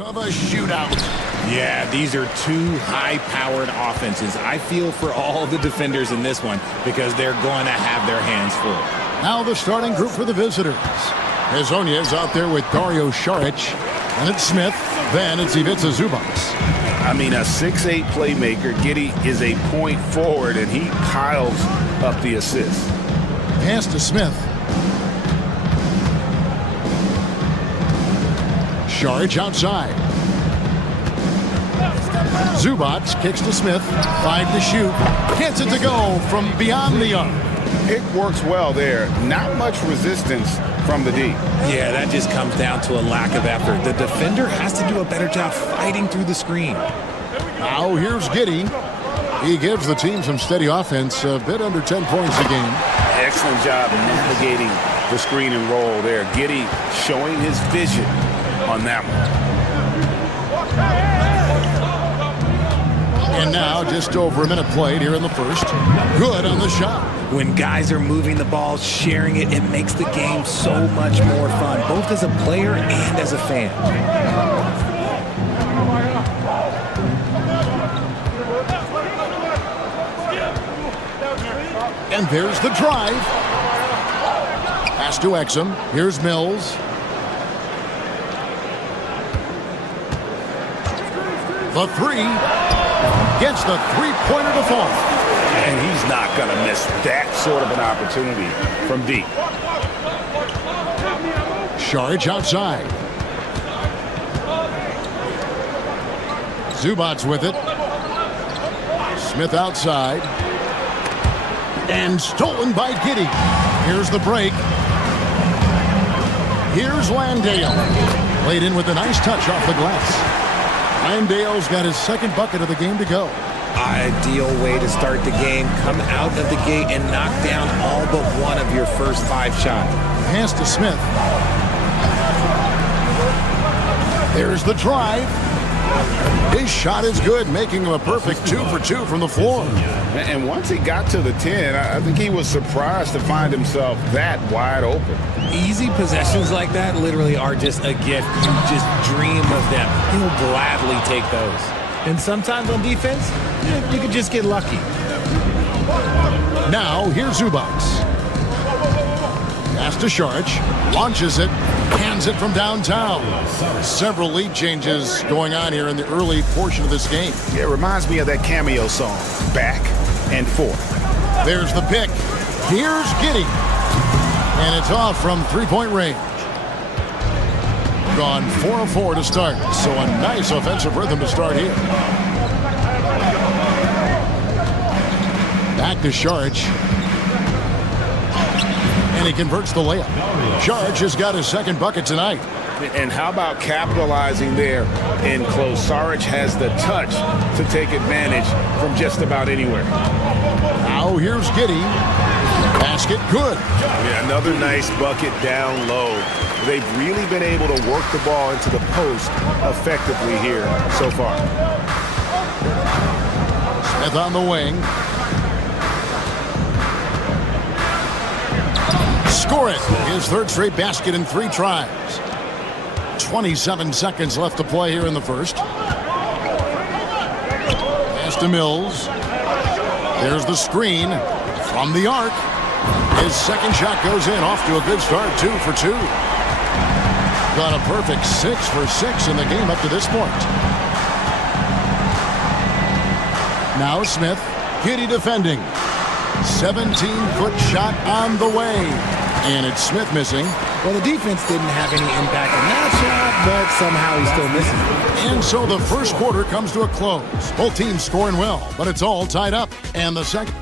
Of a shootout. Yeah, these are two high-powered offenses. I feel for all the defenders in this one because they're going to have their hands full. Now the starting group for the visitors. Hazonia is out there with Dario Saric. And it's Smith. Then it's Ivica Zubac. I mean, a 6'8 playmaker. Giddy is a point forward, and he piles up the assists. Pass to Smith. Saric outside. Zubac kicks to Smith. 5 to shoot. Gets it to go from beyond the arc. Pick works well there. Not much resistance from the D. Yeah, that just comes down to a lack of effort. The defender has to do a better job fighting through the screen. Now here's Giddy. He gives the team some steady offense, a bit under 10 points a game. Excellent job navigating the screen and roll there. Giddy showing his vision on that one. And now just over a minute played here in the first. Good on the shot. When guys are moving the ball, sharing it, it makes the game so much more fun, both as a player and as a fan. And there's the drive. Pass to Exum. Here's Mills. The three. Gets the three-pointer to fall. And he's not going to miss that sort of an opportunity from deep. Saric outside. Zubac with it. Smith outside. And stolen by Giddy. Here's the break. Here's Landale. Laid in with a nice touch off the glass. Landale's got his second bucket of the game to go. Ideal way to start the game. Come out of the gate and knock down all but one of your first 5 shots. Pass to Smith. There's the drive. His shot is good, making him a perfect 2 for 2 from the floor. And once he got to the 10, I think he was surprised to find himself that wide open. Easy possessions like that literally are just a gift. You just dream of them. He'll gladly take those. And sometimes on defense, you could just get lucky. Now, here's Zubac. Pass to Saric. Launches it. Hands it from downtown. Several lead changes going on here in the early portion of this game. Yeah, it reminds me of that cameo song, Back and Forth. There's the pick. Here's Giddy. And it's off from three-point range. Gone 4 of 4 to start. So a nice offensive rhythm to start here. Back to Saric. And he converts the layup. Saric has got his second bucket tonight. And how about capitalizing there in close? Saric has the touch to take advantage from just about anywhere. Now here's Giddy. Basket good. Yeah, another nice bucket down low. They've really been able to work the ball into the post effectively here so far. Smith on the wing. Score it. His third straight basket in 3 tries. 27 seconds left to play here in the first. Pass to Mills. There's the screen from the arc. His second shot goes in, off to a good start, 2 for 2. Got a perfect 6 for 6 in the game up to this point. Now Smith Giddy defending. 17-foot shot on the way. And it's Smith missing. Well, the defense didn't have any impact on that shot, but somehow he still misses it. And so the first quarter comes to a close. Both teams scoring well, but it's all tied up. And the second.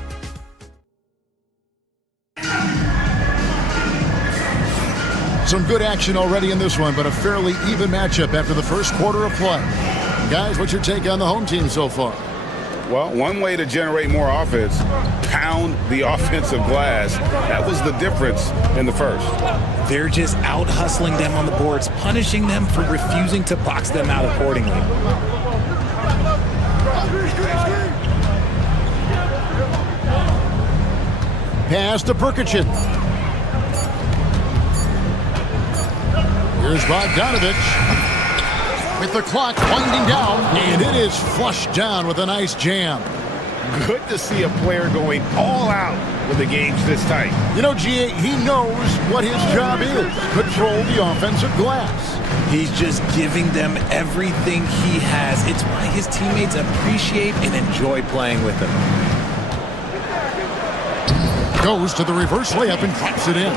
Some good action already in this one, but a fairly even matchup after the first quarter of play. Guys, what's your take on the home team so far? Well, one way to generate more offense, pound the offensive glass. That was the difference in the first. They're just out-hustling them on the boards, punishing them for refusing to box them out accordingly. Pass to Perkichin. Here's Bogdanovich. With the clock winding down, and it is flushed down with a nice jam. Good to see a player going all out when the game's this tight. You know, G.A., he knows what his job is. Control the offensive glass. He's just giving them everything he has. It's why his teammates appreciate and enjoy playing with him. Goes to the reverse layup and drops it in.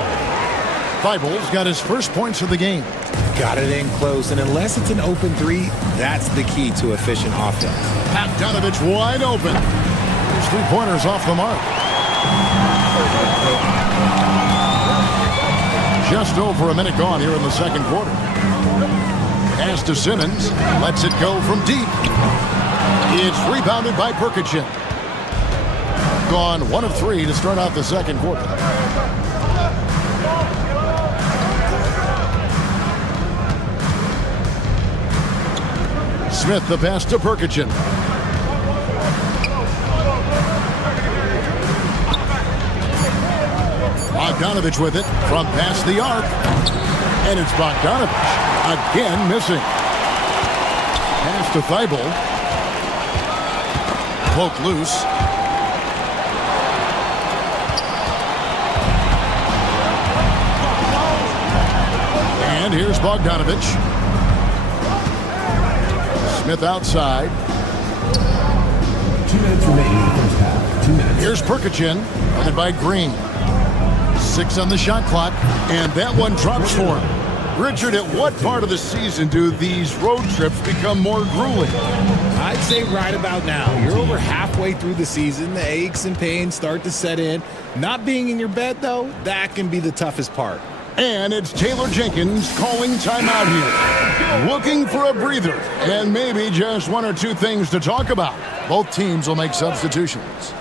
Thibault's got his first points of the game. Got it in close, and unless it's an open three, that's the key to efficient offense. Bogdanovich wide open. His three-pointers off the mark. Just over a minute gone here in the second quarter. Pass to Simmons. Lets it go from deep. It's rebounded by Perkichin. Gone 1 of 3 to start out the second quarter. Smith the pass to Perkichin. Bogdanovich with it from past the arc. And it's Bogdanovich again missing. Pass to Thibault. Poke loose. And here's Bogdanovich. Smith outside. 2 minutes remaining in the first half. 2 minutes. Here's Perkichin, guarded by Green. 6 on the shot clock, and that one drops for him. Richard, at what part of the season do these road trips become more grueling? I'd say right about now. You're over halfway through the season. The aches and pains start to set in. Not being in your bed, though, that can be the toughest part. And it's Taylor Jenkins calling timeout here. Looking for a breather and maybe just 1 or 2 things to talk about. Both teams will make substitutions.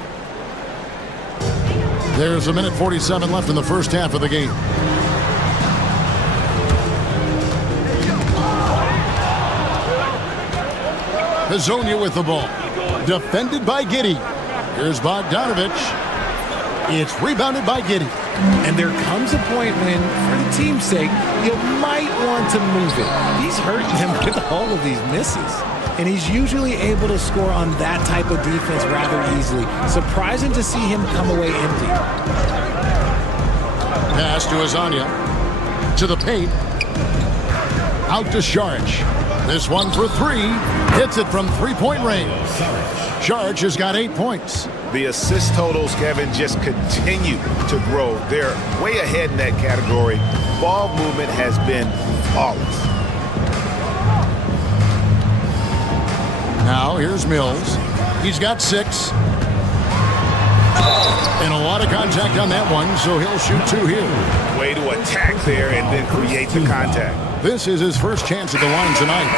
There's a minute 47 left in the first half of the game. Hazonia with the ball. Defended by Giddy. Here's Bogdanovich. It's rebounded by Giddy. And there comes a point when, for the team's sake, you might want to move it. He's hurting them with all of these misses. And he's usually able to score on that type of defense rather easily. Surprising to see him come away empty. Pass to Hazonia. To the paint. Out to Saric. This one for 3. Hits it from three-point range. Saric has got 8 points. The assist totals, Kevin, just continue to grow. They're way ahead in that category. Ball movement has been flawless. Now here's Mills. He's got 6. And a lot of contact on that one, so he'll shoot 2 here. Way to attack there and then create the contact. This is his first chance at the line tonight.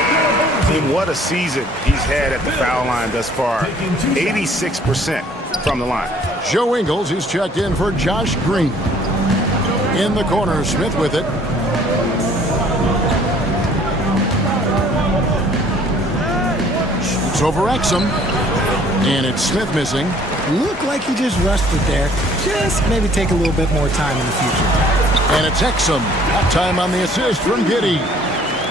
And what a season he's had at the foul line thus far. 86% from the line. Joe Ingles, he's checked in for Josh Green. In the corner, Smith with it. Shoots over Exum. And it's Smith missing. Looked like he just rushed it there. Just maybe take a little bit more time in the future. And it's Exum. Time on the assist from Giddy.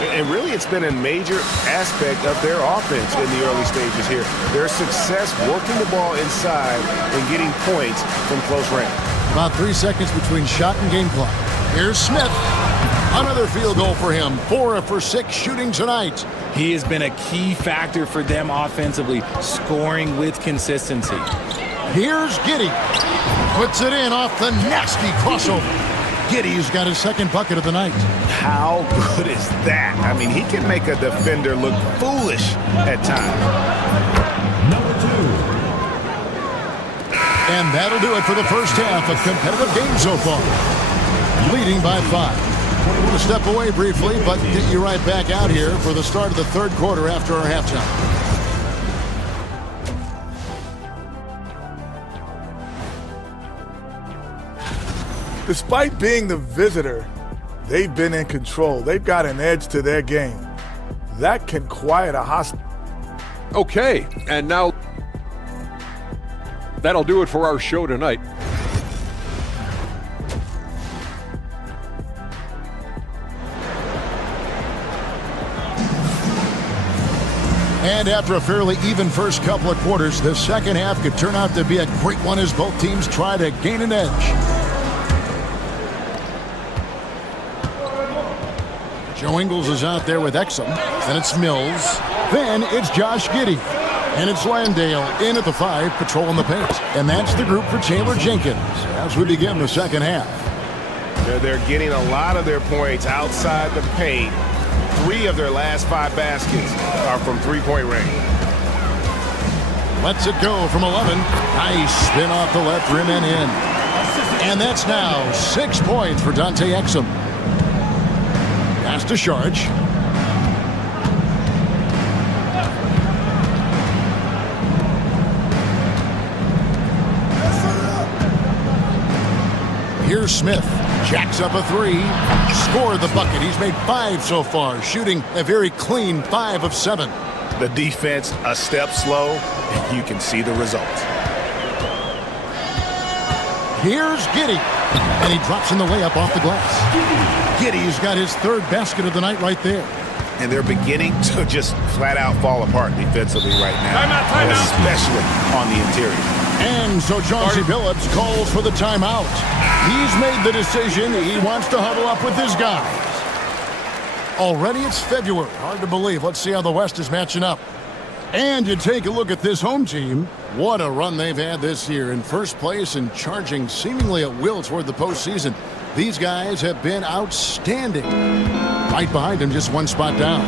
And really, it's been a major aspect of their offense in the early stages here. Their success working the ball inside and getting points from close range. About 3 seconds between shot and game clock. Here's Smith. Another field goal for him. 4 for 6 shooting tonight. He has been a key factor for them offensively, scoring with consistency. Here's Giddey. Puts it in off the nasty crossover. Giddey's got his second bucket of the night. How good is that? I mean, he can make a defender look foolish at times. Number 2. And that'll do it for the first half of competitive game so far. Leading by 5. We're going to step away briefly, but get you right back out here for the start of the third quarter after our halftime. Despite being the visitor, they've been in control. They've got an edge to their game. That can quiet a hostile. Okay, and now that'll do it for our show tonight. And after a fairly even first couple of quarters, the second half could turn out to be a great one as both teams try to gain an edge. Joe Ingles is out there with Exum. Then it's Mills. Then it's Josh Giddey. And it's Landale in at the 5, patrolling the paint. And that's the group for Taylor Jenkins as we begin the second half. They're getting a lot of their points outside the paint. 3 of their last 5 baskets are from three-point range. Lets it go from 11. Nice spin off the left rim and in. And that's now 6 points for Dante Exum. Pass to Sharge. Here's Smith. Jacks up a 3. Scored the bucket. He's made 5 so far, shooting a very clean 5 of 7. The defense a step slow, and you can see the results. Here's Giddey. And he drops in the layup off the glass. Giddey's got his 3rd basket of the night right there. And they're beginning to just flat out fall apart defensively right now, especially on the interior. And so Chauncey Billups calls for the timeout. He's made the decision. He wants to huddle up with his guys. Already it's February. Hard to believe. Let's see how the West is matching up. And you take a look at this home team. What a run they've had this year. In first place and charging seemingly at will toward the postseason. These guys have been outstanding. Right behind them, just 1 spot down.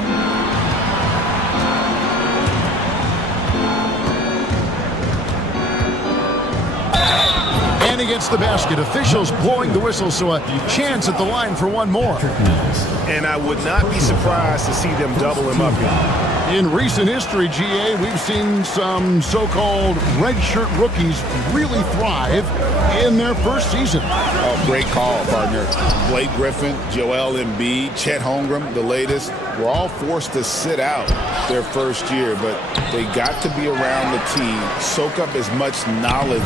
And he gets the basket. Officials blowing the whistle, so a chance at the line for one more. And I would not be surprised to see them double him up here. In recent history, GA, we've seen some so-called redshirt rookies really thrive in their first season. Oh, great call, partner. Blake Griffin, Joel Embiid, Chet Holmgren, the latest, were all forced to sit out their first year, but they got to be around the team, soak up as much knowledge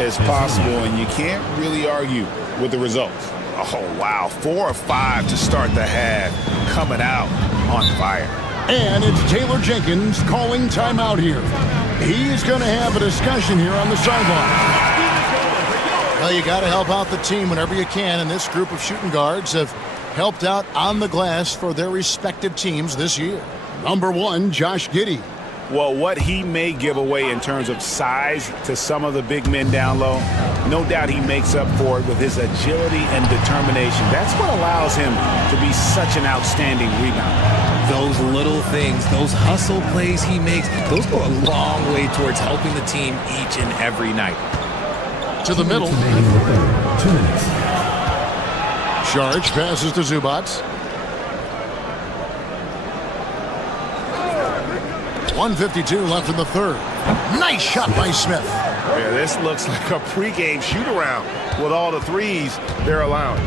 as possible, and you can't really argue with the results. Oh, wow. 4 of 5 to start the half, coming out on fire. And it's Taylor Jenkins calling timeout here. He's going to have a discussion here on the sideline. Well, you got to help out the team whenever you can, and this group of shooting guards have helped out on the glass for their respective teams this year. Number 1, Josh Giddey. Well, what he may give away in terms of size to some of the big men down low, no doubt he makes up for it with his agility and determination. That's what allows him to be such an outstanding rebounder. Those little things, those hustle plays he makes, those go a long way towards helping the team each and every night. To the middle. 2 minutes. Sharge passes to Zubac. 1:52 left in the third. Nice shot by Smith. Yeah, this looks like a pregame shoot-around with all the threes they're allowing.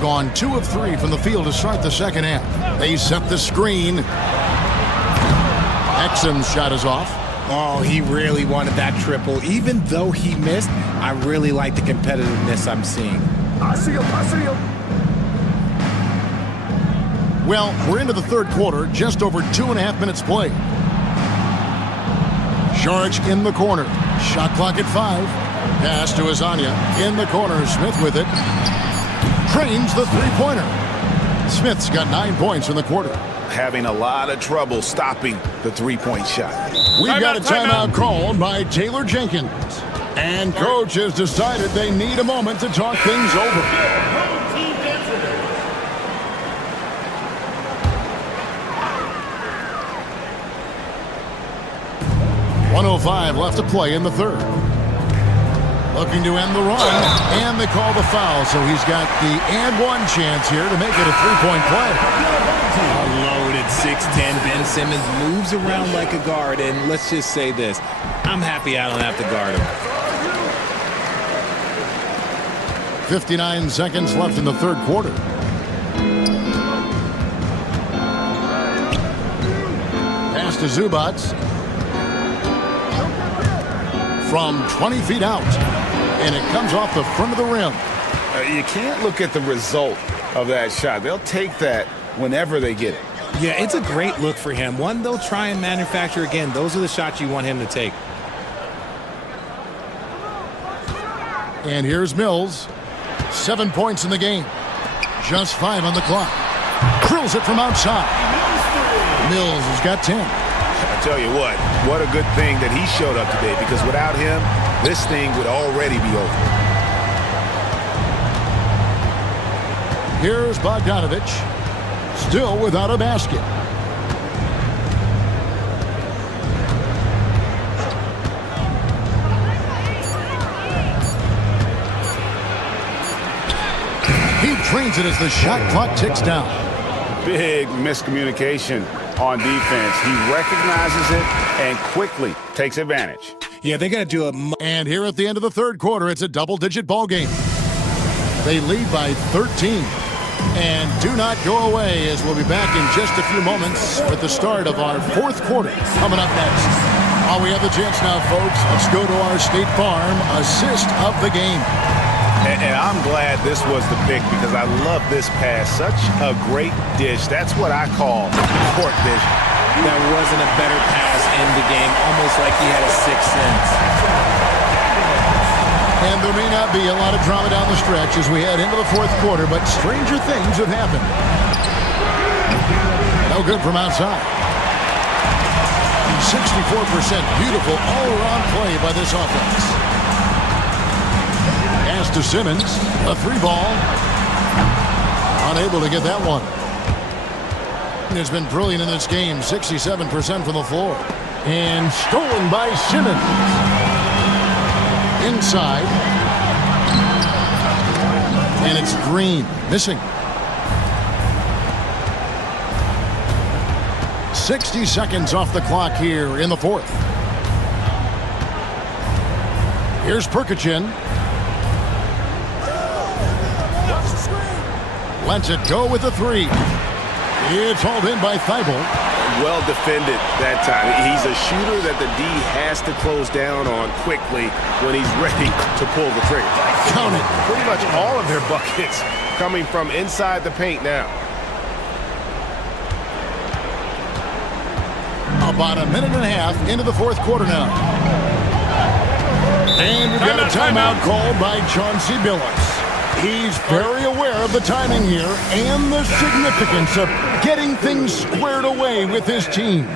Gone 2 of 3 from the field to start the second half. They set the screen. Exum's shot is off. Oh, he really wanted that triple. Even though he missed, I really like the competitiveness I'm seeing. I see him. Well, we're into the third quarter, just over 2.5 minutes played. Sharge in the corner. Shot clock at 5. Pass to Azania. In the corner, Smith with it. Trains the three-pointer. Smith's got 9 points in the quarter. having a lot of trouble stopping the three-point shot. We've got a timeout called by Taylor Jenkins. And coach has decided they need a moment to talk things over. 1:05 left to play in the third. Looking to end the run, and they call the foul, so he's got the and one chance here to make it a three-point play. A loaded 6'10" Ben Simmons moves around like a guard, and let's just say this. I'm happy I don't have to guard him. 59 seconds left in the third quarter. Pass to Zubac. From 20 feet out. And it comes off the front of the rim. You can't look at the result of that shot. They'll take that whenever they get it. Yeah, it's a great look for him. One they'll try and manufacture again. Those are the shots you want him to take. And here's Mills. 7 points in the game. Just 5 on the clock. Drills it from outside. Mills has got 10. I tell you what a good thing that he showed up today, because without him, this thing would already be over. Here's Bogdanovich. Still without a basket. He drains it as the shot clock ticks down. Big miscommunication on defense. He recognizes it and quickly takes advantage. Yeah, they got to do a... And here at the end of the third quarter, it's a double-digit ball game. They lead by 13. And do not go away, as we'll be back in just a few moments with the start of our fourth quarter coming up next. Oh, we have the chance now, folks. Let's go to our State Farm assist of the game. And I'm glad this was the pick, because I love this pass. Such a great dish. That's what I call court vision. There wasn't a better pass in the game, almost like he had a sixth sense. And there may not be a lot of drama down the stretch as we head into the fourth quarter, but stranger things have happened. No good from outside. 64% beautiful all-around play by this offense. Pass to Simmons, a three ball. Unable to get that one. Has been brilliant in this game, 67% from the floor. And stolen by Simmons. Inside. And it's Green, missing. 60 seconds off the clock here in the fourth. Here's Perkichin. Lets it go with the three. It's hauled in by Thibault. Well defended that time. He's a shooter that the D has to close down on quickly when he's ready to pull the trigger. Count it. Pretty much all of their buckets coming from inside the paint now. About a minute and a half into the fourth quarter now. And we've got a timeout called by Chauncey Billups. He's very aware of the timing here and the significance of getting things squared away with his team.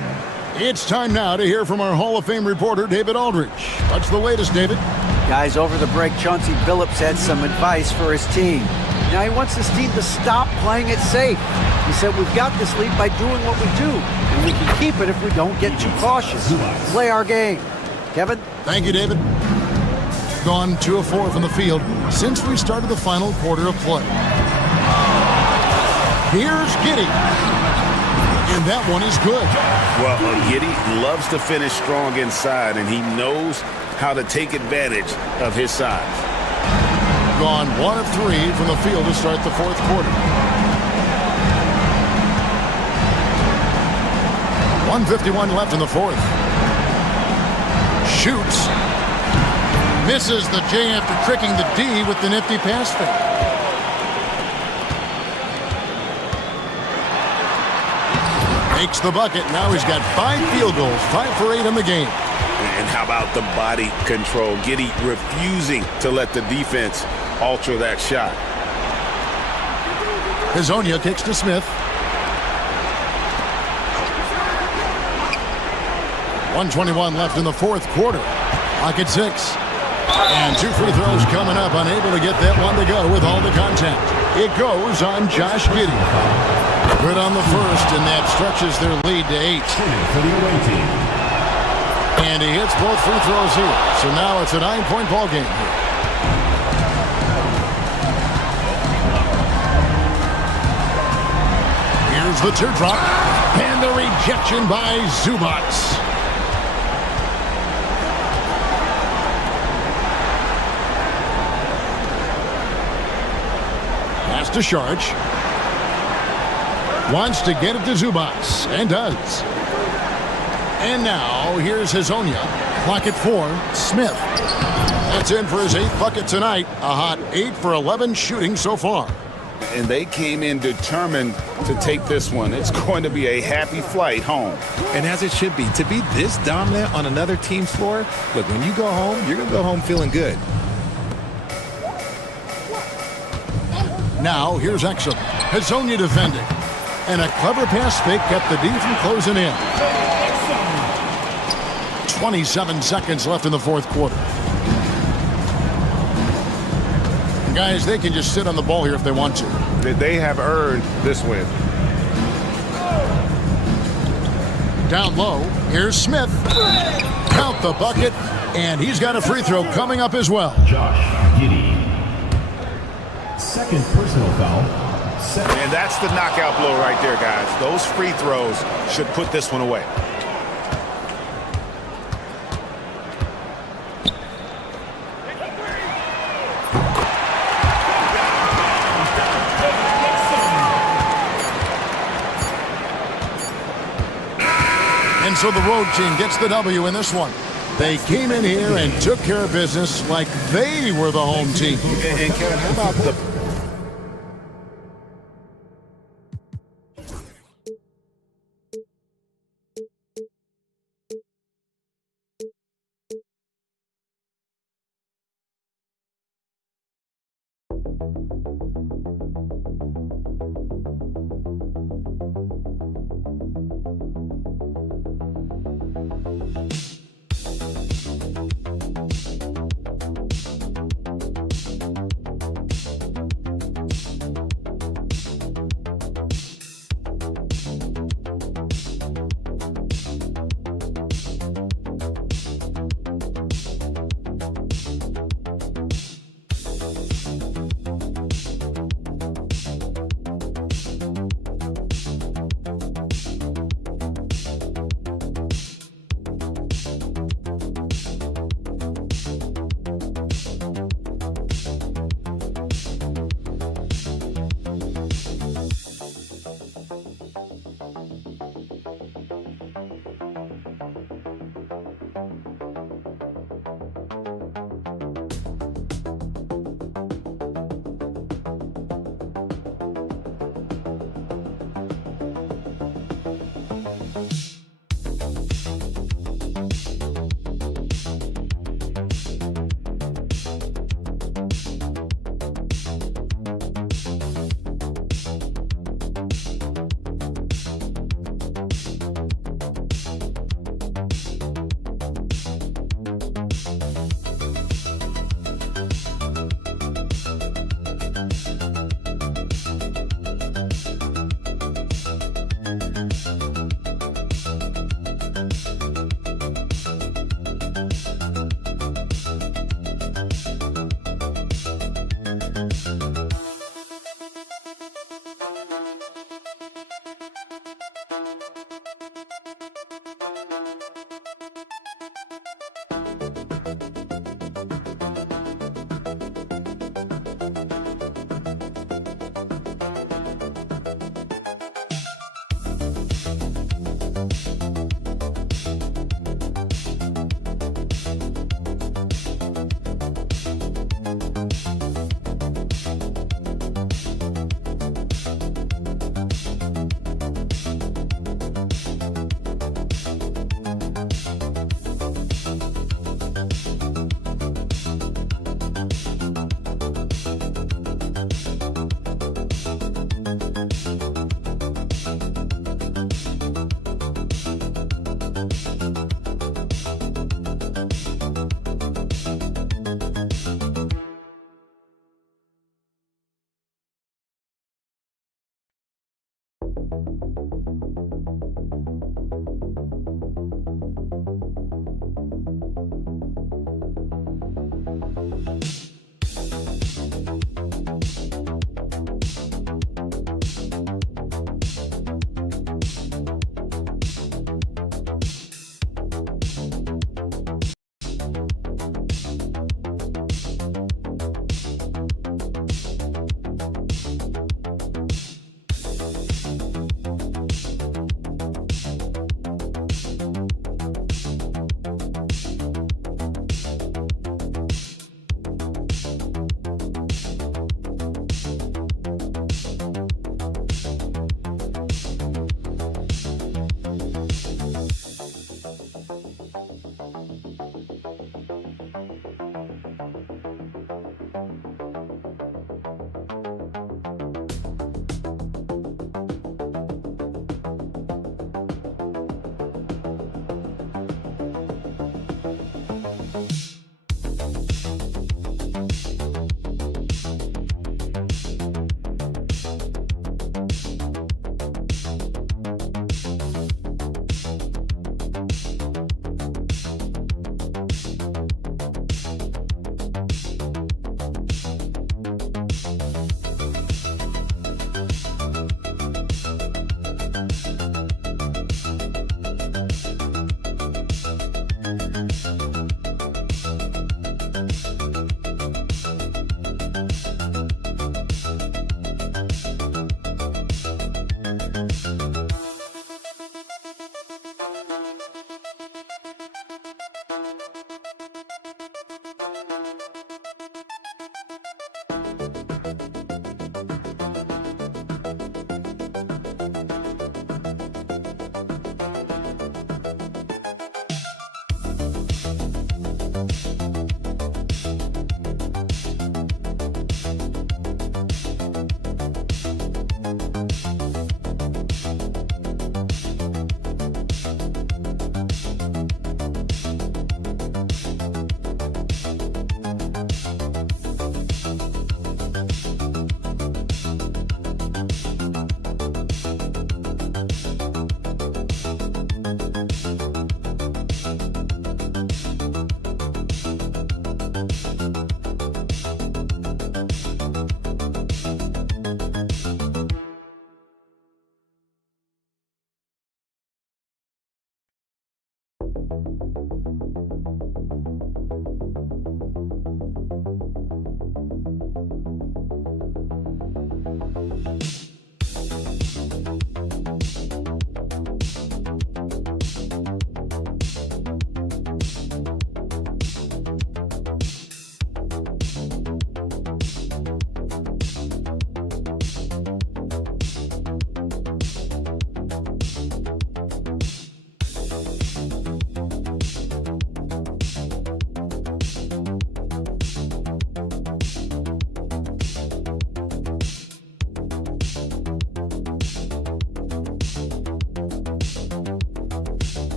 It's time now to hear from our Hall of Fame reporter, David Aldridge. What's the latest, David? Guys, over the break, Chauncey Billups had some advice for his team. Now he wants his team to stop playing it safe. He said, we've got this lead by doing what we do, and we can keep it if we don't get too cautious. Play our game. Kevin? Thank you, David. Gone 2 of 4 from the field since we started the final quarter of play. Here's Giddey. And that one is good. Well, Giddey loves to finish strong inside, and he knows how to take advantage of his size. Gone 1 of 3 from the field to start the fourth quarter. 1:51 left in the fourth. Shoots. Misses the J after tricking the D with the nifty pass fake. Makes the bucket. Now he's got 5 field goals, 5 for 8 in the game. And how about the body control? Giddey refusing to let the defense alter that shot. Hezonja kicks to Smith. 1:21 left in the fourth quarter. Clock at 6. And 2 free throws coming up. Unable to get that one to go with all the contact. It goes on Josh Giddey. Good on the first, and that stretches their lead to 8. For the away team. And he hits both free throws here. So now it's a 9-point ball game here. Here's the teardrop. And the rejection by Zubac. Pass to Sharch. Wants to get it to Zubac, and does. And now, here's Hazonia. Clock at 4. Smith. That's in for his 8th bucket tonight. A hot 8 for 11 shooting so far. And they came in determined to take this one. It's going to be a happy flight home. And as it should be. To be this dominant on another team's floor, look, when you go home, you're going to go home feeling good. Now, here's Exum. Hazonia defending. And a clever pass fake kept the D from closing in. 27 seconds left in the fourth quarter. Guys, they can just sit on the ball here if they want to. They have earned this win. Down low, here's Smith. Count the bucket, and he's got a free throw coming up as well. Josh Giddey. Second personal foul. And that's the knockout blow right there, guys. Those free throws should put this one away. And so the road team gets the W in this one. They came in here and took care of business like they were the home team. And Kevin, how about the...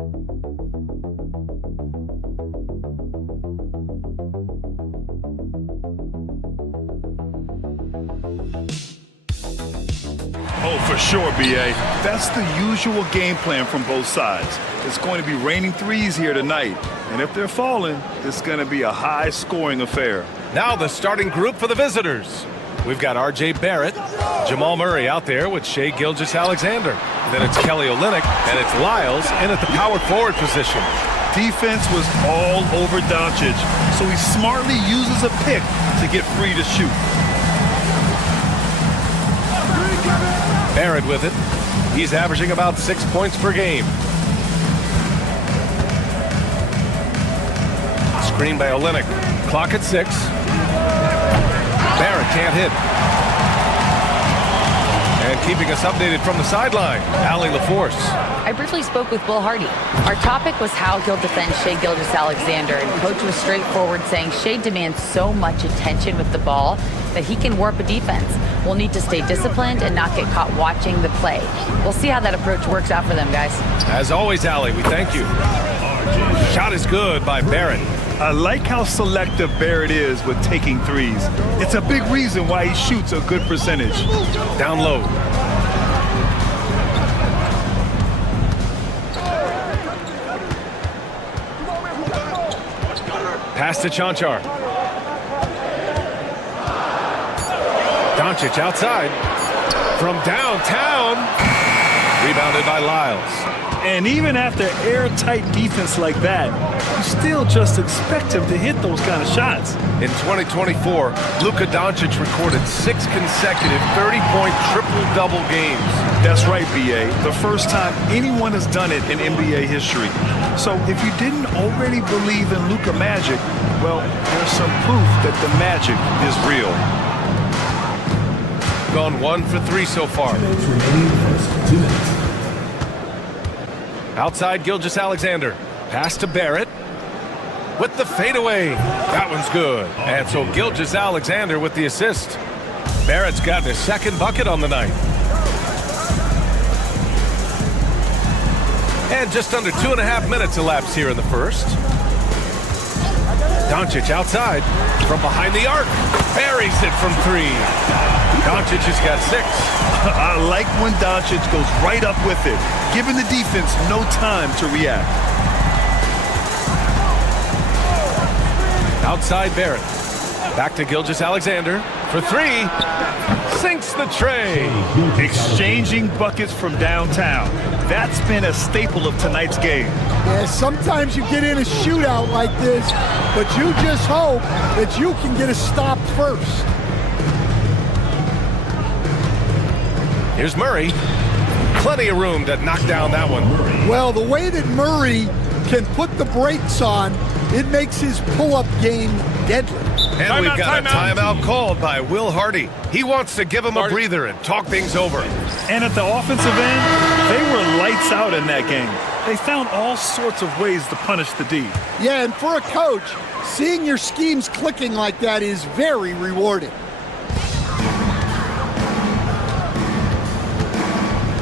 Oh, for sure, B.A. That's the usual game plan from both sides. It's going to be raining threes here tonight. And if they're falling, it's going to be a high-scoring affair. Now the starting group for the visitors. We've got R.J. Barrett, Jamal Murray out there with Shai Gilgeous-Alexander. Then it's Kelly Olynyk, and it's Lyles in at the power forward position. Defense was all over Doncic, so he smartly uses a pick to get free to shoot. Barrett with it. He's averaging about 6 points per game. Screen by Olynyk. Clock at 6. Barrett can't hit. And keeping us updated from the sideline, Allie LaForce. I briefly spoke with Will Hardy. Our topic was how he'll defend Shai Gilgeous-Alexander, and Coach was straightforward, saying Shai demands so much attention with the ball that he can warp a defense. We'll need to stay disciplined and not get caught watching the play. We'll see how that approach works out for them, guys. As always, Allie, we thank you. Shot is good by Barrett. I like how selective Barrett is with taking threes. It's a big reason why he shoots a good percentage. Down low. Pass to Chanchar. Doncic outside. From downtown. Rebounded by Lyles. And even after airtight defense like that, you still just expect him to hit those kind of shots. In 2024, Luka Doncic recorded 6 consecutive 30-point triple-double games. That's right, B.A. The first time anyone has done it in NBA history. So if you didn't already believe in Luka magic, well, there's some proof that the magic is real. Gone 1 for 3 so far. Outside Gilgeous-Alexander. Pass to Barrett. With the fadeaway. That one's good. And so Gilgeous-Alexander with the assist. Barrett's gotten his second bucket on the night. And just under 2.5 minutes elapsed here in the first. Doncic outside. From behind the arc. Buries it from 3. Doncic has got 6. I like when Doncic goes right up with it, giving the defense no time to react. Outside Barrett. Back to Gilgeous-Alexander for 3. Sinks the tray. Exchanging buckets from downtown. That's been a staple of tonight's game. Yeah, sometimes you get in a shootout like this, but you just hope that you can get a stop first. Here's Murray. Plenty of room to knock down that one. Well, the way that Murray can put the brakes on, it makes his pull-up game deadly. And we've got a timeout called by Will Hardy. He wants to give him a breather and talk things over. And at the offensive end, they were lights out in that game. They found all sorts of ways to punish the D. Yeah, and for a coach, seeing your schemes clicking like that is very rewarding.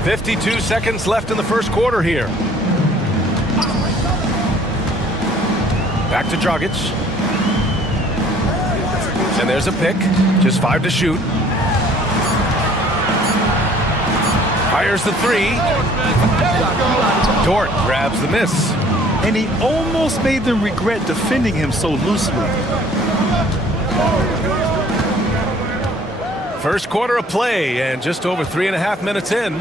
52 seconds left in the first quarter here. Back to Dragic. And there's a pick. Just 5 to shoot. Fires the 3. Dort grabs the miss. And he almost made them regret defending him so loosely. First quarter of play and just over 3.5 minutes in.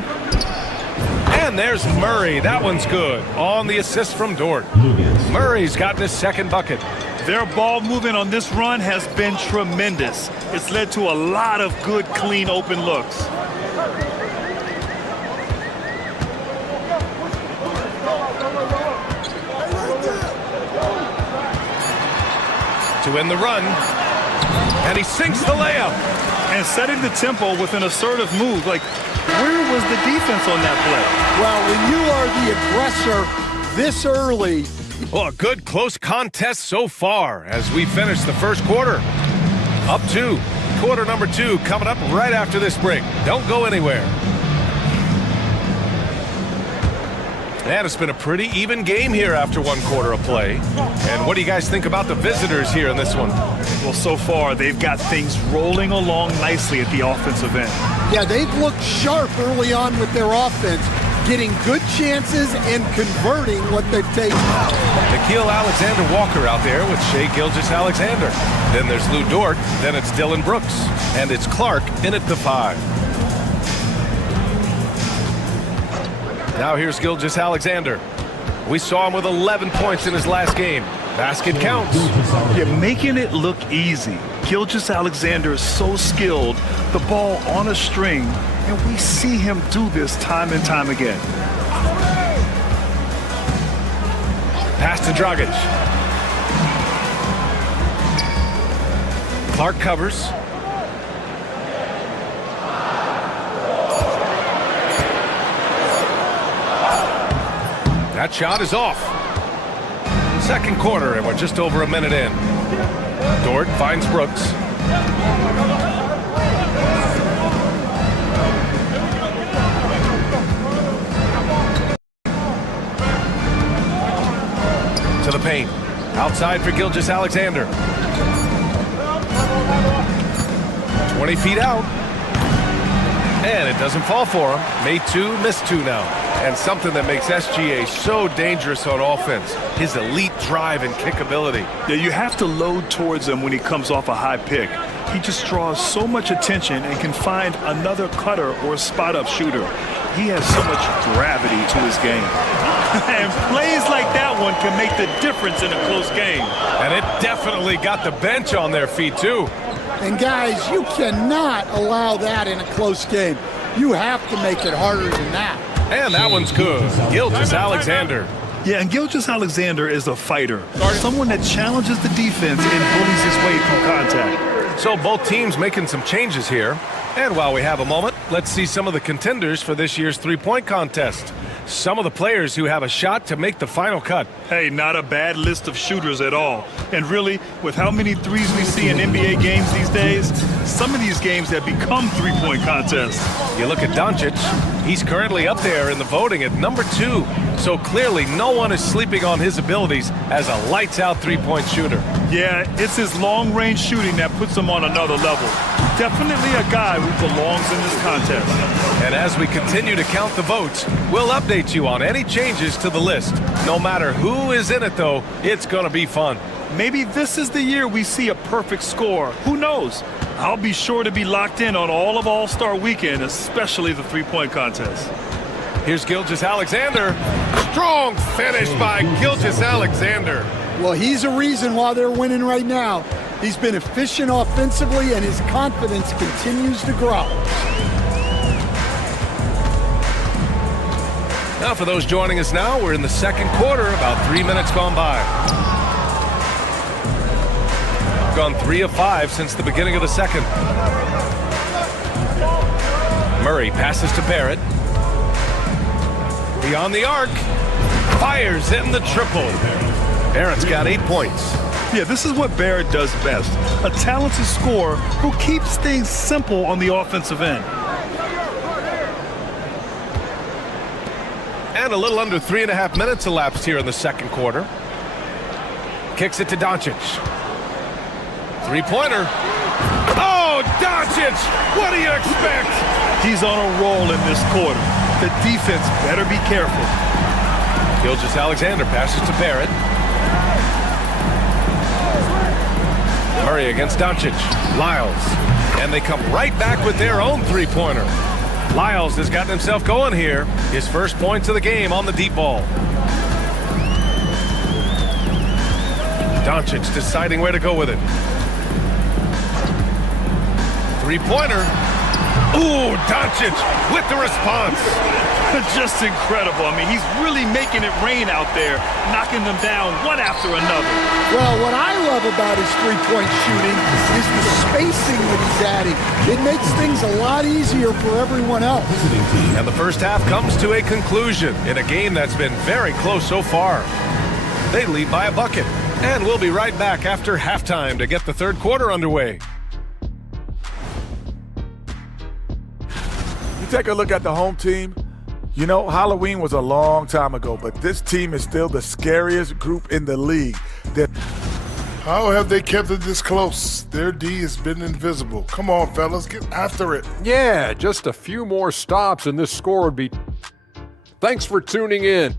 And there's Murray. That one's good. On the assist from Dort. Murray's gotten his second bucket. Their ball movement on this run has been tremendous. It's led to a lot of good, clean, open looks. To win the run. And he sinks the layup. And setting the tempo with an assertive move. Like, where was the defense on that play? Well, when you are the aggressor this early. Well, a good close contest so far as we finish the first quarter. Up 2. Quarter number 2 coming up right after this break. Don't go anywhere. And it's been a pretty even game here after one quarter of play. And what do you guys think about the visitors here in this one? Well, so far, they've got things rolling along nicely at the offensive end. Yeah, they've looked sharp early on with their offense, getting good chances and converting what they've taken. Nikhil Alexander-Walker out there with Shai Gilgeous-Alexander. Then there's Lou Dort. Then it's Dylan Brooks. And it's Clark in at the 5. Now here's Gilgeous-Alexander. We saw him with 11 points in his last game. Basket counts. You're making it look easy. Gilgeous-Alexander is so skilled, the ball on a string, and we see him do this time and time again. Pass to Dragic. Clark covers. That shot is off. Second quarter, and we're just over a minute in. Dort finds Brooks. To the paint. Outside for Gilgeous-Alexander. 20 feet out. And it doesn't fall for him. Made 2, missed 2 now. And something that makes SGA so dangerous on offense, his elite drive and kickability. Yeah, you have to load towards him when he comes off a high pick. He just draws so much attention and can find another cutter or spot-up shooter. He has so much gravity to his game. And plays like that one can make the difference in a close game. And it definitely got the bench on their feet, too. And guys, you cannot allow that in a close game. You have to make it harder than that. And that one's good. Gilgeous-Alexander. Yeah, and Gilgeous-Alexander is a fighter. Someone that challenges the defense and bullies his way through contact. So both teams making some changes here. And while we have a moment, let's see some of the contenders for this year's three-point contest. Some of the players who have a shot to make the final cut. Hey, not a bad list of shooters at all. And really, with how many threes we see in NBA games these days, some of these games have become three-point contests. You look at Doncic, he's currently up there in the voting at number 2. So clearly no one is sleeping on his abilities as a lights-out three-point shooter. Yeah, it's his long-range shooting that puts him on another level. Definitely a guy who belongs in this contest. And as we continue to count the votes, we'll update you on any changes to the list. No matter who is in it, though, it's going to be fun. Maybe this is the year we see a perfect score. Who knows? I'll be sure to be locked in on all of All-Star Weekend, especially the three-point contest. Here's Gilgeous-Alexander. Strong finish by Gilgeous-Alexander. Well, he's a reason why they're winning right now. He's been efficient offensively, and his confidence continues to grow. Now, for those joining us now, we're in the second quarter, about 3 minutes gone by. Gone 3 of 5 since the beginning of the second. Murray passes to Barrett. Beyond the arc. Fires in the triple. Barrett's got 8 points. Yeah, this is what Barrett does best. A talented scorer who keeps things simple on the offensive end. And a little under 3.5 minutes elapsed here in the second quarter. Kicks it to Doncic. Three-pointer. Oh, Doncic! What do you expect? He's on a roll in this quarter. The defense better be careful. Gilgeous-Alexander passes to Barrett. Murray against Doncic. Lyles. And they come right back with their own three-pointer. Lyles has gotten himself going here. His first points of the game on the deep ball. Doncic deciding where to go with it. Three-pointer. Ooh, Doncic with the response. Just incredible. I mean, he's really making it rain out there, knocking them down one after another. Well, what I love about his three-point shooting is the spacing that he's adding. It makes things a lot easier for everyone else. And the first half comes to a conclusion in a game that's been very close so far. They lead by a bucket. And we'll be right back after halftime to get the third quarter underway. You take a look at the home team, You know, Halloween was a long time ago, but this team is still the scariest group in the league. How have they kept it this close? Their D has been invisible. Come on, fellas, get after it. Yeah, just a few more stops and this score would be... Thanks for tuning in.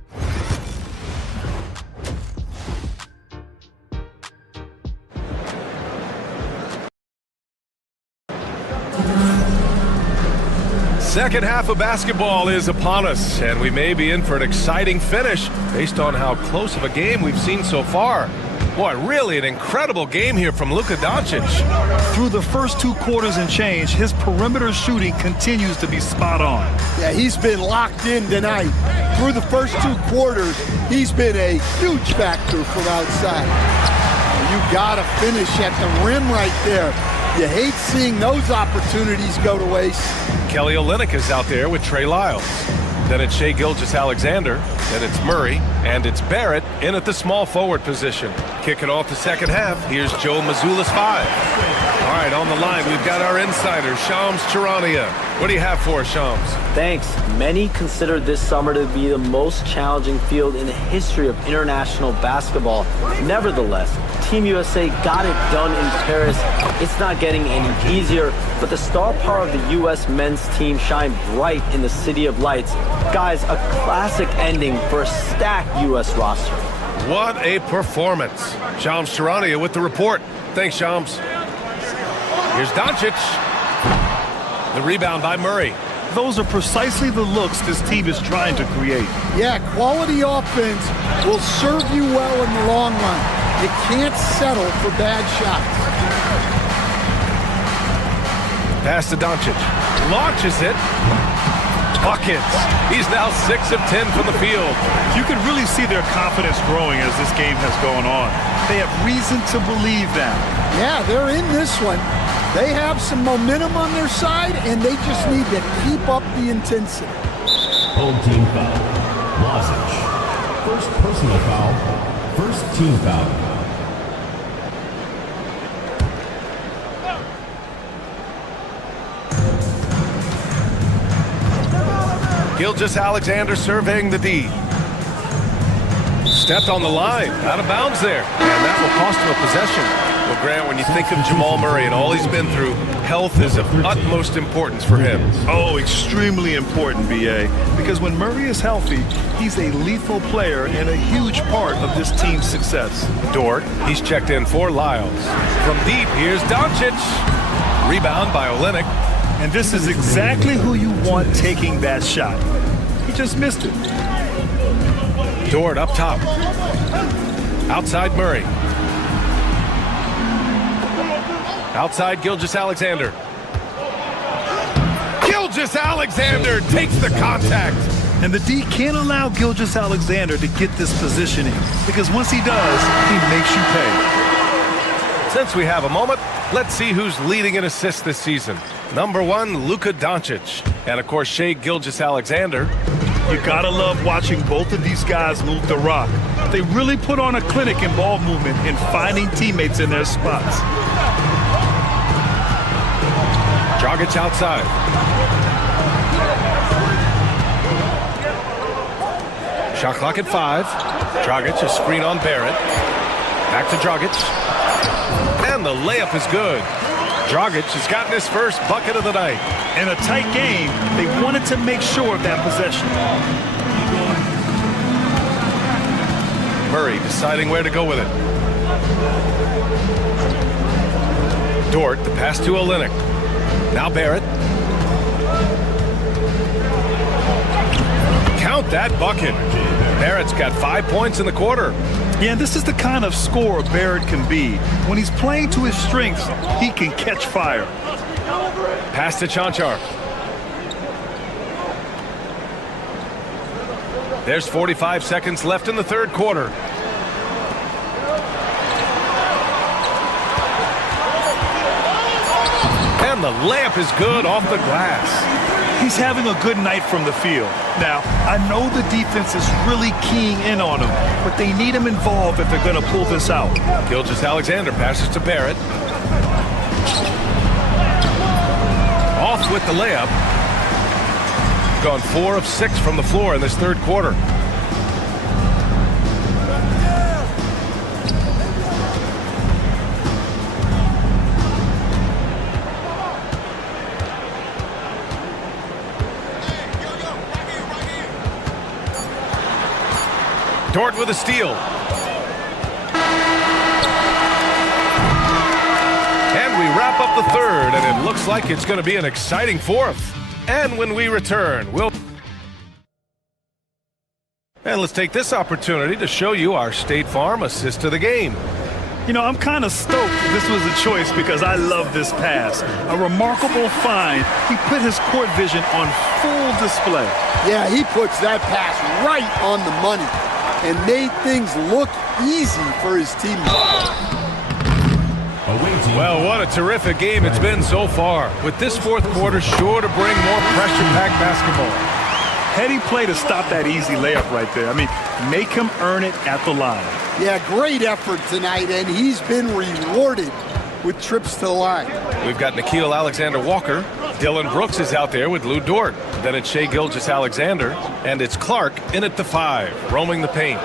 Second half of basketball is upon us, and we may be in for an exciting finish based on how close of a game we've seen so far. Boy, really an incredible game here from Luka Doncic. Through the first 2 quarters and change, his perimeter shooting continues to be spot on. Yeah, he's been locked in tonight. Through the first 2 quarters, he's been a huge factor from outside. You gotta finish at the rim right there. You hate seeing those opportunities go to waste. Kelly Olynyk is out there with Trey Lyles. Then it's Shai Gilgeous-Alexander. Then it's Murray. And it's Barrett in at the small forward position. Kicking off the second half, here's Joe Mazzulla's 5. All right, on the line, we've got our insider, Shams Charania. What do you have for us, Shams? Thanks. Many consider this summer to be the most challenging field in the history of international basketball. Nevertheless, Team USA got it done in Paris. It's not getting any easier, but the star power of the U.S. men's team shined bright in the City of Lights. Guys, a classic ending for a stacked U.S. roster. What a performance. Shams Charania with the report. Thanks, Shams. Here's Doncic. The rebound by Murray. Those are precisely the looks this team is trying to create. Yeah, quality offense will serve you well in the long run. You can't settle for bad shots. Pass to Doncic. Launches it. Buckets. He's now 6 of 10 from the field. You can really see their confidence growing as this game has gone on. They have reason to believe that. Yeah, they're in this one. They have some momentum on their side, and they just need to keep up the intensity. Home team foul. Lozic. First personal foul. First team foul. Gilgeous-Alexander surveying the D. Stepped on the line, out of bounds there, and that will cost him a possession. Well, Grant, when you think of Jamal Murray and all he's been through, health is of utmost importance for him. Oh, extremely important, B.A., because when Murray is healthy, he's a lethal player and a huge part of this team's success. Dort, he's checked in for Lyles. From deep, here's Doncic. Rebound by Olynyk. And this is exactly who you want taking that shot. He just missed it. Dort up top. Outside Murray. Outside Gilgeous-Alexander. Gilgeous-Alexander takes the contact. And the D can't allow Gilgeous-Alexander to get this positioning, because once he does, he makes you pay. Since we have a moment, let's see who's leading in assists this season. Number 1, Luka Doncic. And of course, Shai Gilgeous-Alexander. You gotta love watching both of these guys move the rock. They really put on a clinic in ball movement and finding teammates in their spots. Dragic outside. Shot clock at 5. Dragic, a screen on Barrett. Back to Dragic. And the layup is good. Dragic has gotten his first bucket of the night. In a tight game, they wanted to make sure of that possession. Murray deciding where to go with it. Dort, the pass to Olynyk. Now Barrett. Count that bucket. Barrett's got 5 points in the quarter. Yeah, this is the kind of scorer Barrett can be. When he's playing to his strengths, he can catch fire. Pass to Chanchar. There's 45 seconds left in the third quarter. And the layup is good off the glass. He's having a good night from the field. Now, I know the defense is really keying in on him, but they need him involved if they're going to pull this out. Gilgeous-Alexander passes to Barrett. Off with the layup. gone 4 of 6 from the floor in this third quarter. Dort with a steal. And we wrap up the third, and it looks like it's going to be an exciting fourth. And when we return, and let's take this opportunity to show you our State Farm assist to the game. You know, I'm kind of stoked this was a choice because I love this pass. A remarkable find. He put his court vision on full display. Yeah, he puts that pass right on the money and made things look easy for his teammates. Well, what a terrific game it's been so far, with this fourth quarter sure to bring more pressure-packed basketball. Heady play to stop that easy layup right there. I mean, make him earn it at the line. Yeah, great effort tonight, and he's been rewarded with trips to the line. We've got Nickeil Alexander-Walker. Dylan Brooks is out there with Lou Dort. Then it's Shai Gilgeous-Alexander, and it's Clark in at the 5, roaming the paint.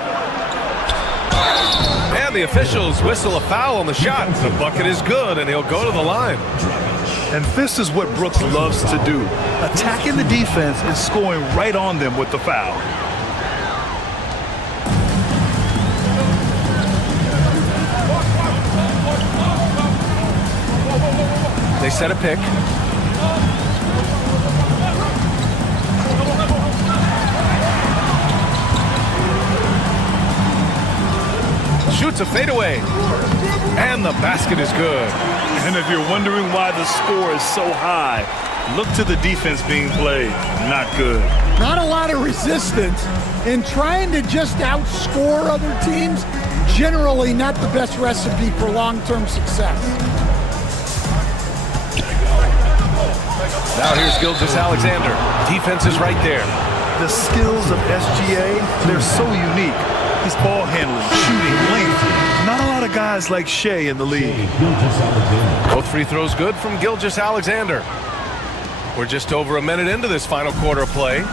And the officials whistle a foul on the shot. The bucket is good, and he'll go to the line. And this is what Brooks loves to do. Attacking the defense and scoring right on them with the foul. They set a pick. Shoots a fadeaway. And the basket is good. And if you're wondering why the score is so high, look to the defense being played. Not good. Not a lot of resistance, and trying to just outscore other teams, generally not the best recipe for long-term success. Now here's Gilgeous-Alexander. Defense is right there. The skills of SGA, they're so unique. His ball handling, shooting, length. Not a lot of guys like Shai in the league. Both free throws good from Gilgeous-Alexander. We're just over a minute into this final quarter of play.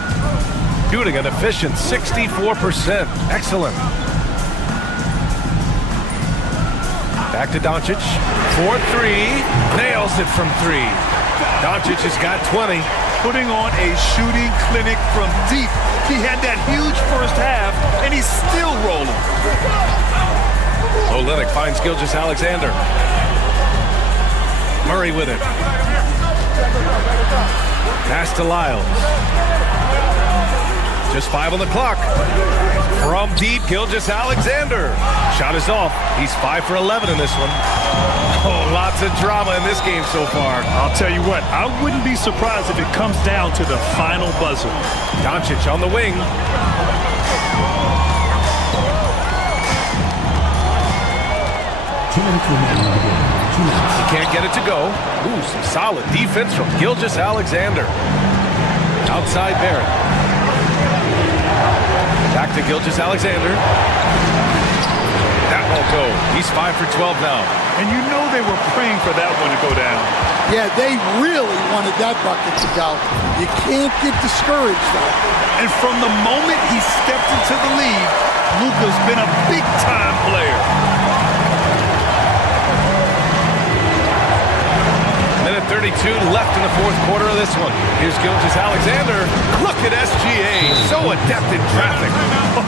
Shooting an efficient 64%. Excellent. Back to Doncic. 4-3. Nails it from 3. Doncic has got 20. Putting on a shooting clinic from deep. He had that huge first half, and he's still rolling. Olynyk finds Gilgeous-Alexander. Murray with it. Pass to Lyles. Just 5 on the clock. From deep, Gilgeous-Alexander. Shot is off. He's 5 for 11 in this one. Oh, lots of drama in this game so far. I'll tell you what, I wouldn't be surprised if it comes down to the final buzzer. Doncic on the wing. He can't get it to go. Ooh, some solid defense from Gilgeous-Alexander. Outside Barrett. Back to Gilgeous-Alexander. That won't go. He's 5 for 12 now. And you know they were praying for that one to go down. Yeah, they really wanted that bucket to go. You can't get discouraged, though. And from the moment he stepped into the league, Luka's been a big-time player. Minute 32 left in the fourth quarter of this one. Here's Gilgeous-Alexander. Look at SGA, so adept in traffic.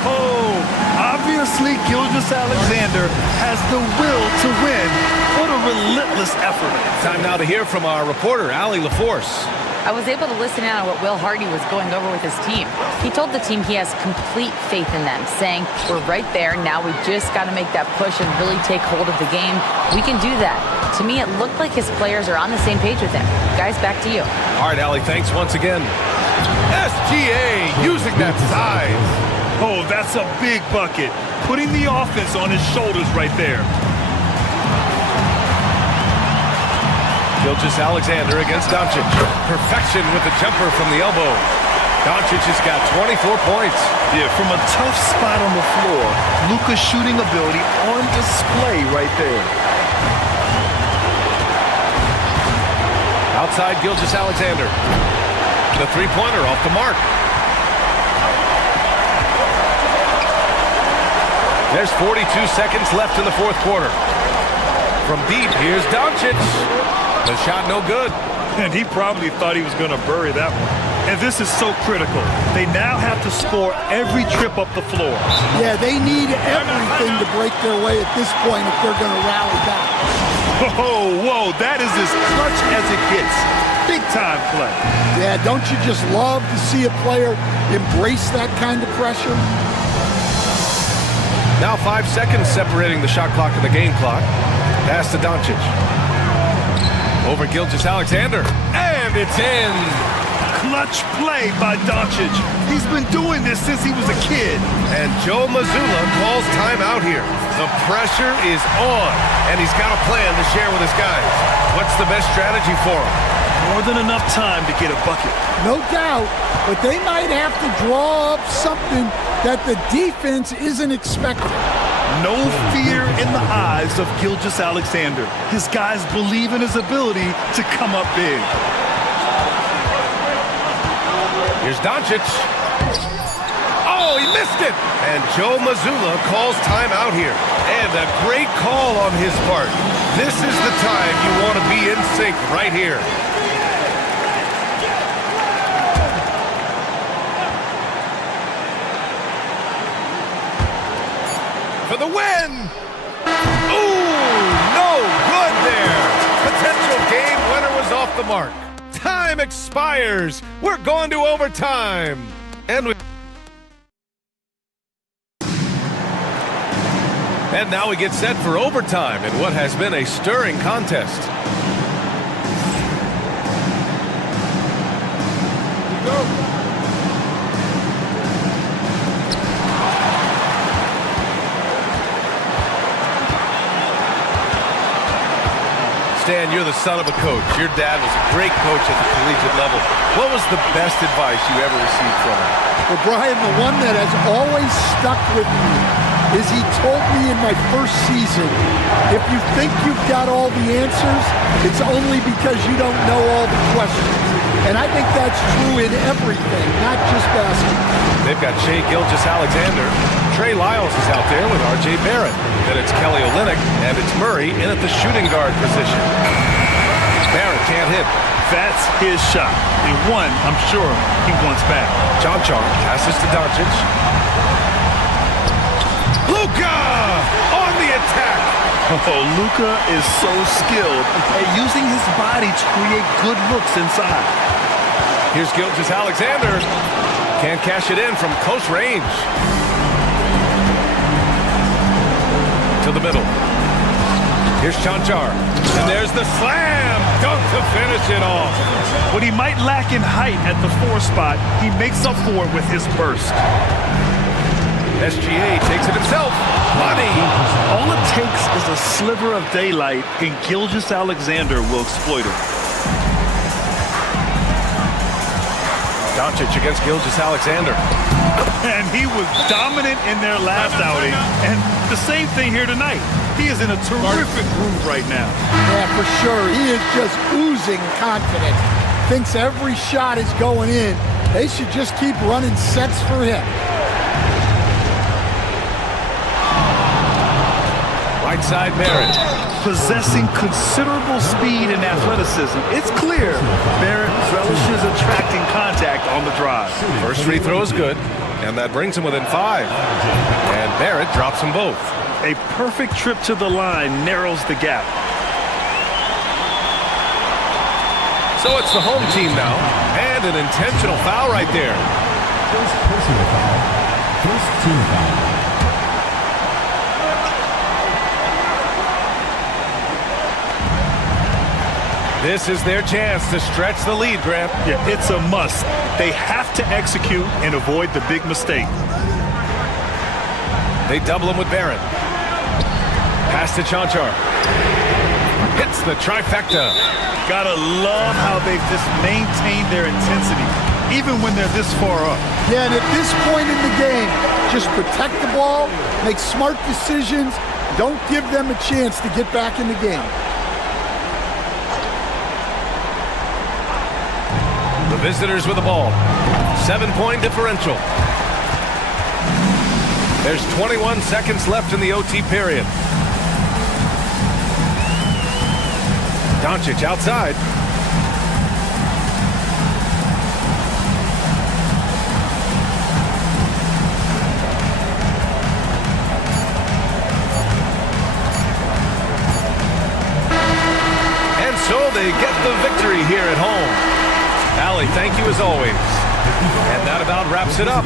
Oh, obviously Gilgeous-Alexander has the will to win. What a relentless effort. Time now to hear from our reporter, Allie LaForce. I was able to listen in on what Will Hardy was going over with his team. He told the team he has complete faith in them, saying, we're right there, now we just got to make that push and really take hold of the game. We can do that. To me, it looked like his players are on the same page with him. Guys, back to you. All right, Allie, thanks once again. SGA using that size. Oh, that's a big bucket. Putting the offense on his shoulders right there. Gilgeous-Alexander against Doncic. Perfection with the jumper from the elbow. Doncic has got 24 points. Yeah, from a tough spot on the floor, Luka's shooting ability on display right there. Outside Gilgeous-Alexander. the three-pointer off the mark. There's 42 seconds left in the fourth quarter. From deep, here's Doncic. The shot no good. And he probably thought he was going to bury that one. And this is so critical. They now have to score every trip up the floor. Yeah, they need everything to break their way at this point if they're going to rally back. Whoa, that is as clutch as it gets. Big time play. Yeah, don't you just love to see a player embrace that kind of pressure? Now 5 seconds separating the shot clock and the game clock. Pass to Doncic. Over Gilgeous-Alexander. And it's in. Clutch play by Doncic. He's been doing this since he was a kid. And Joe Mazzulla calls timeout here. The pressure is on, and he's got a plan to share with his guys. What's the best strategy for him? More than enough time to get a bucket. No doubt, but they might have to draw up something that the defense isn't expecting. No fear in the eyes of Gilgeous-Alexander. His guys believe in his ability to come up big. Here's Doncic. Oh, he missed it! And Joe Mazzulla calls timeout here. And a great call on his part. This is the time you want to be in sync right here. For the win! Ooh, no good there. Potential game winner was off the mark. Time expires. We're going to overtime. And now we get set for overtime in what has been a stirring contest. Stan, you're the son of a coach. Your dad was a great coach at the collegiate level. What was the best advice you ever received from him? Well, Brian, the one that has always stuck with me is he told me in my first season, if you think you've got all the answers, it's only because you don't know all the questions. And I think that's true in everything, not just basketball. They've got Shai Gilgeous-Alexander. Trey Lyles is out there with R.J. Barrett. Then it's Kelly Olynyk, and it's Murray in at the shooting guard position. Barrett can't hit. That's his shot. And one, I'm sure, he wants back. Chonchar passes to Doncic. Luka on the attack. Oh, Luka is so skilled at using his body to create good looks inside. Here's Gilgeous-Alexander. Can't cash it in from close range. To the middle. Here's Chonchar. And there's the slam dunk to finish it off. What he might lack in height at the 4 spot, he makes up for it with his burst. SGA takes it himself. Money. All it takes is a sliver of daylight, and Gilgeous-Alexander will exploit it. Doncic against Gilgeous-Alexander. And he was dominant in their last outing. And the same thing here tonight. He is in a terrific groove right now. Yeah, for sure. He is just oozing confidence. Thinks every shot is going in. They should just keep running sets for him. Right side Barrett. Possessing considerable speed and athleticism, it's clear Barrett relishes attracting contact on the drive. First free throw is good, and that brings him within 5. And Barrett drops them both. A perfect trip to the line narrows the gap. So it's the home team now, and an intentional foul right there. First personal foul. First team foul. This is their chance to stretch the lead, Grant. Yeah, it's a must. They have to execute and avoid the big mistake. They double him with Barrett. Pass to Chonchar. Hits the trifecta. Gotta love how they've just maintained their intensity, even when they're this far up. Yeah, and at this point in the game, just protect the ball, make smart decisions, don't give them a chance to get back in the game. The visitors with the ball. 7-point differential. There's 21 seconds left in the OT period. Doncic outside. And so they get the victory here at home. Allie, thank you as always. And that about wraps it up.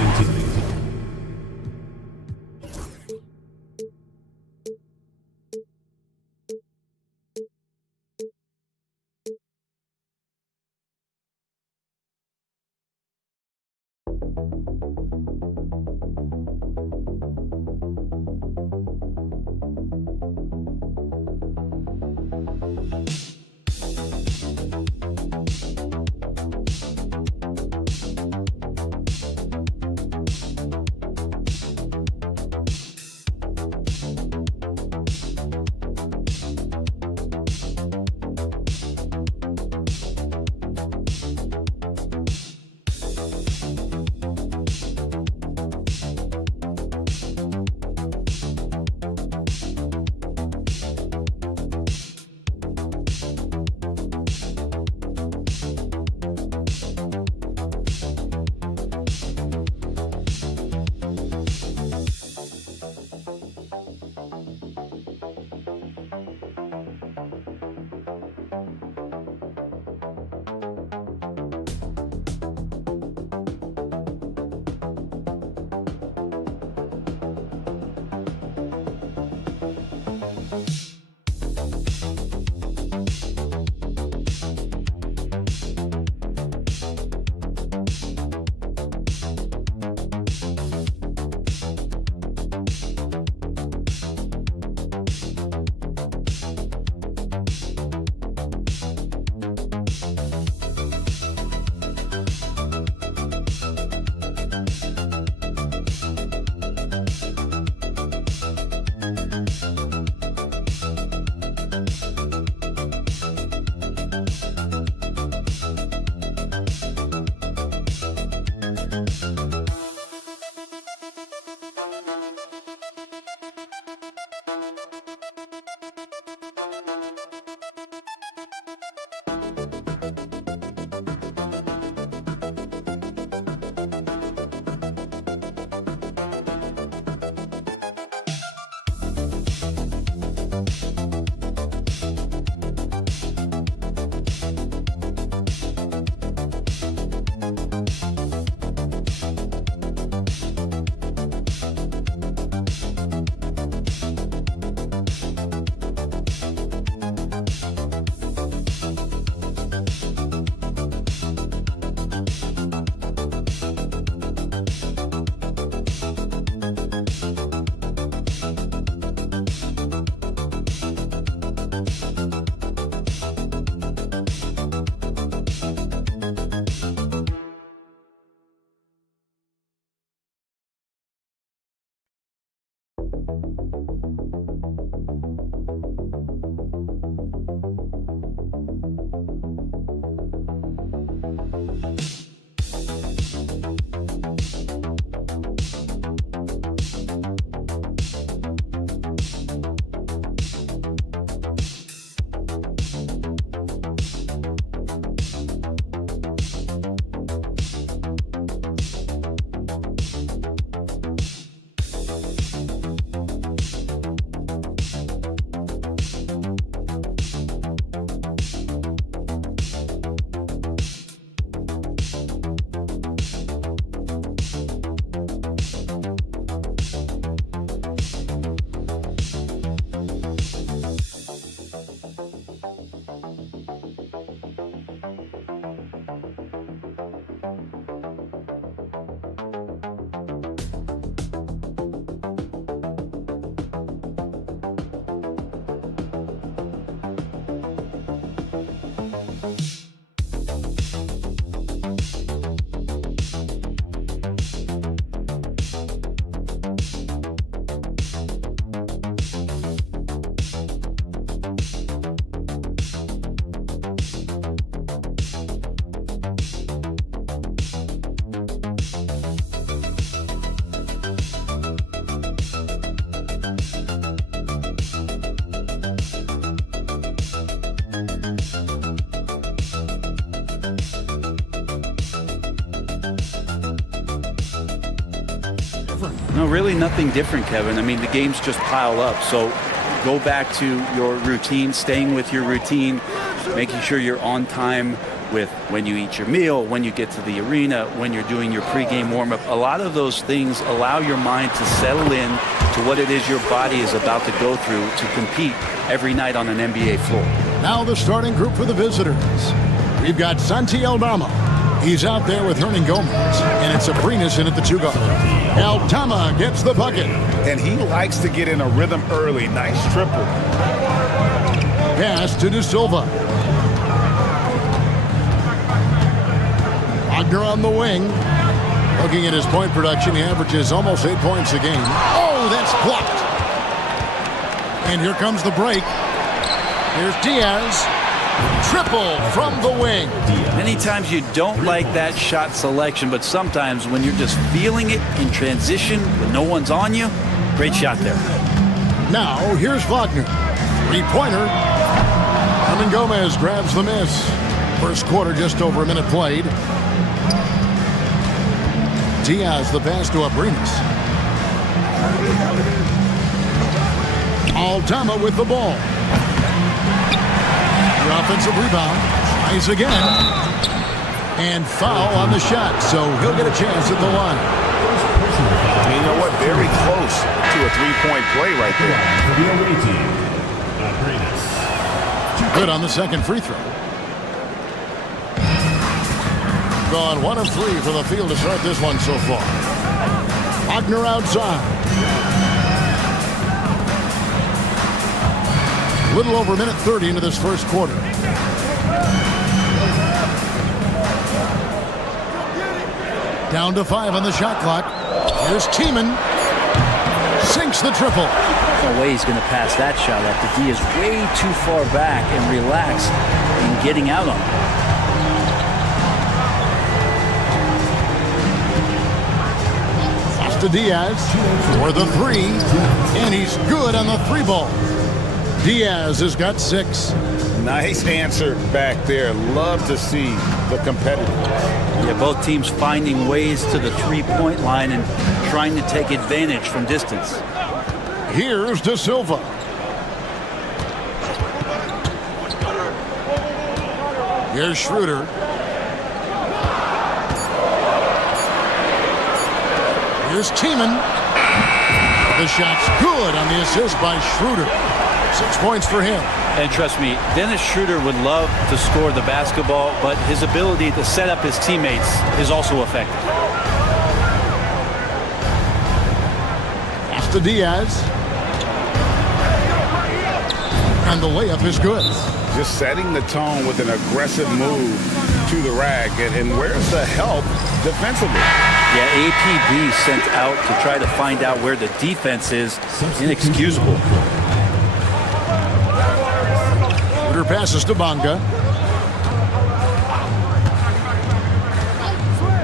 No, really nothing different, Kevin. I mean, the games just pile up. So go back to your routine, staying with your routine, making sure you're on time with when you eat your meal, when you get to the arena, when you're doing your pregame warm-up. A lot of those things allow your mind to settle in to what it is your body is about to go through to compete every night on an NBA floor. Now the starting group for the visitors. We've got Santi Aldama. He's out there with Hernan Gomez, and it's Abrinas in at the 2 guard. Aldama gets the bucket. And he likes to get in a rhythm early. Nice triple. Pass to De Silva. Wagner on the wing. Looking at his point production, he averages almost 8 points a game. Oh, that's blocked. And here comes the break. Here's Diaz. Triple from the wing. Many times you don't like that shot selection, but sometimes when you're just feeling it in transition when no one's on you, great shot there. Now, here's Wagner. 3-pointer. Hernan Gomez grabs the miss. First quarter, just over a minute played. Diaz, the pass to Abrinas. Aldama with the ball. The offensive rebound. Tries again. And foul on the shot, so he'll get a chance at the line. You know what? Very close to a three-point play right there. Good on the second free throw. Gone 1 of 3 from the field to start this one so far. Wagner outside. A little over a minute 30 into this first quarter. Down to 5 on the shot clock. Here's Tiemann. Sinks the triple. No way he's going to pass that shot after D is way too far back and relaxed in getting out on it. To Diaz for the 3, and he's good on the 3 ball. Diaz has got 6. Nice answer back there. Love to see the competitors. Yeah, both teams finding ways to the 3-point line and trying to take advantage from distance. Here's De Silva. Here's Schroeder. Here's Tiemann. The shot's good on the assist by Schroeder. 6 points for him. And trust me, Dennis Schroeder would love to score the basketball, but his ability to set up his teammates is also effective. Pass to Diaz. And the layup is good. Just setting the tone with an aggressive move to the rack. And where's the help defensively? Yeah, APB sent out to try to find out where the defense is. Inexcusable. Schroeder passes to Bonga.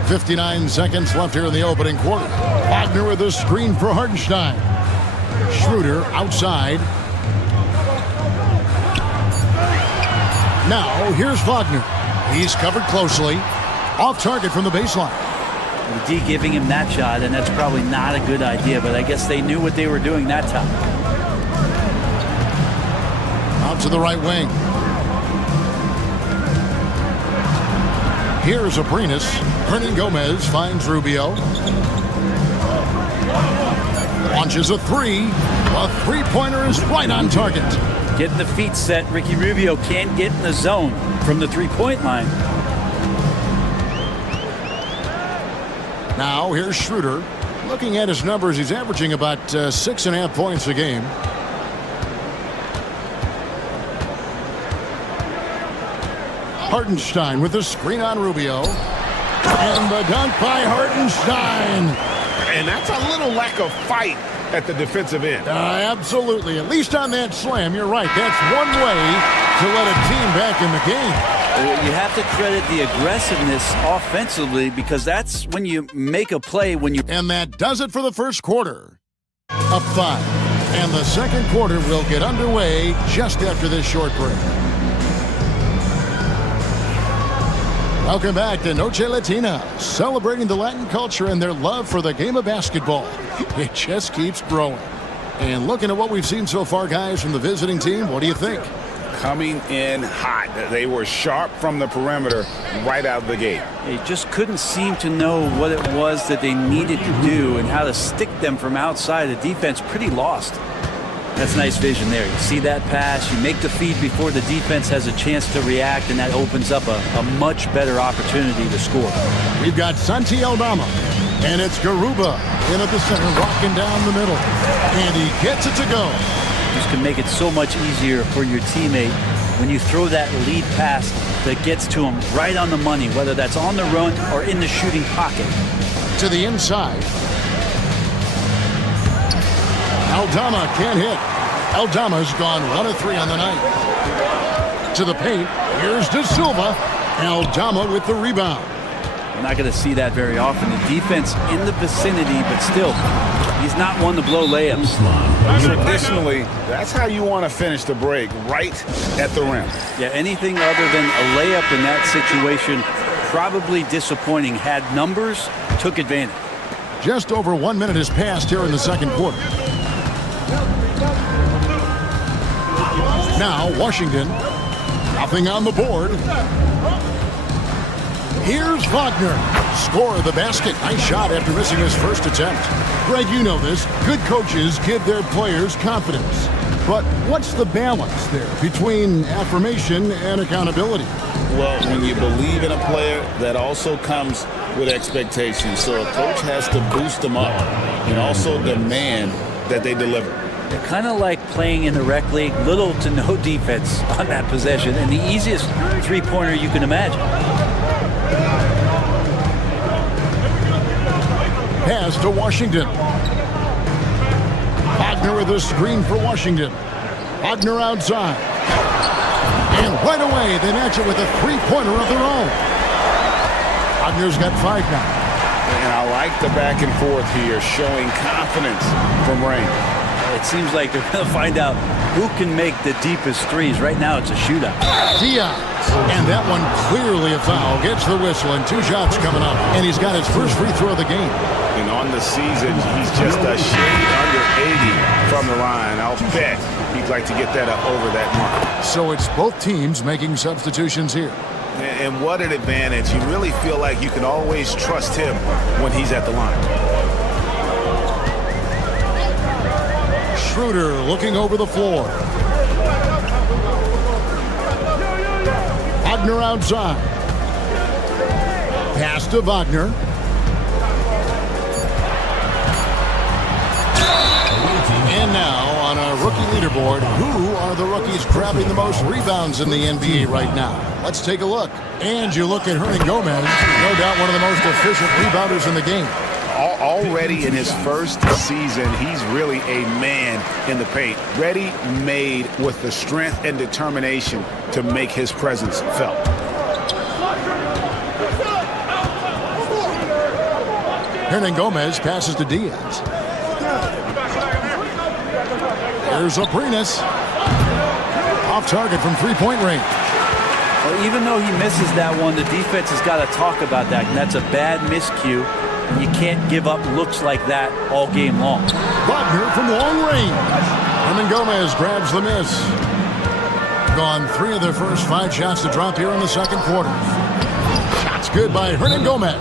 59 seconds left here in the opening quarter. Wagner with a screen for Hartenstein. Schroeder outside. Now, here's Wagner. He's covered closely. Off target from the baseline. The D giving him that shot, and that's probably not a good idea, but I guess they knew what they were doing that time. Out to the right wing. Here's Abrinas. Hernan Gomez finds Rubio. Launches a 3. A 3-pointer is right on target. Getting the feet set. Ricky Rubio can't get in the zone from the 3-point line. Now here's Schroeder. Looking at his numbers, he's averaging about 6.5 points a game. Hartenstein with the screen on Rubio. And the dunk by Hartenstein. And that's a little lack of fight at the defensive end. Absolutely. At least on that slam, you're right. That's one way to let a team back in the game. You have to credit the aggressiveness offensively because that's when you make a play when you... And that does it for the first quarter. Up 5. And the second quarter will get underway just after this short break. Welcome back to Noche Latina, celebrating the Latin culture and their love for the game of basketball. It just keeps growing. And looking at what we've seen so far, guys, from the visiting team, what do you think? Coming in hot. They were sharp from the perimeter right out of the gate. They just couldn't seem to know what it was that they needed to do and how to stick them from outside. The defense pretty lost. That's nice vision there. You see that pass, you make the feed before the defense has a chance to react, and that opens up a much better opportunity to score. We've got Santi Aldama, and it's Garuba in at the center, rocking down the middle. And he gets it to go. This can make it so much easier for your teammate when you throw that lead pass that gets to him right on the money, whether that's on the run or in the shooting pocket. To the inside. Aldama can't hit. Aldama's gone 1 of 3 on the night. To the paint. Here's De Silva. Aldama with the rebound. We're not going to see that very often. The defense in the vicinity, but still, he's not one to blow layups. Traditionally, that's how you want to finish the break, right at the rim. Yeah, anything other than a layup in that situation, probably disappointing. Had numbers, took advantage. Just over 1 minute has passed here in the second quarter. Now, Washington, nothing on the board. Here's Wagner. Score of the basket. Nice shot after missing his first attempt. Greg, you know this. Good coaches give their players confidence. But what's the balance there between affirmation and accountability? Well, when you believe in a player, that also comes with expectations. So a coach has to boost them up and also demand that they deliver. They're kind of like playing in the rec league, little to no defense on that possession, and the easiest three-pointer you can imagine. Pass to Washington. Wagner with a screen for Washington. Wagner outside. And right away, they match it with a three-pointer of their own. Wagner's got 5 now. And I like the back and forth here, showing confidence from Rain. It seems like they're going to find out who can make the deepest threes. Right now, it's a shootout. Diaz. And that one clearly a foul. Gets the whistle, and 2 shots coming up. And he's got his first free throw of the game. And on the season, he's just a shade under 80 from the line. I'll bet he'd like to get that up over that mark. So it's both teams making substitutions here. And what an advantage. You really feel like you can always trust him when he's at the line. Schroeder looking over the floor. Wagner outside. Pass to Wagner. And now on our rookie leaderboard, who are the rookies grabbing the most rebounds in the NBA right now? Let's take a look. And you look at Hernan Gomez, no doubt one of the most efficient rebounders in the game. Already in his first season, he's really a man in the paint. Ready-made with the strength and determination to make his presence felt. Hernan Gomez passes to Diaz. There's Aprinas. Off target from three-point range. Well, even though he misses that one, the defense has got to talk about that, and that's a bad miscue. You can't give up looks like that all game long. Wagner from long range. Hernan Gomez grabs the miss. Gone 3 of their first 5 shots to drop here in the second quarter. Shots good by Hernan Gomez.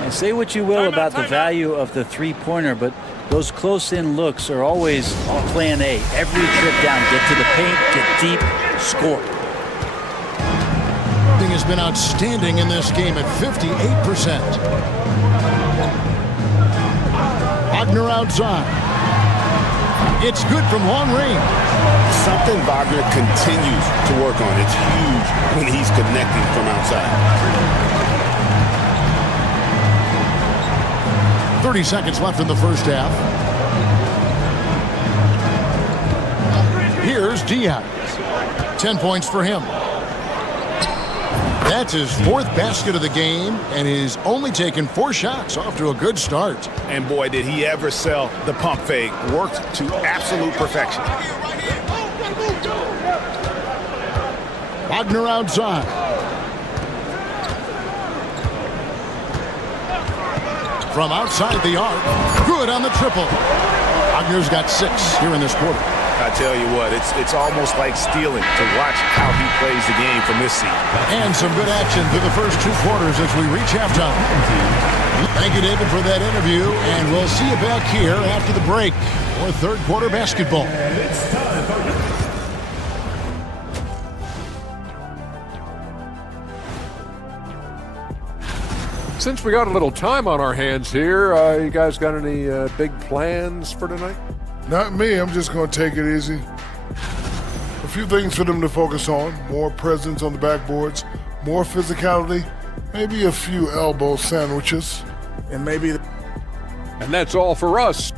And say what you will about the value of the three-pointer, but those close-in looks are always plan A. Every trip down, get to the paint, get deep, score. Has been outstanding in this game at 58%. Wagner outside. It's good from long range. Something Wagner continues to work on. It's huge when he's connecting from outside. 30 seconds left in the first half. Here's Diaz. 10 points for him. That's his 4th basket of the game, and he's only taken 4 shots. Off to a good start. And boy, did he ever sell the pump fake. Worked to absolute perfection. Wagner outside. from outside the arc. Good on the triple. Wagner's got 6 here in this quarter. I tell you what, it's almost like stealing to watch how he plays the game from this seat. And some good action through the first 2 quarters as we reach halftime. Thank you, David, for that interview, and we'll see you back here after the break for third quarter basketball. Since we got a little time on our hands here, you guys got any big plans for tonight? Not me. I'm just going to take it easy. A few things for them to focus on. More presence on the backboards, more physicality, maybe a few elbow sandwiches, and maybe... And that's all for us.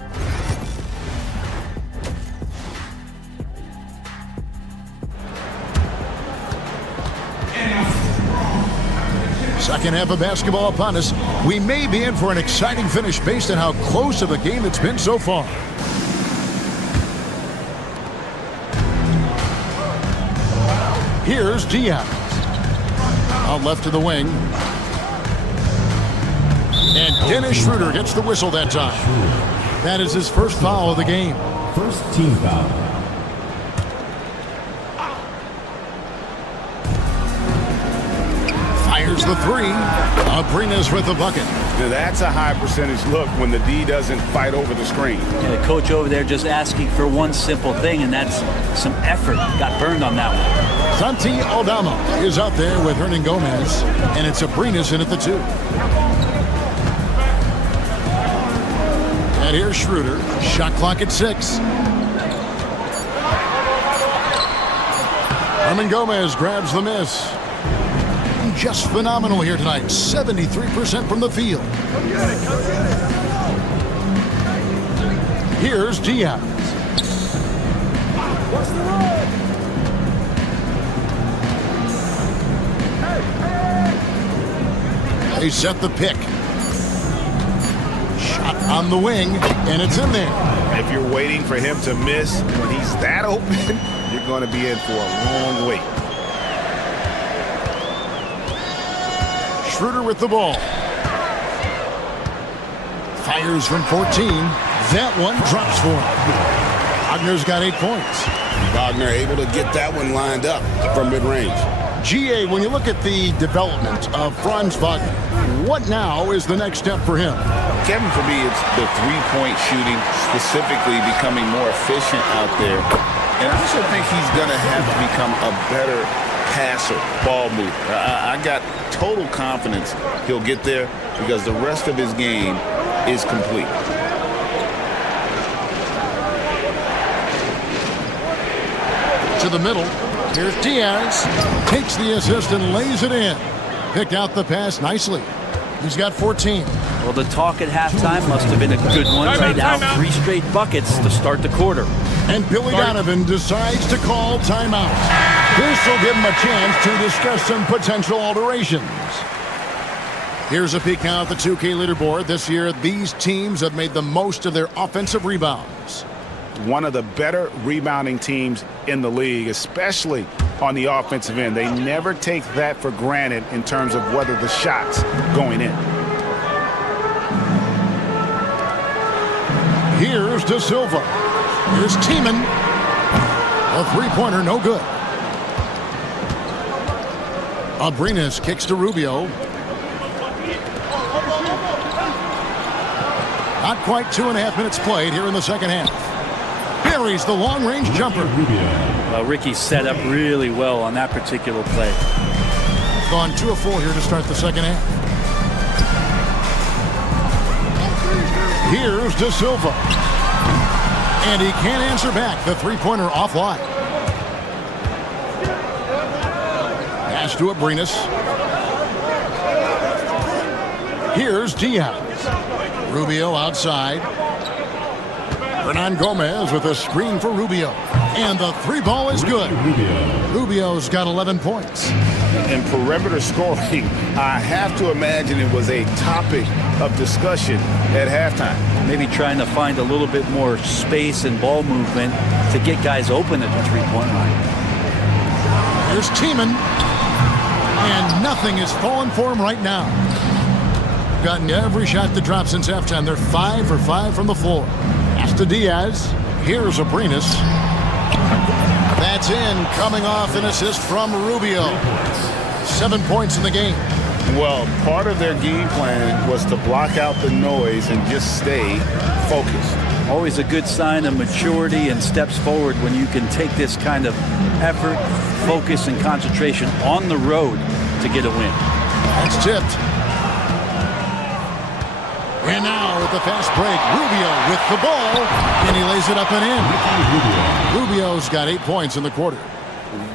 Second half of basketball upon us. We may be in for an exciting finish based on how close of a game it's been so far. Here's Diaz. Out left to the wing. And Dennis Schroeder gets the whistle that time. That is his first foul of the game. First team foul. Fires the 3. Abrinas with the bucket. Now that's a high percentage look when the D doesn't fight over the screen. And the coach over there just asking for one simple thing, and that's some effort. Got burned on that one. Santi Aldama is out there with Hernan Gomez, and it's Abrinas in at the 2. And here's Schroeder. Shot clock at 6. Hernan Gomez grabs the miss. Just phenomenal here tonight. 73% from the field. Here's Diaz. What's the roll? They set the pick. Shot on the wing, and it's in there. If you're waiting for him to miss when he's that open, you're going to be in for a long wait. Schroeder with the ball. Fires from 14. That one drops for him. Wagner's got 8 points. Wagner able to get that one lined up from mid-range. GA, when you look at the development of Franz Wagner, what now is the next step for him? Kevin, for me, it's the three-point shooting, specifically becoming more efficient out there. And I also think he's going to have to become a better passer, ball mover. I got total confidence he'll get there because the rest of his game is complete. To the middle. Here's Diaz. Takes the assist and lays it in. Picked out the pass nicely. He's got 14. Well, the talk at halftime must have been a good one. Right now, 3 straight buckets to start the quarter. And Billy Donovan decides to call timeout. This will give him a chance to discuss some potential alterations. Here's a peek now at the 2K leaderboard. This year, these teams have made the most of their offensive rebounds. One of the better rebounding teams in the league, especially on the offensive end. They never take that for granted in terms of whether the shot's going in. Here's De Silva. Here's Tiemann. A three-pointer, no good. Abrinas kicks to Rubio. Not quite 2.5 minutes played here in the second half. Buries the long-range jumper. Well, Ricky set up really well on that particular play. Gone 2 of 4 here to start the second half. Here's De Silva. And he can't answer back. The three-pointer offline. Pass to Abrinas. Here's Diaz. Rubio outside. Hernan Gomez with a screen for Rubio. And the 3-ball is good. Rubio's got 11 points. And perimeter scoring, I have to imagine it was a topic of discussion at halftime. Maybe trying to find a little bit more space and ball movement to get guys open at the three-point line. Here's Tiemann. And nothing is falling for him right now. gotten every shot that dropped since halftime. They're 5 for 5 from the floor. Pass to Diaz. Here's Abrinas. That's in, coming off an assist from Rubio. 7 points in the game. Well, part of their game plan was to block out the noise and just stay focused. Always a good sign of maturity and steps forward when you can take this kind of effort, focus, and concentration on the road to get a win. That's tipped. And now with the fast break, Rubio with the ball, and he lays it up and in. Rubio's got 8 points in the quarter.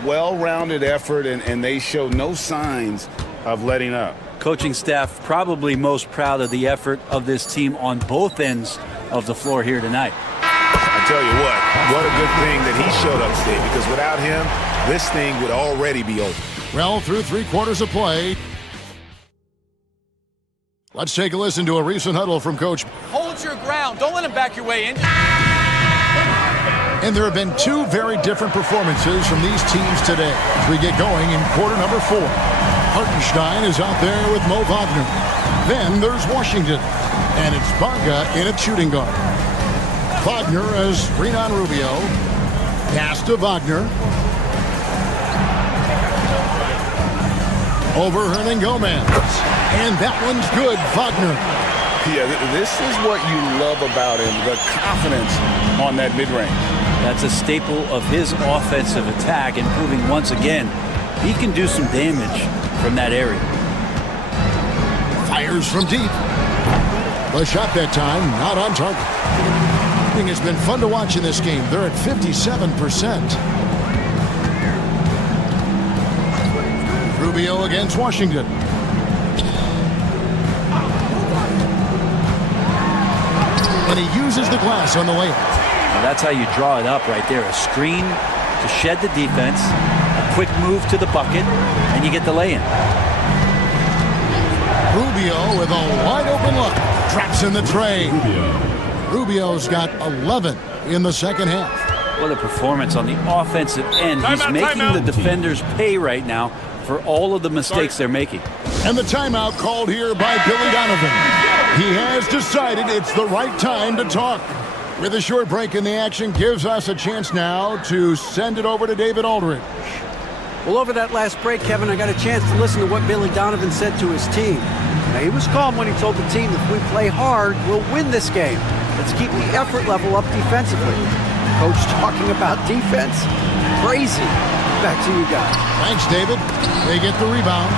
Well-rounded effort, and they show no signs of letting up. Coaching staff probably most proud of the effort of this team on both ends of the floor here tonight. I tell you what a good thing that he showed up today, because without him, this thing would already be over. Well, through 3 quarters of play, let's take a listen to a recent huddle from Coach. Hold your ground. Don't let him back your way in. And there have been 2 very different performances from these teams today as we get going in quarter number 4. Hartenstein is out there with Mo Wagner. Then there's Washington, and it's Baga in at shooting guard. Wagner has screen on Rubio. Pass to Wagner. Over Hernan Gomez. And that one's good, Wagner. Yeah, this is what you love about him, the confidence on that mid-range. That's a staple of his offensive attack, and proving once again he can do some damage from that area. Fires from deep. The shot that time, not on target. I think it's been fun to watch in this game. They're at 57%. Rubio against Washington. And he uses the glass on the layup. Now that's how you draw it up right there. A screen to shed the defense, a quick move to the bucket, and you get the lay-in. Rubio with a wide open look. Traps in the tray. Rubio's got 11 in the second half. What a performance on the offensive end. He's making the defenders pay right now for all of the mistakes they're making. And the timeout called here by Billy Donovan. He has decided it's the right time to talk. With a short break in the action, gives us a chance now to send it over to David Aldridge. Well, over that last break, Kevin, I got a chance to listen to what Billy Donovan said to his team. Now, he was calm when he told the team, if we play hard, we'll win this game. Let's keep the effort level up defensively. Coach talking about defense? Crazy. Back to you guys. Thanks, David. They get the rebound.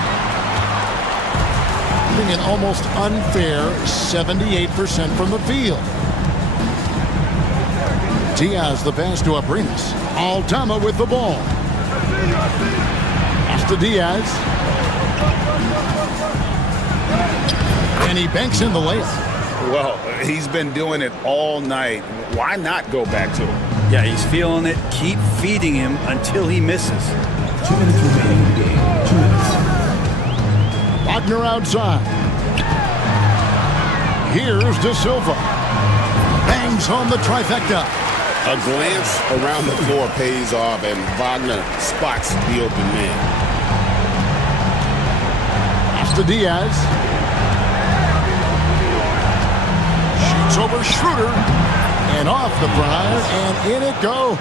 An almost unfair 78% from the field. Diaz the pass to Abrinas. Aldama with the ball. Pass to Diaz. And he banks in the layup. Well, he's been doing it all night. Why not go back to him? Yeah, he's feeling it. Keep feeding him until he misses. 2 minutes remaining in the game. 2 minutes. Wagner outside. Here's De Silva. Bangs home the trifecta. A glance around the floor pays off, and Wagner spots the open man. Pass to Diaz. Shoots over Schroeder. And off the prior, and in it goes.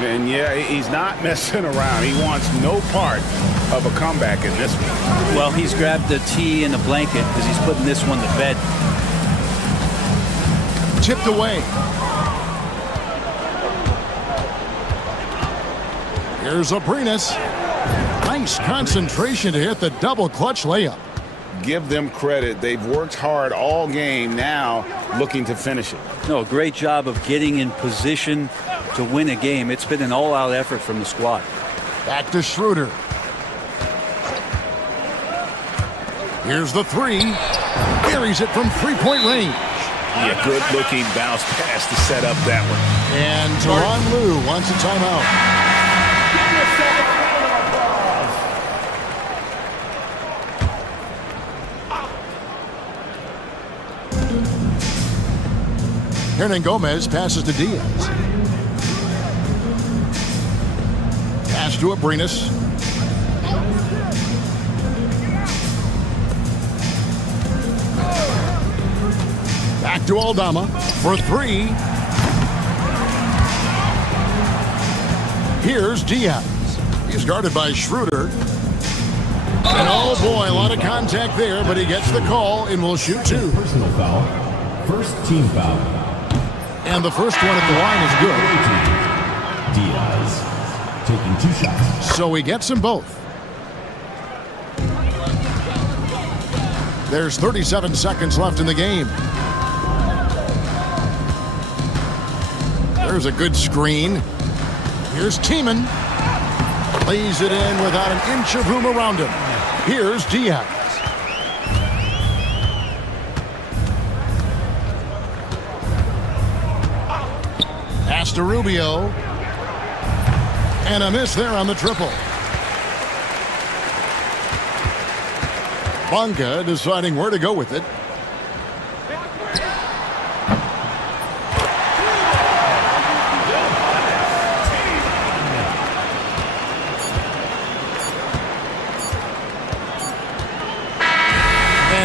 And yeah, he's not messing around. He wants no part of a comeback in this one. Well, he's grabbed the tee and the blanket because he's putting this one to bed. Tipped away. Here's Abrinas. Nice concentration to hit the double clutch layup. Give them credit. They've worked hard all game, now looking to finish it. No, great job of getting in position to win a game. It's been an all-out effort from the squad. Back to Schroeder. Here's the three. Buries it from three-point range. Yeah, good-looking bounce pass to set up that one. And Tyronn Lue wants a timeout. Hernan Gomez passes to Diaz. Pass to Abrinas. Back to Aldama for 3. Here's Diaz. He's guarded by Schroeder. And oh boy, a lot of contact there, but he gets the call and will shoot 2. Personal foul. First team foul. And the first one at the line Diaz taking 2 shots. is good. So he gets them both. There's 37 seconds left in the game. There's a good screen. Here's Tiemann. Lays it in without an inch of room around him. Here's Diaz. Pass to Rubio. And a miss there on the triple. Bonga deciding where to go with it.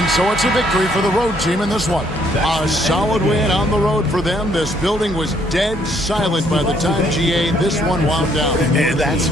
And so it's a victory for the road team in this one. A solid win on the road for them. This building was dead silent by the time, GA, this one wound down. And that's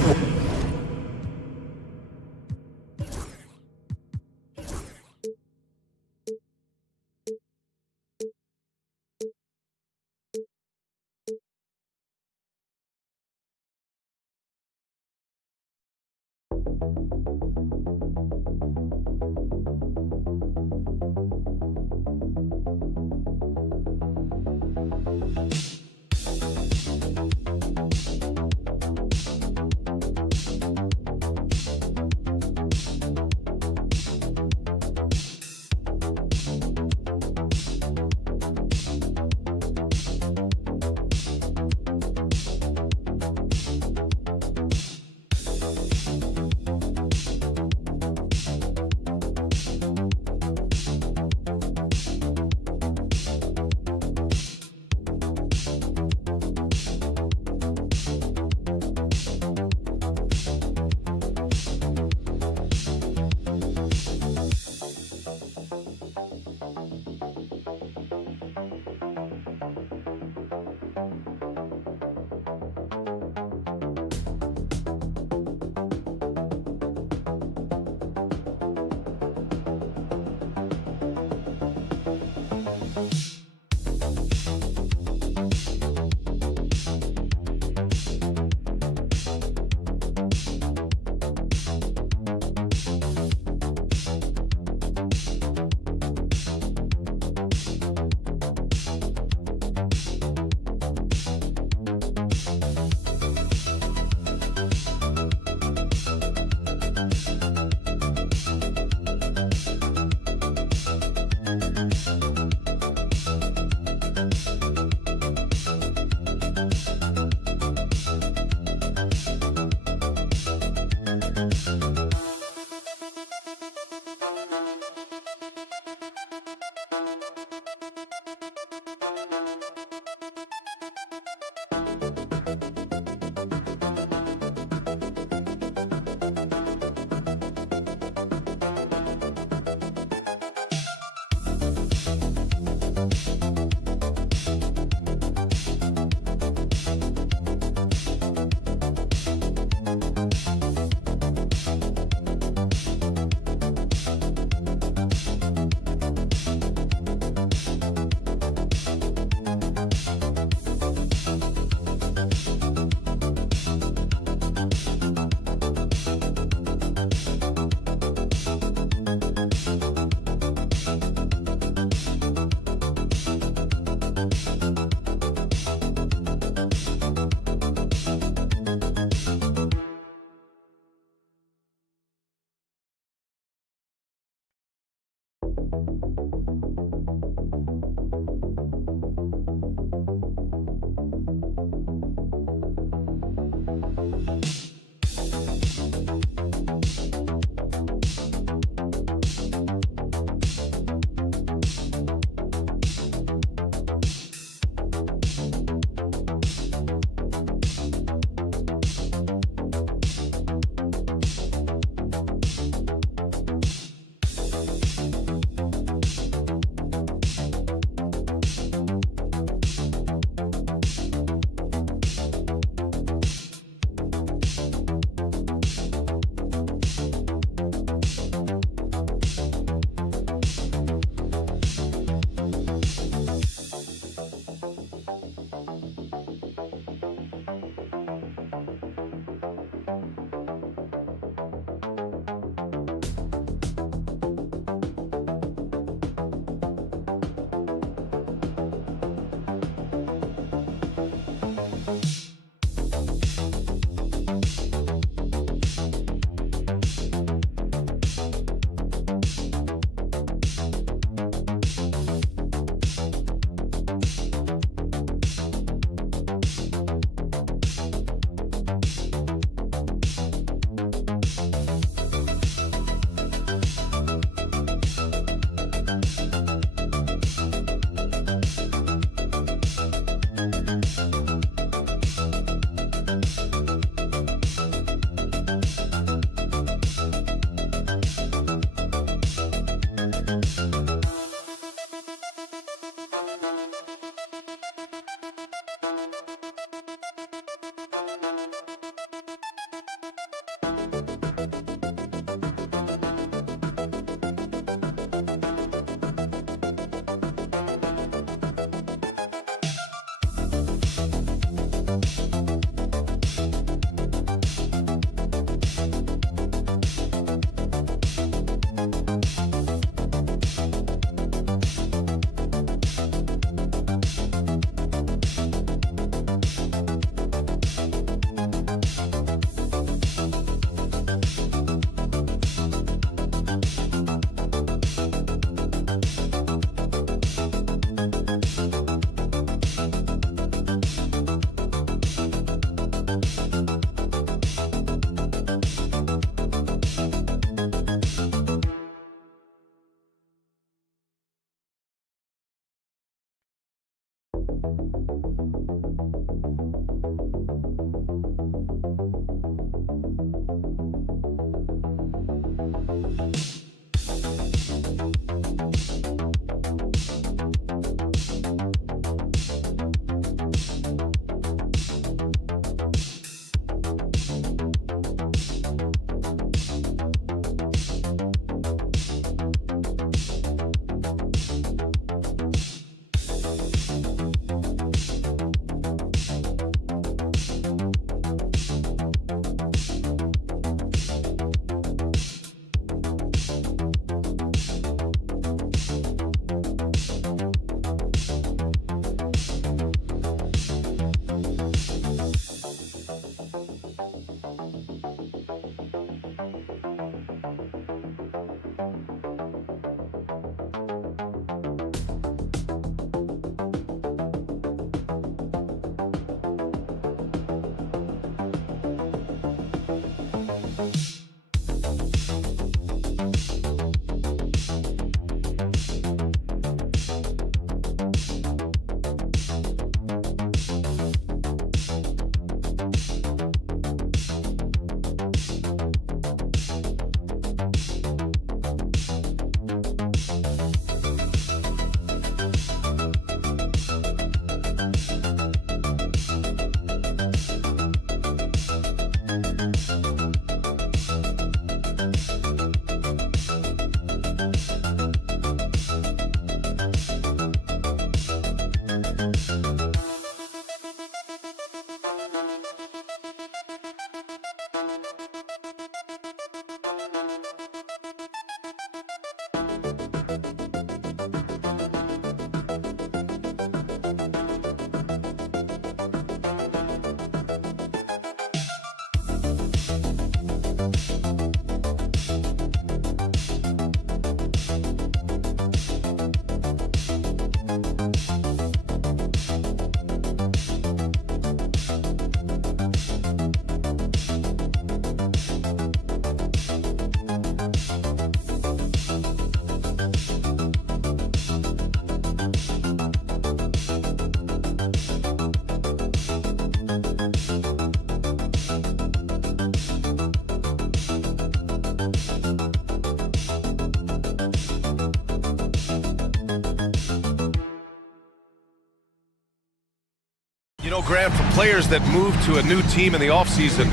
You know, Graham, for players that move to a new team in the offseason,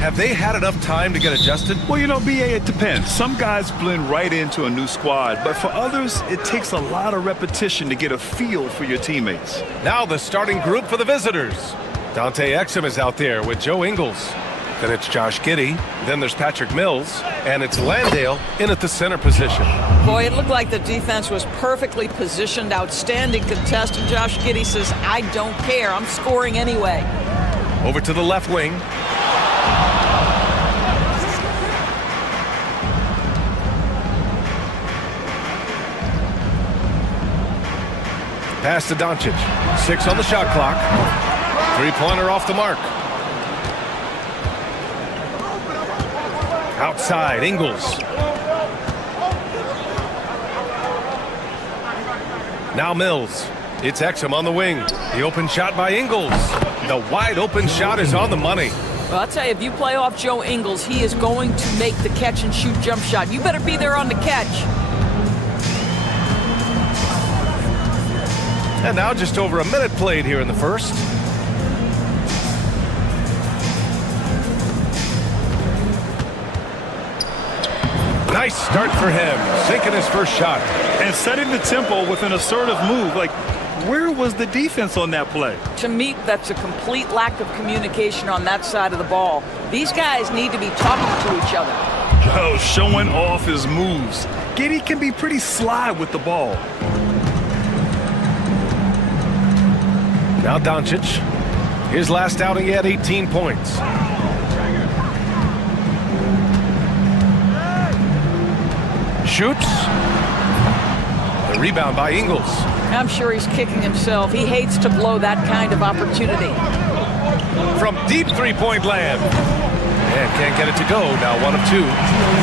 have they had enough time to get adjusted? Well, you know, BA, it depends. Some guys blend right into a new squad, but for others, it takes a lot of repetition to get a feel for your teammates. Now the starting group for the visitors. Dante Exum is out there with Joe Ingles. Then it's Josh Giddey. Then there's Patrick Mills. And it's Landale in at the center position. Boy, it looked like the defense was perfectly positioned. Outstanding contest. And Josh Giddey says, I don't care. I'm scoring anyway. Over to the left wing. Pass to Doncic. 6 on the shot clock. Three-pointer off the mark. Outside, Ingles. Now Mills. It's Exum on the wing. The open shot by Ingles. The wide open shot is on the money. Well, I'll tell you, if you play off Joe Ingles, he is going to make the catch and shoot jump shot. You better be there on the catch. And now just over a minute played here in the first. Nice start for him, sinking his first shot. And setting the tempo with an assertive move. Like, where was the defense on that play? To me, that's a complete lack of communication on that side of the ball. These guys need to be talking to each other. Oh, showing off his moves. Giddey can be pretty sly with the ball. Now Doncic. His last outing, he had 18 points. Shoots. The rebound by Ingles. I'm sure he's kicking himself. He hates to blow that kind of opportunity. From deep three-point land. And can't get it to go. Now 1 of 2.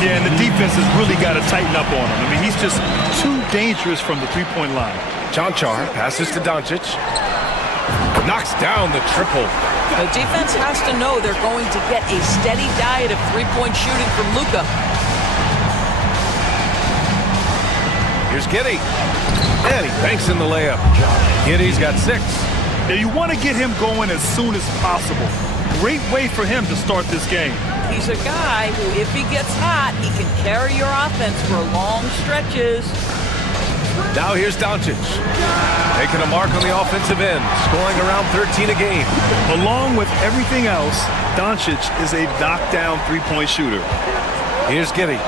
Yeah, and the defense has really got to tighten up on him. I mean, he's just too dangerous from the three-point line. Chanchar passes to Doncic. Knocks down the triple. The defense has to know they're going to get a steady diet of three-point shooting from Luka. Here's Giddey. And he banks in the layup. Giddey's got 6. Now you want to get him going as soon as possible. Great way for him to start this game. He's a guy who, if he gets hot, he can carry your offense for long stretches. Now here's Doncic. Making a mark on the offensive end, scoring around 13 a game. Along with everything else, Doncic is a knockdown three-point shooter. Here's Giddey.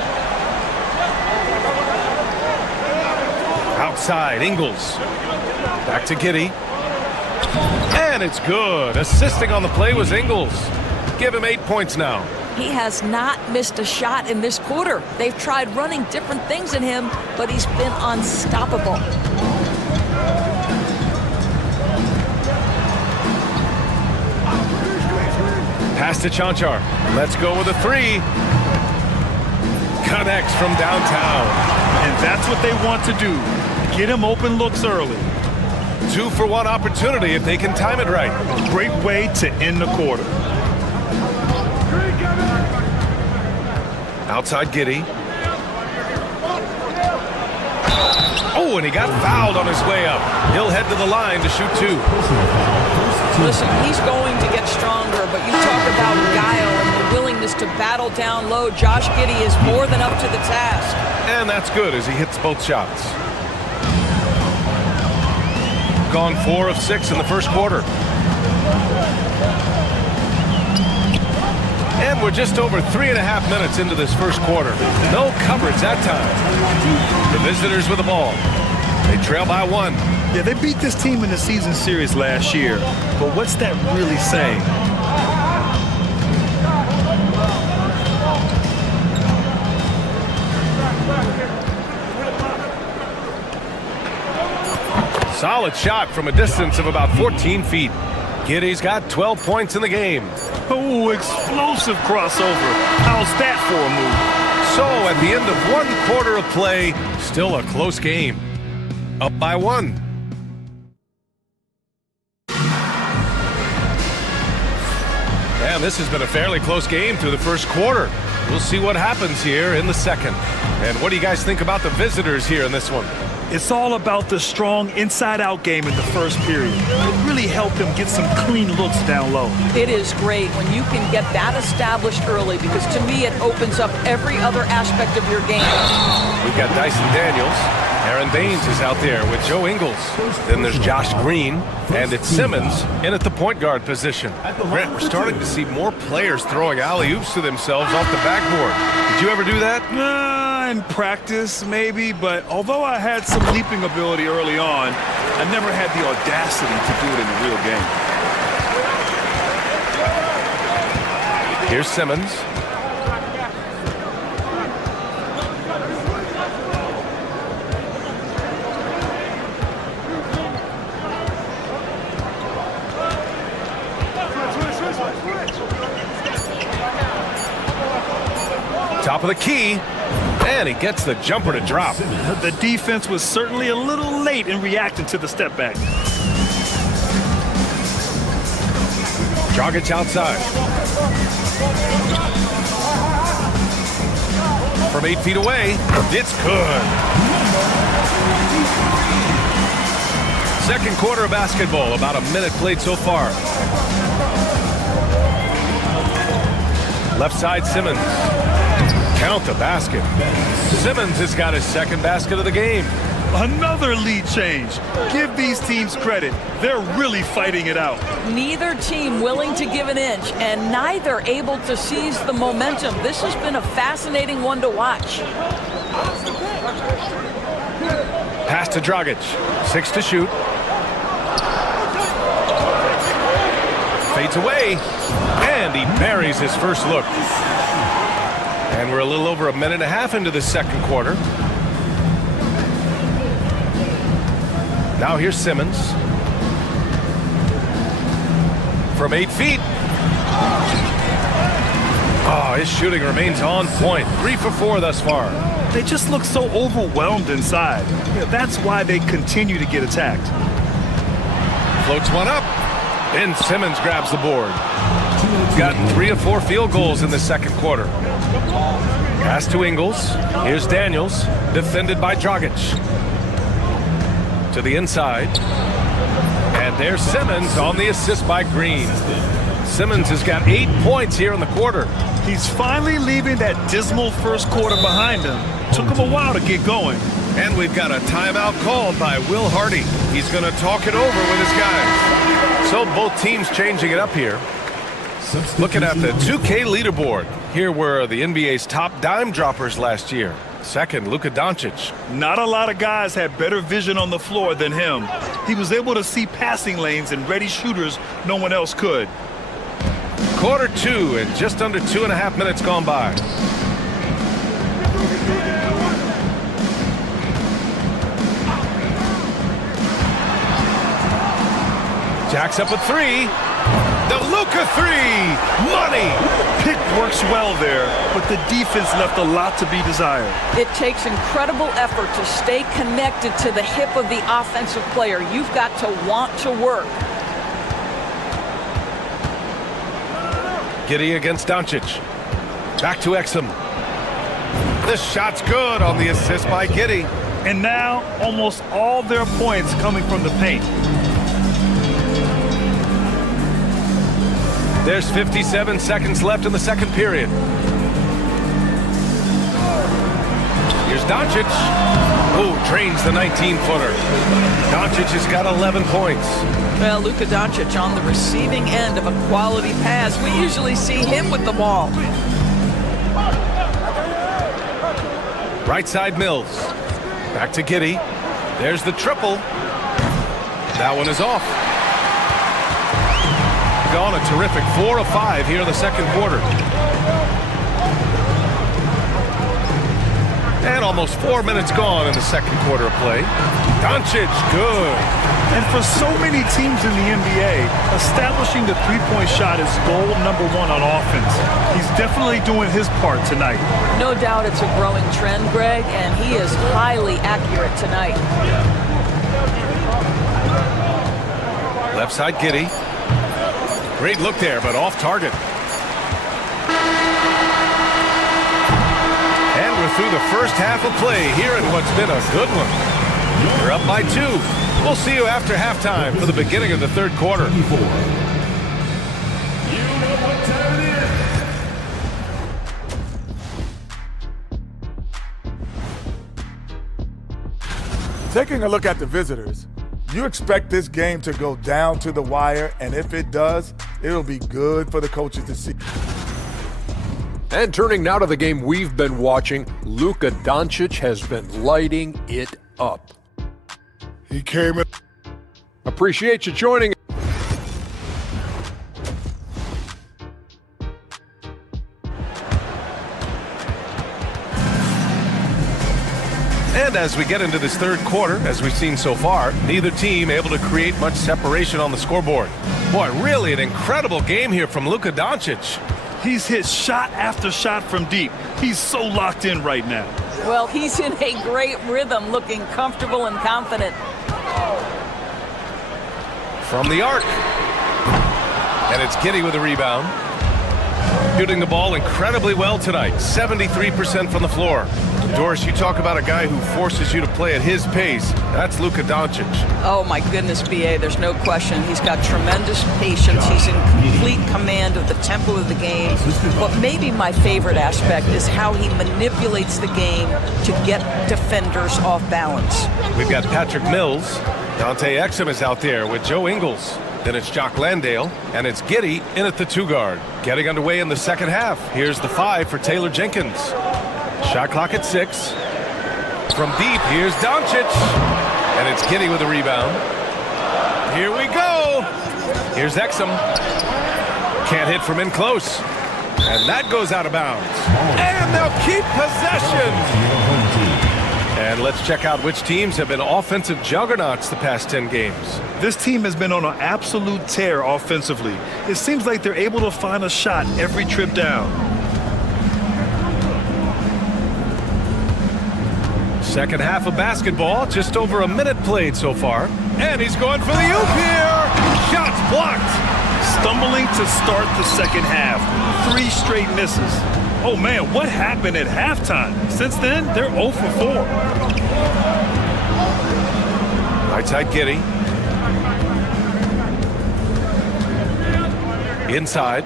Outside, Ingles. Back to Giddey. And it's good. Assisting on the play was Ingles. Give him 8 points now. He has not missed a shot in this quarter. They've tried running different things in him, but he's been unstoppable. Pass to Chanchar. Let's go with a 3. Connects from downtown. And that's what they want to do. Get him open looks early. 2-for-1 opportunity if they can time it right. A great way to end the quarter. Outside Giddey. Oh, and he got fouled on his way up. He'll head to the line to shoot 2. Listen, he's going to get stronger, but you talk about guile and the willingness to battle down low. Josh Giddey is more than up to the task. And that's good as he hits both shots. Gone 4 of 6 in the first quarter. And we're just over 3.5 minutes into this first quarter. No coverage that time. The visitors with the ball. They trail by 1. Yeah, they beat this team in the season series last year. But what's that really saying? Solid shot from a distance of about 14 feet. Giddey's got 12 points in the game. Oh, explosive crossover. How's that for a move? So at the end of 1 quarter of play, still a close game. Up by 1. And this has been a fairly close game through the first quarter. We'll see what happens here in the second. And what do you guys think about the visitors here in this one? It's all about the strong inside-out game in the first period. It really helped them get some clean looks down low. It is great when you can get that established early because to me it opens up every other aspect of your game. We've got Dyson Daniels. Aaron Baines is out there with Joe Ingles. Then there's Josh Green, and it's Simmons in at the point guard position. Grant, we're starting to see more players throwing alley-oops to themselves off the backboard. Did you ever do that? In practice, maybe, but although I had some leaping ability early on, I never had the audacity to do it in the real game. Here's Simmons. Top of the key, and he gets the jumper to drop. The defense was certainly a little late in reacting to the step back. Dragic outside. From 8 feet away, it's good. Second quarter of basketball, about a minute played so far. Left side, Simmons. Count the basket. Simmons has got his second basket of the game. Another lead change. Give these teams credit. They're really fighting it out. Neither team willing to give an inch, and neither able to seize the momentum. This has been a fascinating one to watch. Pass to Dragic. 6 to shoot. Fades away, and he buries his first look. And we're a little over a minute and a half into the second quarter. Now here's Simmons. From 8 feet. Oh, his shooting remains on point. 3 for 4 thus far. They just look so overwhelmed inside. That's why they continue to get attacked. Floats one up, and Simmons grabs the board. He's gotten 3 of 4 field goals in the second quarter. Pass to Ingles. Here's Daniels, defended by Dragic. To the inside. And there's Simmons on the assist by Green. Simmons has got 8 points here in the quarter. He's finally leaving that dismal first quarter behind him. Took him a while to get going. And we've got a timeout called by Will Hardy. He's going to talk it over with his guys. So both teams changing it up here. Looking at the 2K leaderboard. Here were the NBA's top dime droppers last year. Second, Luka Doncic. Not a lot of guys had better vision on the floor than him. He was able to see passing lanes and ready shooters no one else could. Quarter 2 and just under 2.5 minutes gone by. Jacks up a 3. The Luka 3. Money. Pick works well there, but the defense left a lot to be desired. It takes incredible effort to stay connected to the hip of the offensive player. You've got to want to work. Giddey against Doncic. Back to Exum. This shot's good on the assist by Giddey. And now almost all their points coming from the paint. There's 57 seconds left in the second period. Here's Doncic. Oh, drains the 19-footer. Doncic has got 11 points. Well, Luka Doncic on the receiving end of a quality pass. We usually see him with the ball. Right side Mills. Back to Giddey. There's the triple. That one is off. Gone a terrific 4 of 5 here in the second quarter. And almost 4 minutes gone in the second quarter of play. Doncic, good. And for so many teams in the NBA, establishing the three-point shot is goal number 1 on offense. He's definitely doing his part tonight. No doubt it's a growing trend, Greg, and he is highly accurate tonight. Left side, Giddey. Great look there, but off target. And we're through the first half of play here in what's been a good one. We're up by 2. We'll see you after halftime for the beginning of the third quarter. Taking a look at the visitors, you expect this game to go down to the wire, and if it does, it'll be good for the coaches to see. And turning now to the game we've been watching, Luka Doncic has been lighting it up. He came in. Appreciate you joining. And as we get into this third quarter, as we've seen so far, neither team able to create much separation on the scoreboard. Boy, really an incredible game here from Luka Doncic. He's hit shot after shot from deep. He's so locked in right now. Well, he's in a great rhythm, looking comfortable and confident. From the arc. And it's Giddey with a rebound. Shooting the ball incredibly well tonight. 73% from the floor. Doris, you talk about a guy who forces you to play at his pace. That's Luka Doncic. Oh, my goodness, B.A., there's no question. He's got tremendous patience. He's in complete command of the tempo of the game. But maybe my favorite aspect is how he manipulates the game to get defenders off balance. We've got Patrick Mills. Dante Exum is out there with Joe Ingles. Then it's Jock Landale, and it's Giddey in at the 2 guard. Getting underway in the second half. Here's the 5 for Taylor Jenkins. Shot clock at 6. From deep, here's Doncic. And it's Giddey with a rebound. Here we go. Here's Exum. Can't hit from in close. And that goes out of bounds. And they'll keep possession. And let's check out which teams have been offensive juggernauts the past 10 games. This team has been on an absolute tear offensively. It seems like they're able to find a shot every trip down. Second half of basketball, just over a minute played so far. And he's going for the oop here. Shots blocked. Stumbling to start the second half. 3 straight misses. Oh, man, what happened at halftime? Since then, they're 0 for 4. Right side Giddey. Inside.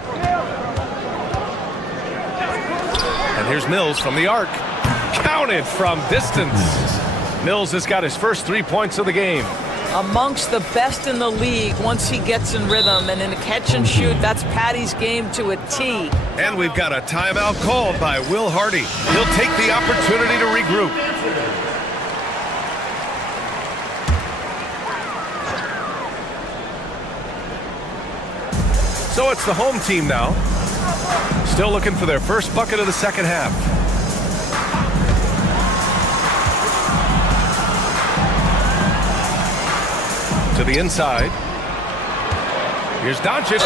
And here's Mills from the arc. Counted from distance. Mills has got his first 3 points of the game. Amongst the best in the league once he gets in rhythm, and in a catch and shoot, that's Patty's game to a T. And we've got a timeout called by Will Hardy. He'll take the opportunity to regroup. So it's the home team now. Still looking for their first bucket of the second half. To the inside. Here's Doncic.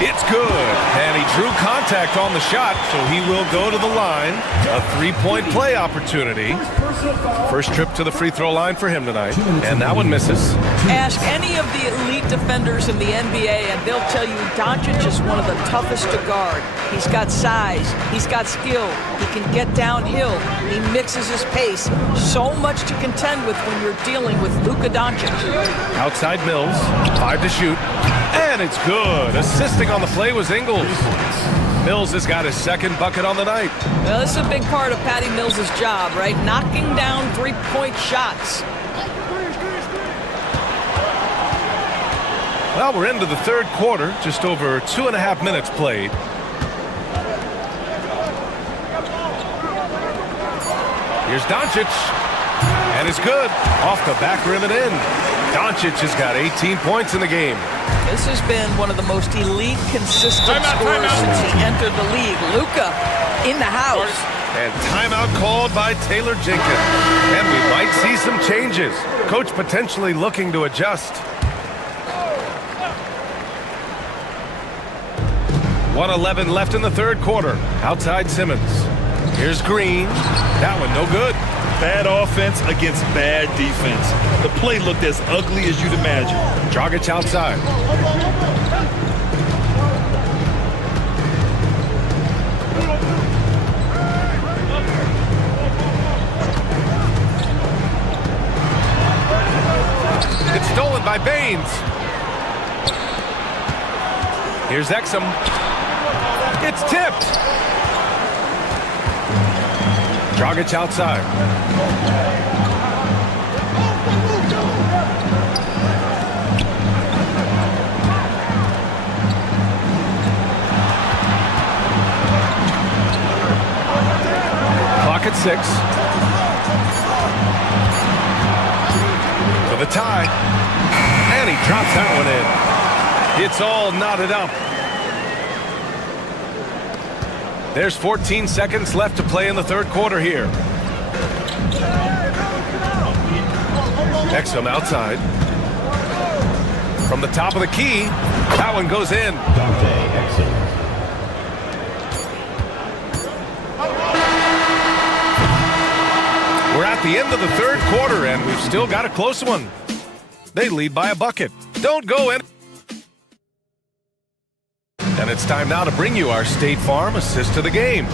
It's good. And he drew contact on the shot, so he will go to the line. A 3-point play opportunity. First trip to the free throw line for him tonight. And that one misses. Ask any of the elite defenders in the NBA, and they'll tell you Doncic is one of the toughest to guard. He's got size. He's got skill. He can get downhill. He mixes his pace. So much to contend with when you're dealing with Luka Doncic. Outside Mills. 5 to shoot. And it's good. Assisting on the play was Ingles. Mills has got his second bucket on the night. Well, this is a big part of Patty Mills' job, right? Knocking down 3-point shots. Well, we're into the third quarter. Just over 2.5 minutes played. Here's Doncic. And it's good. Off the back rim and in. Doncic has got 18 points in the game. This has been one of the most elite, consistent scorers since he entered the league. Luka in the house. And timeout called by Taylor Jenkins. And we might see some changes. Coach potentially looking to adjust. 1:11 left in the third quarter. Outside Simmons. Here's Green. That one no good. Bad offense against bad defense. The play looked as ugly as you'd imagine. Dragic outside. It's stolen by Baines. Here's Exum. It's tipped. Dragic outside. Clock at 6. For the tie. And he drops that one in. It's all knotted up. There's 14 seconds left to play in the third quarter here. Exum outside. From the top of the key, that one goes in. Dante Exum. We're at the end of the third quarter, and we've still got a close one. They lead by a bucket. Don't go in. And it's time now to bring you our State Farm assist to the game.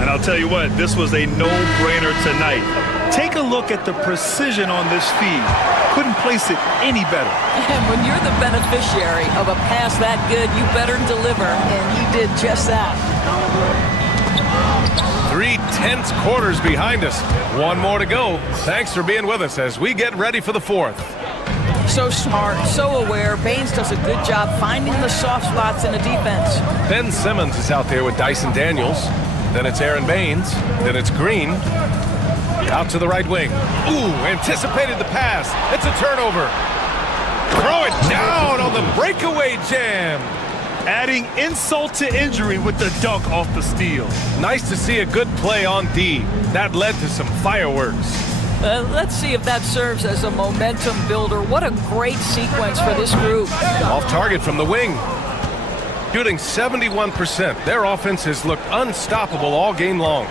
And I'll tell you what, this was a no-brainer tonight. Take a look at the precision on this feed. Couldn't place it any better. And when you're the beneficiary of a pass that good, you better deliver, and he did just that. 3 tense quarters behind us. One more to go. Thanks for being with us as we get ready for the fourth. So smart, so aware. Baines does a good job finding the soft spots in the defense. Ben Simmons is out there with Dyson Daniels. Then it's Aaron Baines. Then it's Green. Out to the right wing. Ooh, anticipated the pass. It's a turnover. Throw it down on the breakaway jam. Adding insult to injury with the dunk off the steal. Nice to see a good play on D. That led to some fireworks. Let's see if that serves as a momentum builder. What a great sequence for this group. Off target from the wing. Shooting 71%. Their offense has looked unstoppable all game long.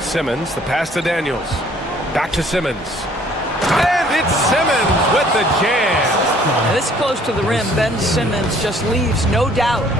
Simmons, the pass to Daniels. Back to Simmons. And it's Simmons with the jam. This close to the rim, Ben Simmons just leaves no doubt.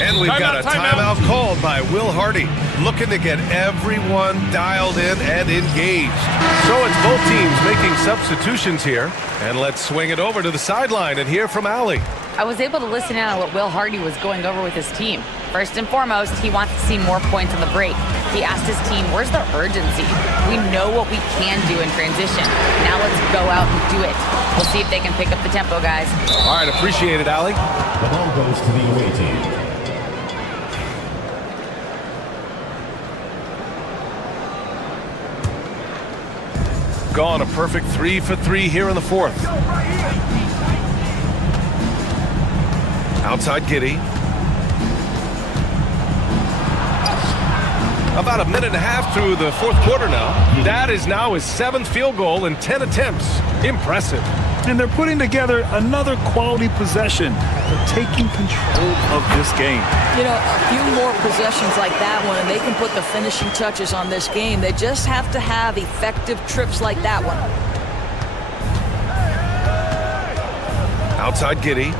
And we've got a timeout called by Will Hardy, looking to get everyone dialed in and engaged. So it's both teams making substitutions here. And let's swing it over to the sideline and hear from Allie. I was able to listen in on what Will Hardy was going over with his team. First and foremost, he wants to see more points on the break. He asked his team, where's the urgency? We know what we can do in transition. Now let's go out and do it. We'll see if they can pick up the tempo, guys. All right, appreciate it, Allie. The ball goes to the away team. Gone a perfect 3 for 3 here in the fourth. Outside Giddey. About a minute and a half through the fourth quarter now. That is now his 7th field goal in 10 attempts. Impressive. And they're putting together another quality possession. They're taking control of this game. You know, a few more possessions like that one, and they can put the finishing touches on this game. They just have to have effective trips like that one. Outside Giddey.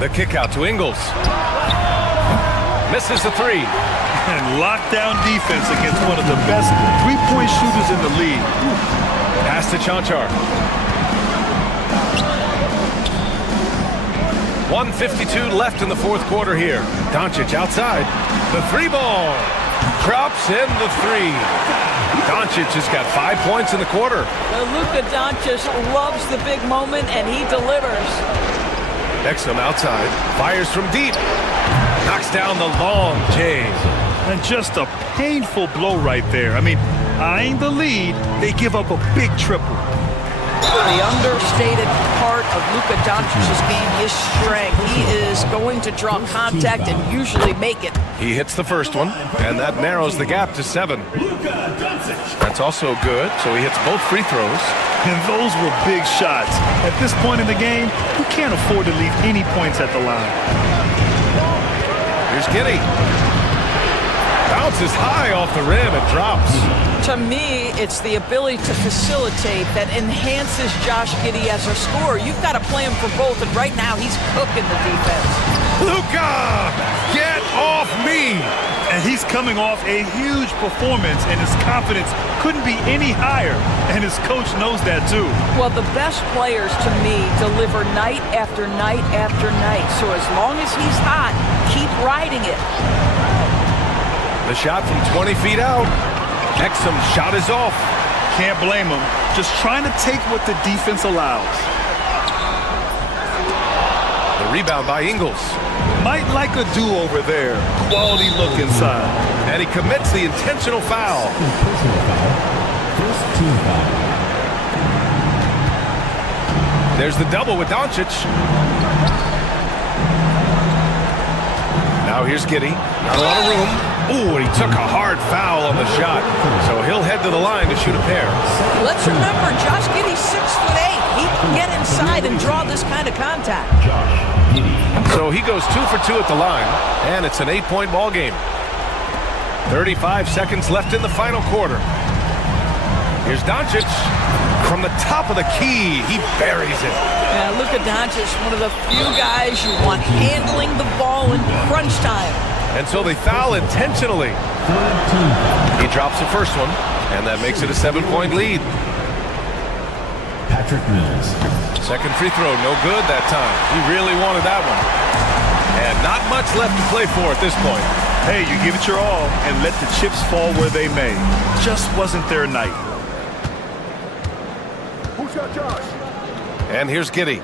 The kick out to Ingles. Misses the 3. And lockdown defense against one of the best three-point shooters in the league. Pass to Chanchar. 1:52 left in the fourth quarter here. Doncic outside. The 3 ball. Drops in the 3. Doncic has got 5 points in the quarter. Well, Luka Doncic loves the big moment, and he delivers. Exum outside. Fires from deep. Knocks down the long J. And just a painful blow right there. I mean, eyeing the lead, they give up a big triple. The understated part of Luka Doncic's game is strength. He is going to draw contact and usually make it. He hits the first one, and that narrows the gap to 7. That's also good, so he hits both free throws. And those were big shots. At this point in the game, you can't afford to leave any points at the line. Here's Giddey. Bounces high off the rim and drops. To me, it's the ability to facilitate that enhances Josh Giddey as a scorer. You've got to play him for both, and right now he's cooking the defense. Luka, get off me! And he's coming off a huge performance, and his confidence couldn't be any higher, and his coach knows that too. Well, the best players, to me, deliver night after night after night. So as long as he's hot, keep riding it. The shot from 20 feet out. Exum's shot is off. Can't blame him. Just trying to take what the defense allows. The rebound by Ingles. Might like a do-over there. Quality look inside. And he commits the intentional foul. Personal foul. First team foul. There's the double with Doncic. Now here's Giddey. Not a lot of room. Ooh, and he took a hard foul on the shot. So he'll head to the line to shoot a pair. Let's remember, Josh Giddey's 6'8". He can get inside and draw this kind of contact. So he goes 2 for 2 at the line, and it's an 8-point ball game. 35 seconds left in the final quarter. Here's Doncic from the top of the key. He buries it. Yeah, Luka Doncic, one of the few guys you want handling the ball in crunch time. And so they foul intentionally. He drops the first one, and that makes it a 7-point lead. Patrick Mills. Second free throw, no good that time. He really wanted that one. And not much left to play for at this point. Hey, you give it your all and let the chips fall where they may. Just wasn't their night. Who's got Josh? And here's Giddey.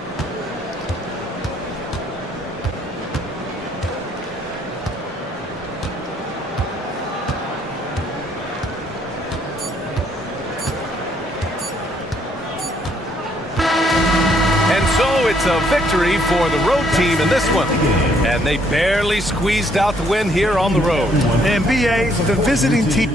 It's a victory for the road team in this one. And they barely squeezed out the win here on the road. And BA, the visiting team.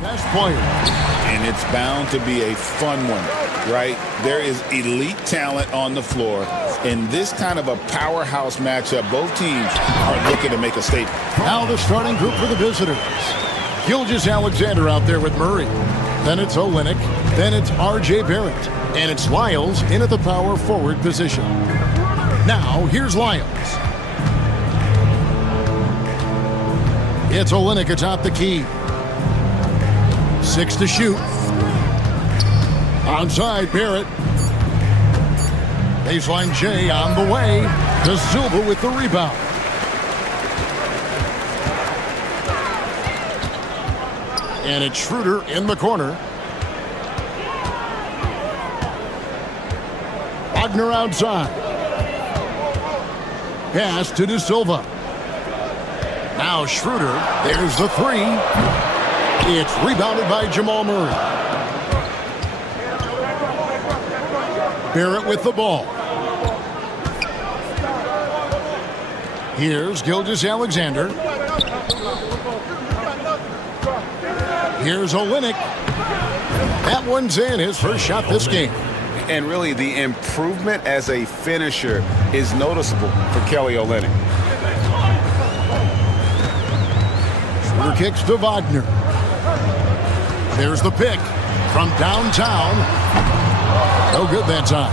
Best player. And it's bound to be a fun one, right? There is elite talent on the floor. In this kind of a powerhouse matchup, both teams are looking to make a statement. Now the starting group for the visitors. Gilgeous-Alexander out there with Murray. Then it's Olynyk. Then it's R.J. Barrett. And it's Lyles in at the power forward position. Now, here's Lyles. It's Olynyk atop the key. 6 to shoot. Onside, Barrett. Baseline J on the way. De Silva with the rebound. And it's Schroeder in the corner. Wagner outside. Pass to De Silva. Now Schroeder. There's the three. It's rebounded by Jamal Murray. Barrett with the ball. Here's Gilgeous-Alexander. Here's Olynyk. That one's in, his first shot this game. And really, the improvement as a finisher is noticeable for Kelly Olynyk. Schroeder kicks to Wagner. There's the pick from downtown. No good that time.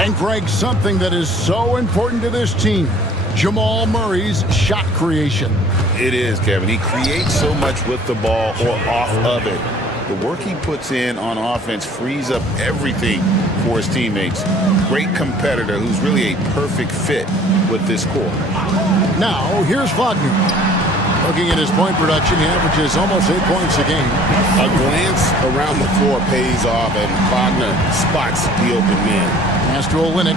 And Greg, something that is so important to this team, Jamal Murray's shot creation. It is, Kevin. He creates so much with the ball or off of it. The work he puts in on offense frees up everything for his teammates. Great competitor who's really a perfect fit with this core. Now, here's Wagner. Looking at his point production, he averages almost 8 points a game. A glance around the floor pays off, and Wagner spots the open man. Pass to Olynyk.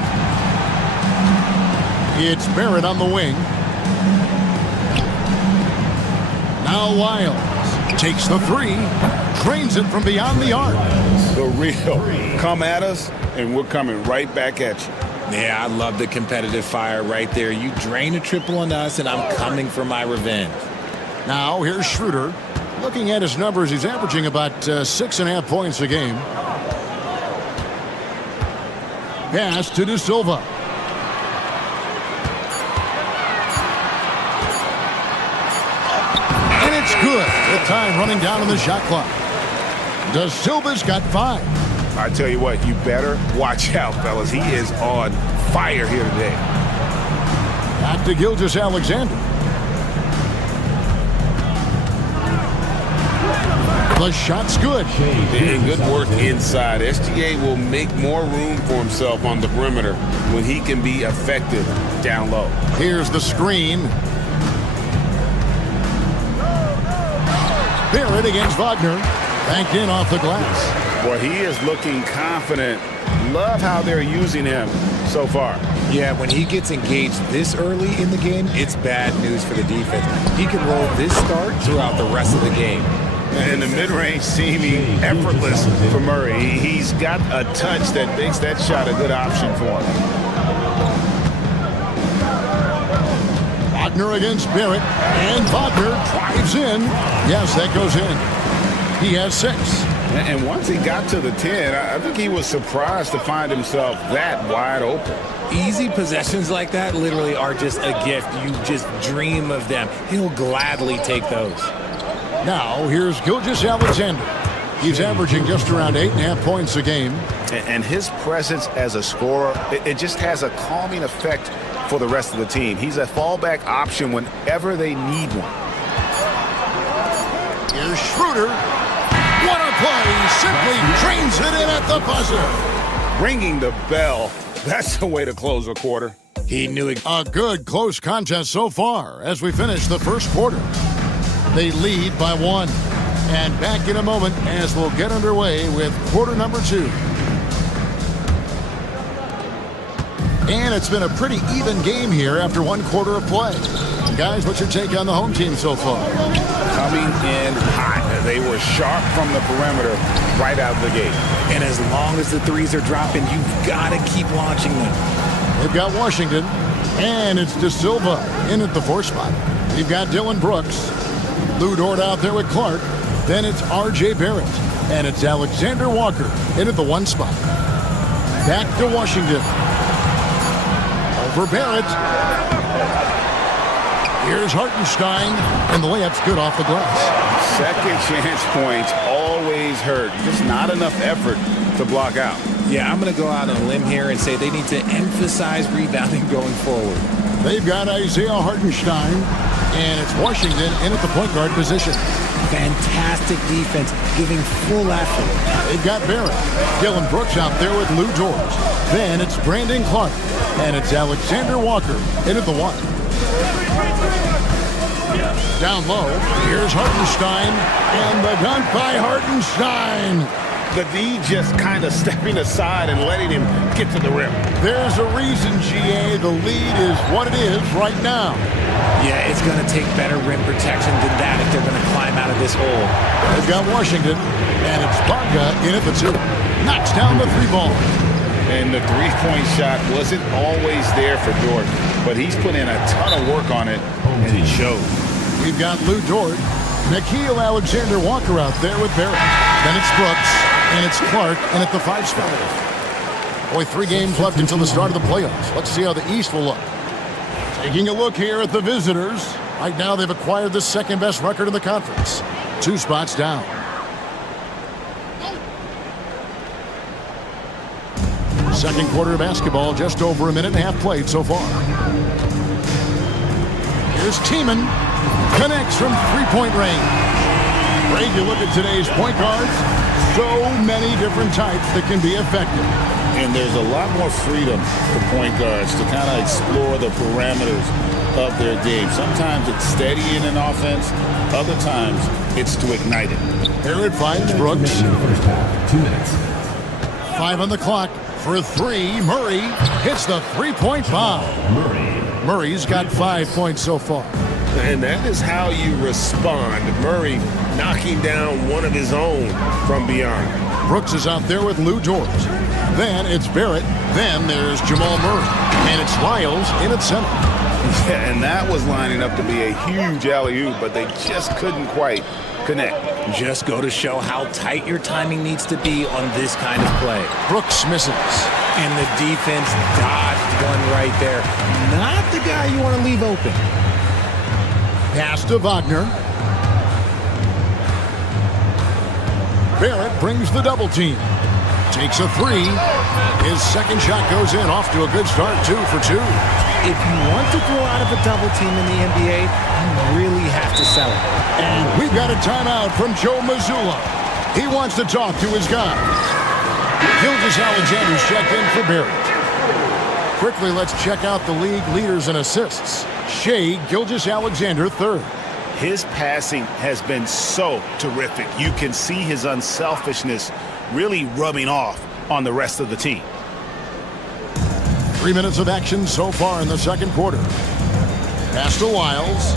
It's Barrett on the wing. Now Lyles takes the three, drains it from beyond the arc. The real come at us, and we're coming right back at you. Yeah, I love the competitive fire right there. You drain a triple on us, and I'm coming for my revenge. Now here's Schroeder. Looking at his numbers, he's averaging about 6.5 points a game. Pass to De Silva. And it's good. With time running down on the shot clock. De Silva's got 5. I tell you what, you better watch out, fellas. He is on fire here today. Back to Gilgeous-Alexander. The shot's good. And good work inside. SGA will make more room for himself on the perimeter when he can be effective down low. Here's the screen. Barrett against Wagner. Banked in off the glass. Boy, he is looking confident. Love how they're using him so far. Yeah, when he gets engaged this early in the game, it's bad news for the defense. He can roll this start throughout the rest of the game. And the mid-range seeming effortless for Murray. He's got a touch that makes that shot a good option for him. Wagner against Barrett. And Wagner drives in. Yes, that goes in. He has 6. And once he got to the 10, I think he was surprised to find himself that wide open. Easy possessions like that literally are just a gift. You just dream of them. He'll gladly take those. Now, here's Gilgeous-Alexander. He's averaging just around 8.5 points a game. And his presence as a scorer, it just has a calming effect for the rest of the team. He's a fallback option whenever they need one. Here's Schroeder. What a play! Simply trains it in at the buzzer. Ringing the bell. That's the way to close a quarter. He knew it. A good close contest so far as we finish the first quarter. They lead by 1. And back in a moment as we'll get underway with quarter number 2. And it's been a pretty even game here after 1 quarter of play. Guys, what's your take on the home team so far? Coming in hot. They were sharp from the perimeter right out of the gate. And as long as the threes are dropping, you've got to keep launching them. They've got Washington, and it's De Silva in at the 4 spot. You've got Dylan Brooks. Lou Dort out there with Clark. Then it's R.J. Barrett. And it's Alexander Walker in at the 1 spot. Back to Washington. Over Barrett. Here's Hartenstein. And the layup's good off the glass. Second chance points always hurt. Just not enough effort to block out. Yeah, I'm going to go out on a limb here and say they need to emphasize rebounding going forward. They've got Isaiah Hartenstein, and it's Washington in at the point guard position. Fantastic defense, giving full effort. They've got Barrett. Dylan Brooks out there with Lou Dort. Then it's Brandon Clark, and it's Alexander Walker in at the 1. Down low, here's Hartenstein, and the dunk by Hartenstein. The D just kind of stepping aside and letting him get to the rim. There's a reason, GA, the lead is what it is right now. Yeah, it's going to take better rim protection than that if they're going to climb out of this hole. They've got Washington, and it's Bonga in at the 2. Knocks down the 3 ball. And the 3-point shot wasn't always there for Dort, but he's put in a ton of work on it, and it shows. We've got Lou Dort, Nickeil Alexander-Walker out there with Barrett. Then it's Brooks, and it's Clark in at the 5 spot. Boy, 3 games left until the start of the playoffs. Let's see how the East will look. Taking a look here at the visitors. Right now, they've acquired the 2nd-best record in the conference. 2 spots down. Second quarter of basketball, just over a minute and a half played so far. Here's Tiemann. Connects from 3-point range. Greg, you look at today's point guards, so many different types that can be effective. And there's a lot more freedom for point guards to kind of explore the parameters of their game. Sometimes it's steadying an offense. Other times it's to ignite it. Barrett finds Brooks. First half, 2 minutes. 5 on the clock for 3. Murray hits the 3-point bomb. Murray's got 5 points so far. And that is how you respond. Murray knocking down one of his own from beyond. Brooks is out there with Lou Dort. Then it's Barrett. Then there's Jamal Murray. And it's Lyles in at center. Yeah, and that was lining up to be a huge alley-oop, but they just couldn't quite connect. Just go to show how tight your timing needs to be on this kind of play. Brooks misses. And the defense dodged one right there. Not the guy you want to leave open. Pass to Wagner. Barrett brings the double team. Takes a three. His second shot goes in, off to a good start, 2 for 2. If you want to throw out of a double team in the NBA, you really have to sell it. And we've got a timeout from Joe Mazzulla. He wants to talk to his guy. Gilgeous-Alexander's checked in for Barrett. Quickly, let's check out the league leaders in assists. Shai Gilgeous-Alexander, third. His passing has been so terrific. You can see his unselfishness really rubbing off on the rest of the team. 3 minutes of action so far in the second quarter. Pass to Lyles.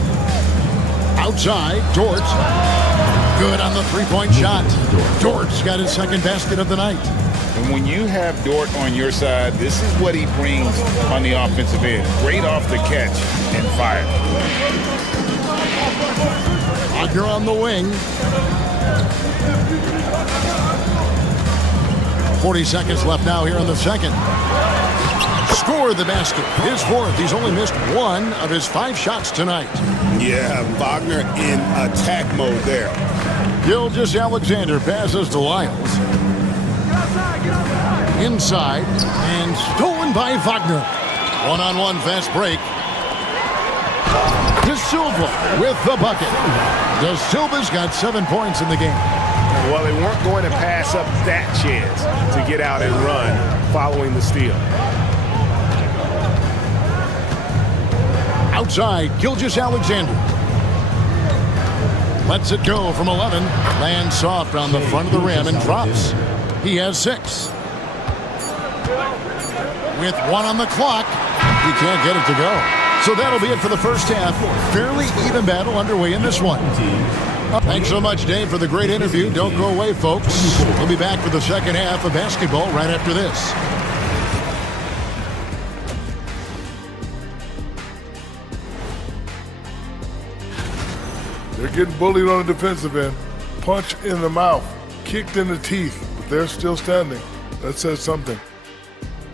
Outside, Dort. Good on the three-point shot. Dort's got his second basket of the night. And when you have Dort on your side, this is what he brings on the offensive end. Great off the catch and fire. Wagner on the wing. 40 seconds left now here in the second. Scored the basket. His fourth. He's only missed one of his 5 shots tonight. Yeah, Wagner in attack mode there. Gilgeous-Alexander passes to Lyles. Inside and stolen by Wagner. One-on-one fast break. De Silva with the bucket. De Silva's got 7 points in the game. Well, they weren't going to pass up that chance to get out and run following the steal. Outside, Gilgeous-Alexander. Lets it go from 11. Lands soft on the front of the rim and drops. He has 6. With 1 on the clock, he can't get it to go. So that'll be it for the first half. Fairly even battle underway in this one. Thanks so much, Dave, for the great interview. Don't go away, folks. We'll be back for the second half of basketball right after this. They're getting bullied on the defensive end. Punch in the mouth, kicked in the teeth, but they're still standing. That says something.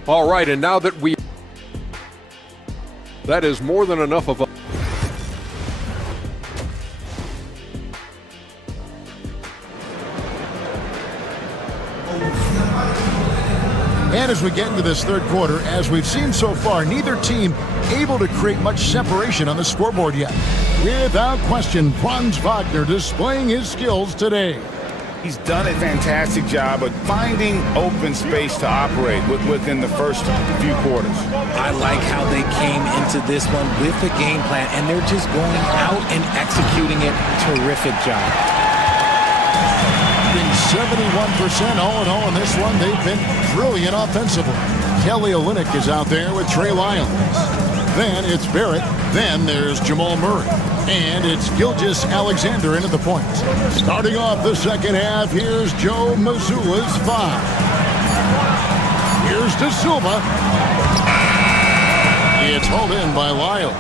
All right, and now that that is more than enough of a... And as we get into this third quarter, as we've seen so far, neither team able to create much separation on the scoreboard yet. Without question, Franz Wagner displaying his skills today. He's done a fantastic job of finding open space to operate within the first few quarters. I like how they came into this one with a game plan, and they're just going out and executing it. Terrific job. 71% all in all in this one. They've been brilliant offensively. Kelly Olynyk is out there with Trey Lyles. Then it's Barrett. Then there's Jamal Murray. And it's Gilgeous-Alexander into the point. Starting off the second half, here's Joe Mazzulla's 5. Here's De Silva. It's hauled in by Lyles.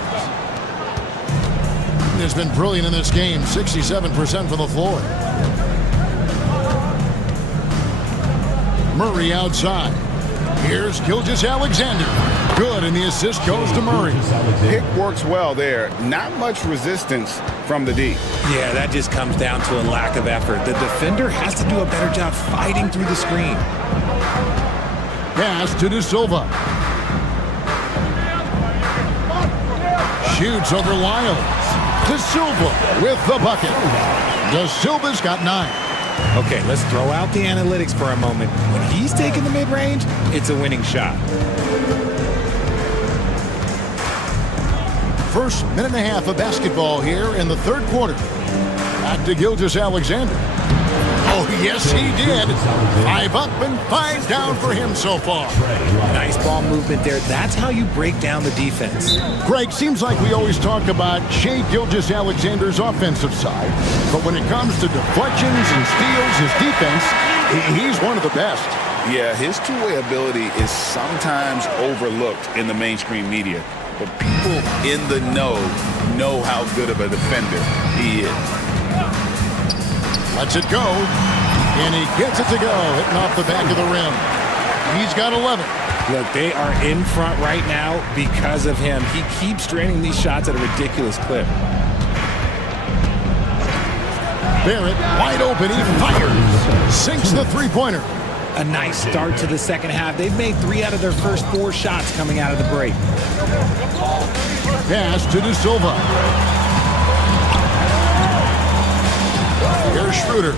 Has been brilliant in this game, 67% from the floor. Murray outside. Here's Gilgeous-Alexander. Good, and the assist goes to Murray. Pick works well there. Not much resistance from the D. Yeah, that just comes down to a lack of effort. The defender has to do a better job fighting through the screen. Pass to De Silva. Shoots over Lyles. De Silva with the bucket. De Silva's got 9. Okay, let's throw out the analytics for a moment. When he's taking the mid-range, it's a winning shot. First minute and a half of basketball here in the third quarter. Back to Gilgeous-Alexander. Oh, yes, he did. 5 up and 5 down for him so far. Nice ball movement there. That's how you break down the defense. Greg, seems like we always talk about Shai Gilgeous-Alexander's offensive side, but when it comes to deflections and steals, his defense, he's one of the best. Yeah, his two-way ability is sometimes overlooked in the mainstream media, but people in the know how good of a defender he is. Lets it go, and he gets it to go, hitting off the back of the rim. He's got 11. Look, they are in front right now because of him. He keeps draining these shots at a ridiculous clip. Barrett, wide open, he fires. Sinks the three-pointer. A nice start to the second half. They've made 3 out of their first 4 shots coming out of the break. Pass to De Silva. Here's Schroeder.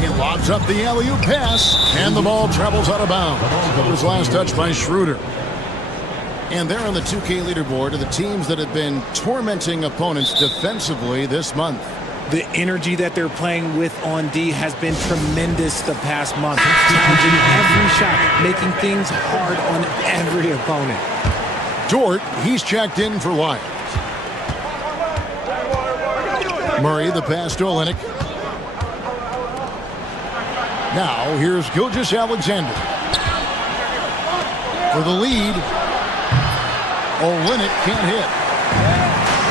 He lobs up the alley-oop pass, and the ball travels out of bounds. It was last touched by Schroeder. And they're on the 2K leaderboard of the teams that have been tormenting opponents defensively this month. The energy that they're playing with on D has been tremendous the past month. Challenging every shot, making things hard on every opponent. Dort, he's checked in for Wyatt. Murray, the pass to Olynyk. Now, here's Gilgeous-Alexander. For the lead, Olynyk can't hit.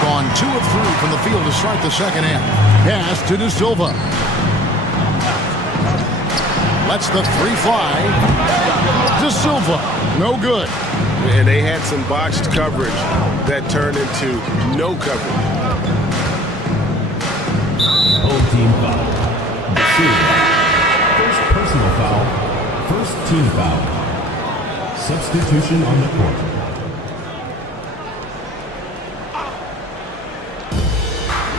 Gone 2 of 3 from the field to start the second half. Pass to De Silva. Lets the 3 fly. De Silva, no good. And they had some botched coverage that turned into no coverage. Home team foul. First personal foul. First team foul. Substitution on the court.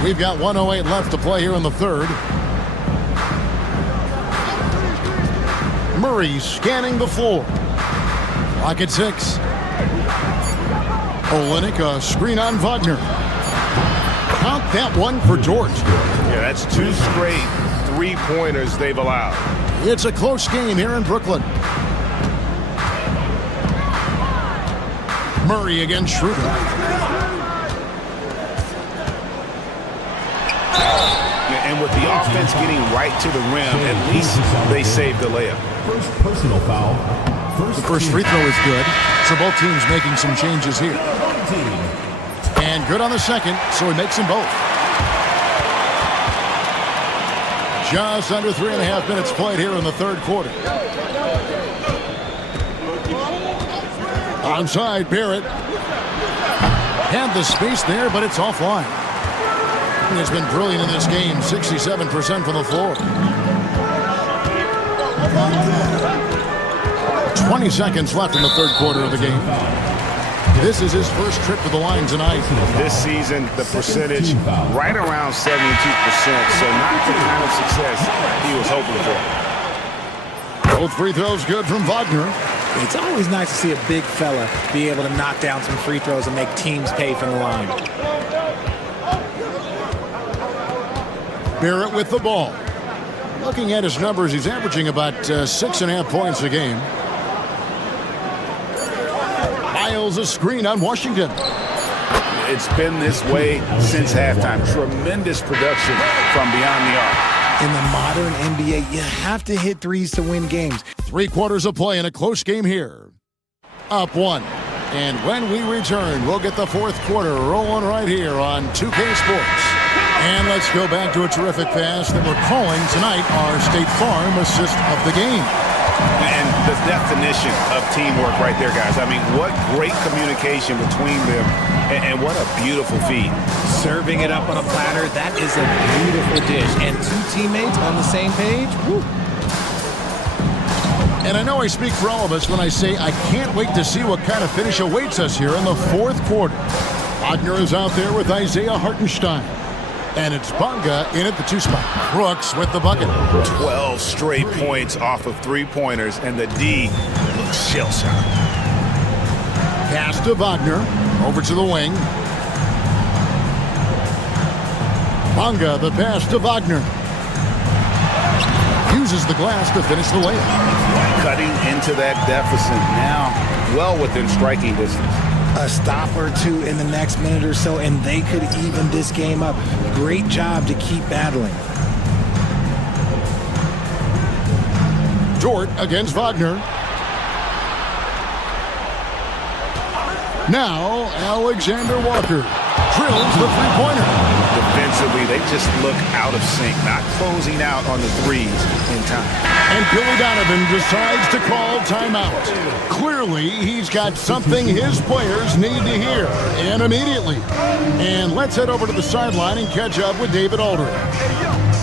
We've got 1:08 left to play here in the third. Murray scanning the floor. Clock at 6. Olynyk, a screen on Wagner. Count that one for Dort. Yeah, that's 2 straight 3-pointers they've allowed. It's a close game here in Brooklyn. Murray against Schroeder. And with the offense getting right to the rim, at least they saved the layup. First personal foul. The first free throw is good, so both teams making some changes here. And good on the second, so he makes them both. Just under 3.5 minutes played here in the third quarter. Onside, Barrett. Had the space there, but it's offline. He has been brilliant in this game, 67% from the floor. 20 seconds left in the third quarter of the game. This is his first trip to the line tonight. This season, the percentage right around 72%, so not the kind of success he was hoping for. Both free throws good from Wagner. It's always nice to see a big fella be able to knock down some free throws and make teams pay from the line. Barrett with the ball. Looking at his numbers, he's averaging about 6.5 points a game. Miles a screen on Washington. It's been this way since halftime. Tremendous production from beyond the arc. In the modern NBA, you have to hit threes to win games. 3 quarters of play in a close game here. Up 1. And when we return, we'll get the fourth quarter rolling right here on 2K Sports. And let's go back to a terrific pass that we're calling tonight our State Farm assist of the game. And the definition of teamwork right there, guys. I mean, what great communication between them, and what a beautiful feed. Serving it up on a platter, that is a beautiful dish. And 2 teammates on the same page, woo. And I know I speak for all of us when I say I can't wait to see what kind of finish awaits us here in the fourth quarter. Wagner is out there with Isaiah Hartenstein. And it's Bonga in at the 2 spot. Brooks with the bucket. 12 straight points off of 3-pointers, and the D looks shell-shocked. Pass to Wagner. Over to the wing. Bonga, the pass to Wagner. Uses the glass to finish the layup. Cutting into that deficit now, well within striking distance. A stop or 2 in the next minute or so, and they could even this game up. Great job to keep battling. Dort against Wagner. Now, Alexander Walker drills the 3-pointer. Defensively, they just look out of sync, not closing out on the threes in time. And Billy Donovan decides to call timeout. Clearly, he's got something his players need to hear, and immediately. And let's head over to the sideline and catch up with David Aldridge.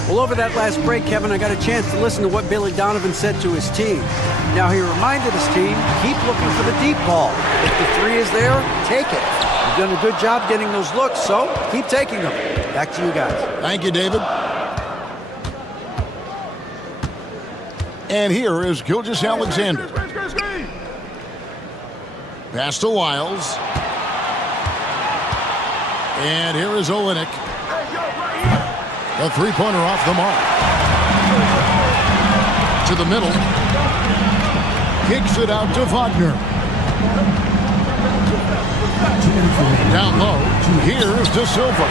Well, over that last break, Kevin, I got a chance to listen to what Billy Donovan said to his team. Now, he reminded his team, keep looking for the deep ball. If the three is there, take it. You've done a good job getting those looks, so keep taking them. Back to you guys. Thank you, David. And here is Gilgeous-Alexander. Pass to Wiles. And here is Olenek. A three-pointer off the mark. To the middle. Kicks it out to Wagner. Down low. Here's De Silva.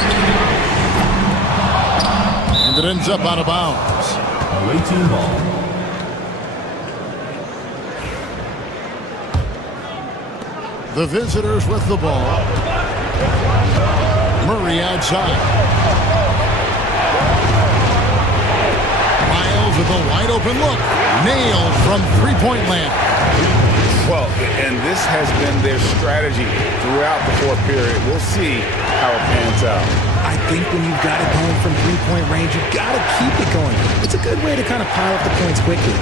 And it ends up out of bounds. Away team ball. The visitors with the ball. Murray outside. With a wide-open look. Nailed from three-point land. Well, and this has been their strategy throughout the fourth period. We'll see how it pans out. I think when you've got it going from three-point range, you've got to keep it going. It's a good way to kind of pile up the points quickly.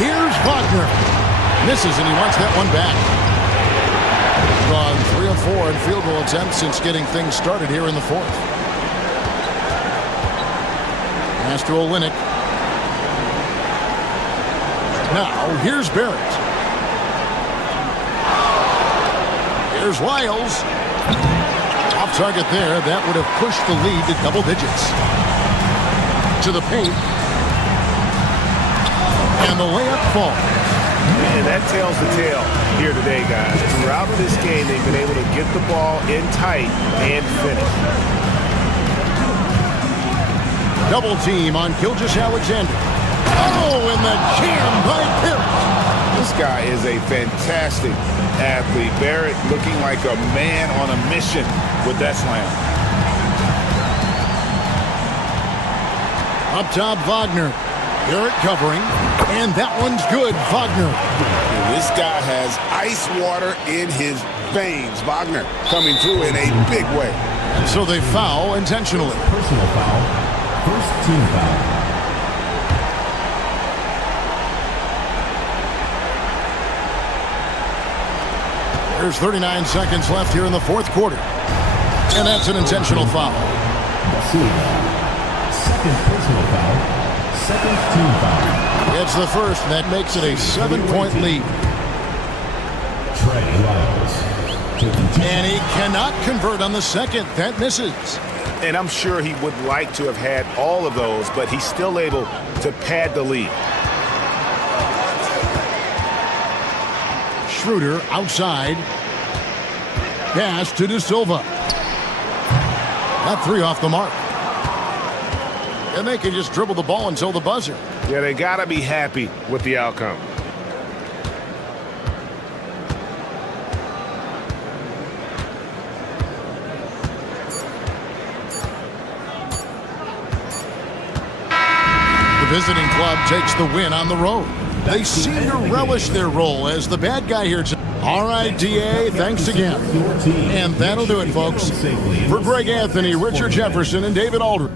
Here's Wagner. Misses, and he wants that one back. Gone 3 of 4 in field goal attempts since getting things started here in the fourth. Pass to Olenek. Now, here's Barrett. Here's Wiles. Off target there. That would have pushed the lead to double digits. To the paint. And the layup falls. And that tells the tale here today, guys. Throughout this game, they've been able to get the ball in tight and finish. Double team on Gilgeous-Alexander. Oh, and the jam by Barrett. This guy is a fantastic athlete. Barrett looking like a man on a mission with that slam. Up top, Wagner. Barrett covering, and that one's good. Wagner. And this guy has ice water in his veins. Wagner coming through in a big way. So they foul intentionally. Personal foul. First team foul. There's 39 seconds left here in the fourth quarter. And that's an intentional foul. Second personal foul. Second team foul. It's the first, and that makes it a 7-point lead. Trey Lyles. And he cannot convert on the second. That misses. And I'm sure he would like to have had all of those, but he's still able to pad the lead. Schroeder outside. Pass to De Silva. That three off the mark. And they can just dribble the ball until the buzzer. Yeah, they got to be happy with the outcome. The visiting club takes the win on the road. They seem to relish their role as the bad guy here. All right, DA, thanks again. And that'll do it, folks. For Greg Anthony, Richard Jefferson, and David Aldridge.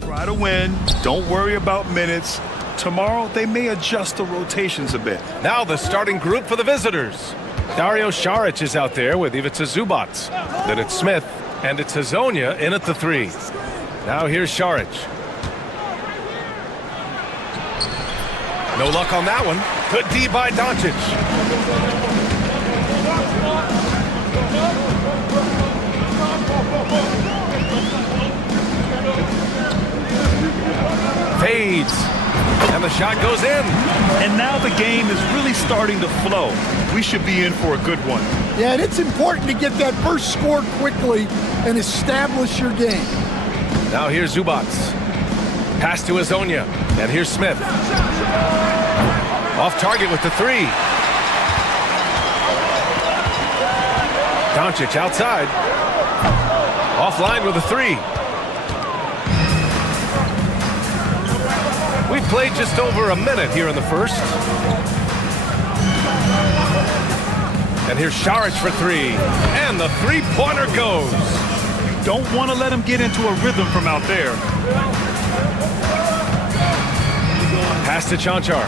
Try to win. Don't worry about minutes. Tomorrow, they may adjust the rotations a bit. Now the starting group for the visitors. Dario Saric is out there with Ivica Zubac. Then it's Smith, and it's Hazonia in at the 3. Now here's Saric. No luck on that one. Good D by Doncic. Fades. And the shot goes in. And now the game is really starting to flow. We should be in for a good one. Yeah, and it's important to get that first score quickly and establish your game. Now here's Zubac. Pass to Hazonia. And here's Smith. Off target with the 3. Doncic outside. Offline with a 3. We've played just over a minute here in the first. And here's Saric for 3. And the three-pointer goes. Don't want to let him get into a rhythm from out there. Pass to Chanchar.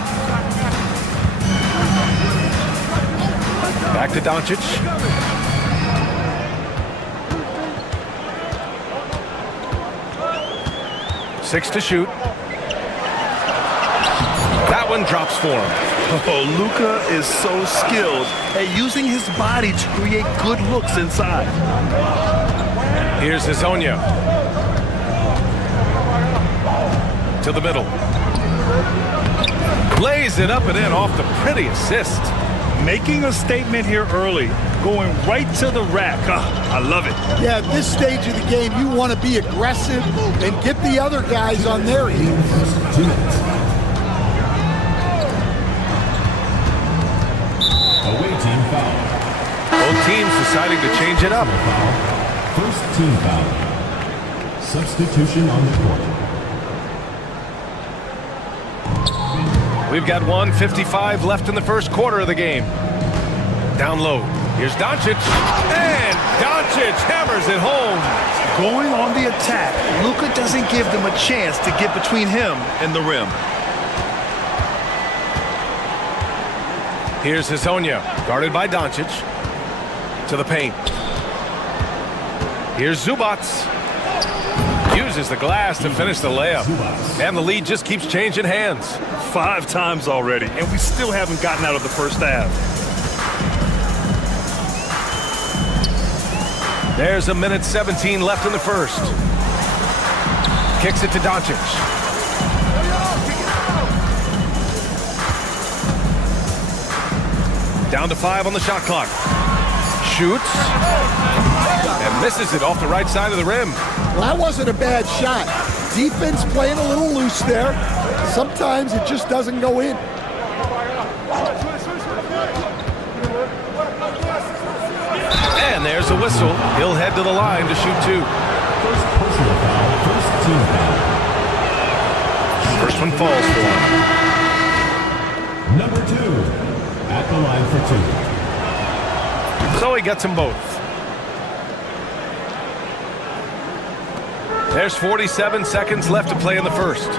Back to Doncic. Six to shoot. That one drops for him. Oh, Luka is so skilled at using his body to create good looks inside. Here's Hazonia. To the middle. Lays it up and in off the pretty assist. Making a statement here early. Going right to the rack. I love it. Yeah, at this stage of the game, you want to be aggressive and get the other guys on their heels. Away team foul. Both teams deciding to change it up. First team foul. Substitution on the court. We've got 1:55 left in the first quarter of the game. Down low. Here's Doncic. And Doncic hammers it home. Going on the attack, Luka doesn't give them a chance to get between him and the rim. Here's Hezonja, guarded by Doncic. To the paint. Here's Zubac. Uses the glass to finish the layup. And the lead just keeps changing hands. 5 times already, and we still haven't gotten out of the first half. There's 1:17 left in the first. Kicks it to Doncic. Down to 5 on the shot clock. Shoots. And misses it off the right side of the rim. Well, that wasn't a bad shot. Defense playing a little loose there. Sometimes it just doesn't go in. And there's a whistle. He'll head to the line to shoot 2. First personal foul, first team foul. First one falls for him. Number 2, at the line for 2. So he gets them both. There's 47 seconds left to play in the first.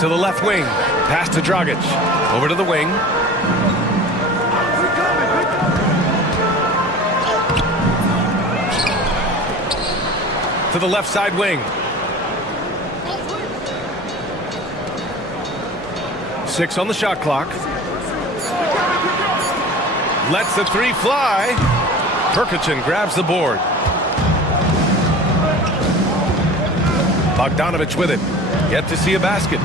To the left wing. Pass to Dragic. Over to the wing. To the left side wing. 6 on the shot clock. Lets the 3 fly. Perkichin grabs the board. Bogdanovic with it. Yet to see a basket.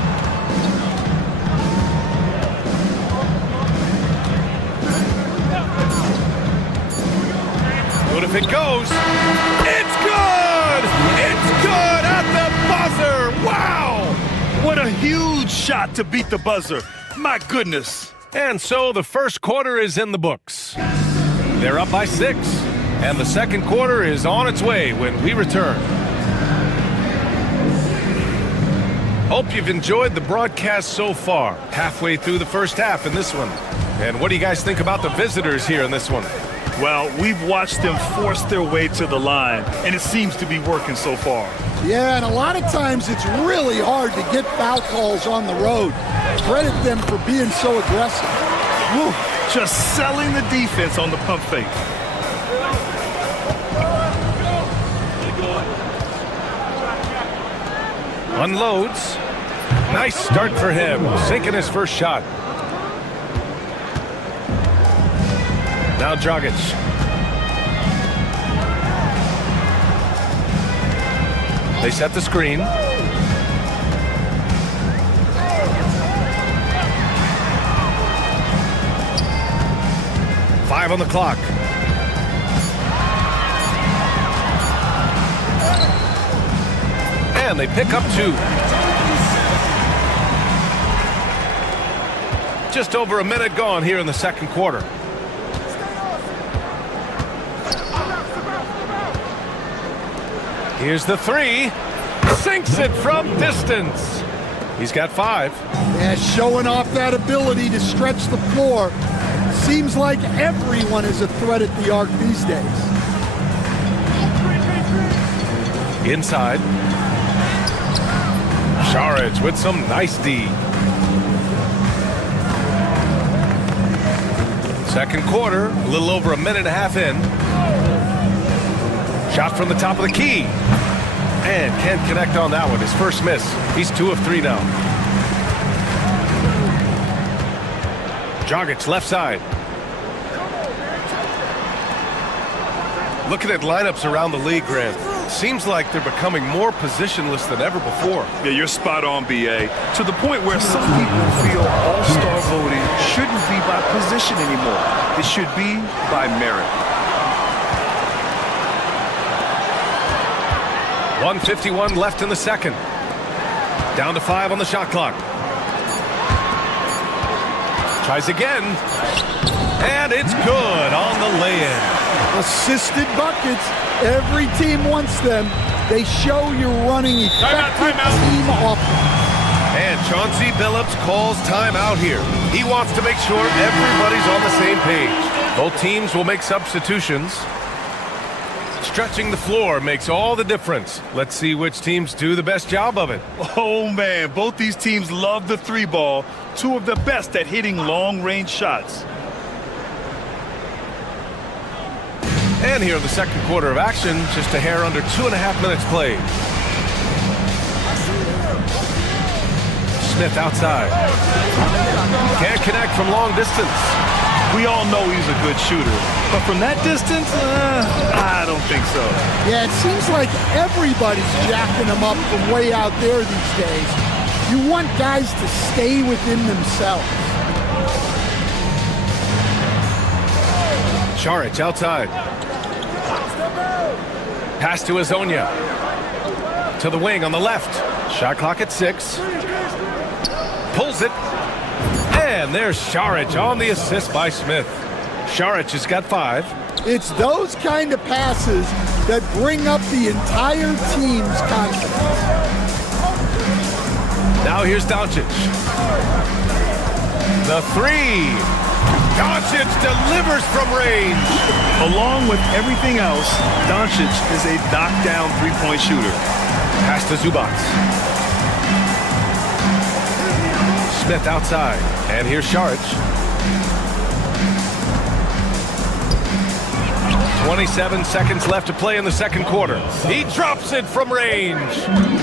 What if it goes? It's good! It's good at the buzzer! Wow! What a huge shot to beat the buzzer. My goodness. And so the first quarter is in the books. They're up by 6. And the second quarter is on its way when we return. Hope you've enjoyed the broadcast so far. Halfway through the first half in this one. And what do you guys think about the visitors here in this one? Well, we've watched them force their way to the line, and it seems to be working so far. Yeah, and a lot of times it's really hard to get foul calls on the road. Credit them for being so aggressive. Woo, just selling the defense on the pump fake. Unloads. Nice start for him, sinking his first shot. Now Dragic. They set the screen. Five on the clock. And they pick up 2. Just over a minute gone here in the second quarter. Here's the 3. Sinks it from distance. He's got 5. Yeah, showing off that ability to stretch the floor. Seems like everyone is a threat at the arc these days. Inside. Saric with some nice D. Second quarter, a little over a minute and a half in. Shot from the top of the key. And can't connect on that one. His first miss. He's 2 of 3 now. Dragic left side. Looking at lineups around the league, Grant. Seems like they're becoming more positionless than ever before. Yeah, you're spot on, BA. To the point where some people feel all-star voting shouldn't be by position anymore. It should be by merit. 1:51 left in the second. Down to 5 on the shot clock. Tries again. And it's good on the lay-in. Assisted buckets. Every team wants them. They show you're running effective team offense. And Chauncey Billups calls timeout here. He wants to make sure everybody's on the same page. Both teams will make substitutions. Stretching the floor makes all the difference. Let's see which teams do the best job of it. Oh, man, both these teams love the three ball. Two of the best at hitting long-range shots. And here in the second quarter of action, just a hair under 2.5 minutes played. Smith outside. Can't connect from long distance. We all know he's a good shooter, but from that distance, I don't think so. Yeah, it seems like everybody's jacking him up from way out there these days. You want guys to stay within themselves. Charic outside. Pass to Azonia. To the wing on the left. Shot clock at 6. Pulls it. And there's Charic on the assist by Smith. Charic has got 5. It's those kind of passes that bring up the entire team's confidence. Now here's Doncic. The 3. Doncic delivers from range. Along with everything else, Doncic is a knockdown three-point shooter. Pass to Zubac. Smith outside. And here's Charic. 27 seconds left to play in the second quarter. He drops it from range.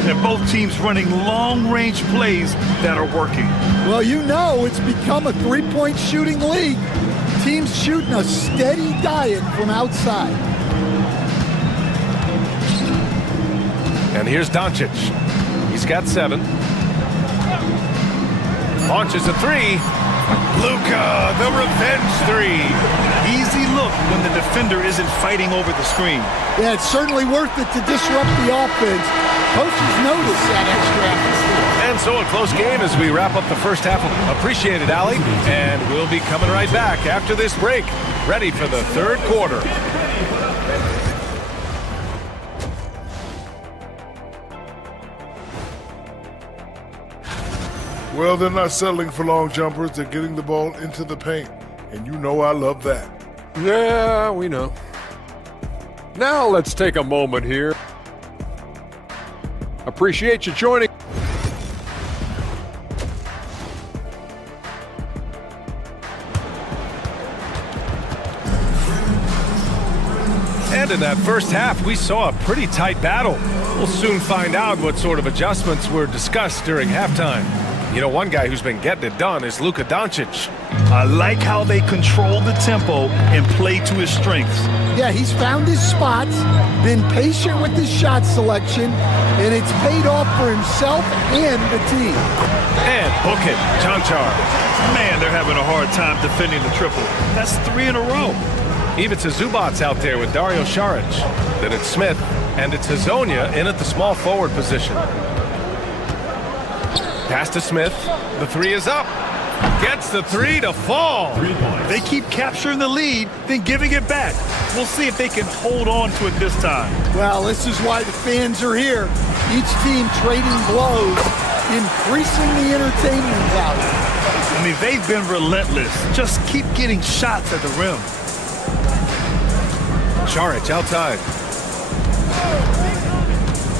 And both teams running long-range plays that are working. Well, you know it's become a three-point shooting league. Teams shooting a steady diet from outside. And here's Doncic. He's got 7. Launches a 3. Luka, the revenge 3. Easy look when the defender isn't fighting over the screen. Yeah, it's certainly worth it to disrupt the offense. Coaches notice that extra effort. And so a close game as we wrap up the first half. Appreciate it, Allie. And we'll be coming right back after this break, ready for the third quarter. Well, they're not settling for long jumpers. They're getting the ball into the paint. And you know I love that. Yeah, we know. Now let's take a moment here. Appreciate you joining. And in that first half, we saw a pretty tight battle. We'll soon find out what sort of adjustments were discussed during halftime. You know, one guy who's been getting it done is Luka Doncic. I like how they control the tempo and play to his strengths. Yeah, he's found his spots, been patient with his shot selection, and it's paid off for himself and the team. And book it, Chanchar. Man, they're having a hard time defending the triple. That's 3 in a row. Even to Zubac out there with Dario Saric. Then it's Smith, and it's Azonia in at the small forward position. Pass to Smith. The 3 is up. Gets the 3 to fall. They keep capturing the lead, then giving it back. We'll see if they can hold on to it this time. Well, this is why the fans are here. Each team trading blows, increasing the entertainment value. I mean, they've been relentless. Just keep getting shots at the rim. Charic outside.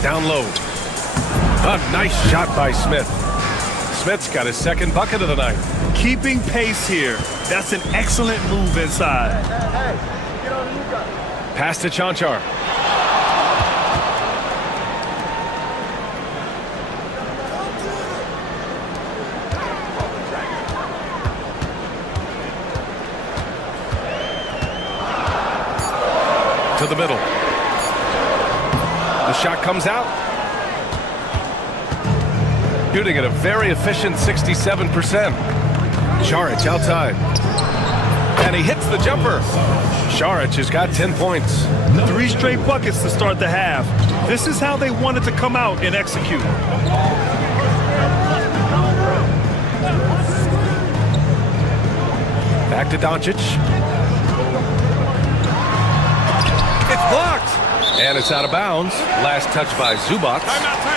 Down low. A nice shot by Smith. Smith's got his second bucket of the night. Keeping pace here. That's an excellent move inside. Pass to Chanchar. To the middle. The shot comes out. Shooting at a very efficient 67%. Charic outside. And he hits the jumper. Charic has got 10 points. 3 straight buckets to start the half. This is how they wanted to come out and execute. Back to Doncic. It's blocked. And it's out of bounds. Last touch by Zubac.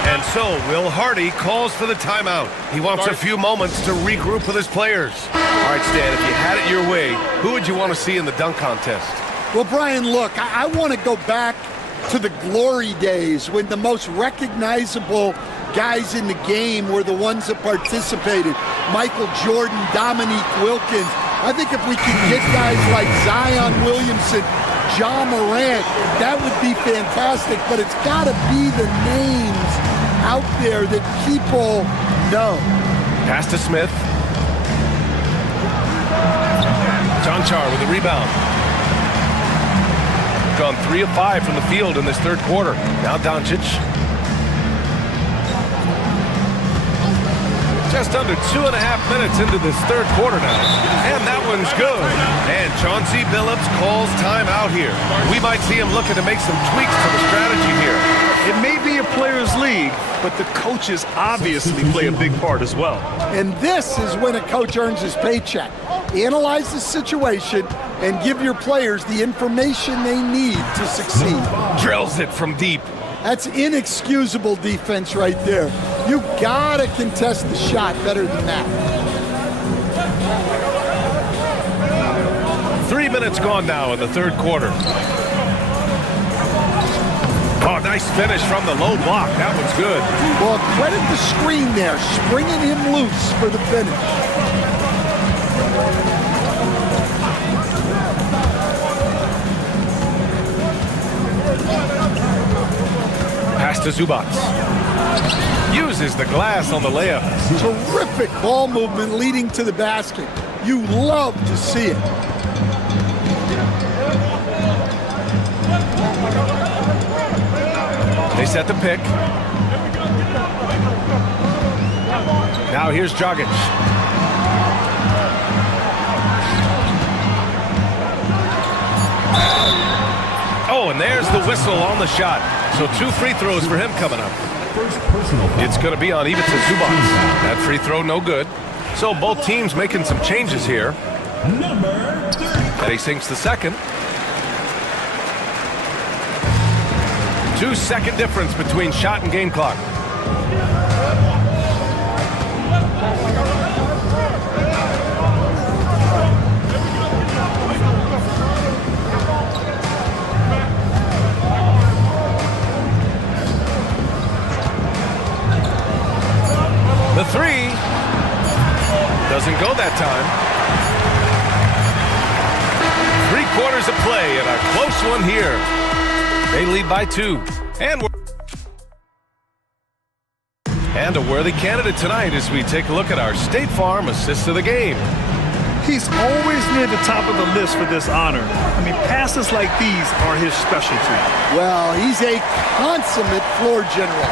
And so Will Hardy calls for the timeout. He wants a few moments to regroup with his players. All right, Stan, if you had it your way, who would you want to see in the dunk contest? Well, Brian, look, I want to go back to the glory days when the most recognizable guys in the game were the ones that participated. Michael Jordan, Dominique Wilkins. I think if we can get guys like Zion Williamson, Ja Morant, that would be fantastic, but it's got to be the names out there that people know. Pass to Smith. Jonchar with the rebound. Gone 3 of 5 from the field in this third quarter. Now Doncic. Just under 2.5 minutes into this third quarter now. And that one's good. And Chauncey Billups calls timeout here. We might see him looking to make some tweaks to the strategy here. It may be a players' league, but the coaches obviously play a big part as well. And this is when a coach earns his paycheck. Analyze the situation and give your players the information they need to succeed. Drills it from deep. That's inexcusable defense right there. You gotta contest the shot better than that. 3 minutes gone now in the third quarter. Oh, nice finish from the low block. That one's good. Well, credit the screen there, springing him loose for the finish. Pass to Zubac. Uses the glass on the layup. Terrific ball movement leading to the basket. You love to see it. They set the pick. Now here's Dragic. Oh, and there's the whistle on the shot. So 2 free throws for him coming up. It's going to be on Ivica Zubac. That free throw no good. So both teams making some changes here. And he sinks the second. 2-second difference between shot and game clock. The three doesn't go that time. 3/4 of play and a close one here. They lead by 2. And a worthy candidate tonight as we take a look at our State Farm Assist of the Game. He's always near the top of the list for this honor. I mean, passes like these are his specialty. Well, he's a consummate floor general,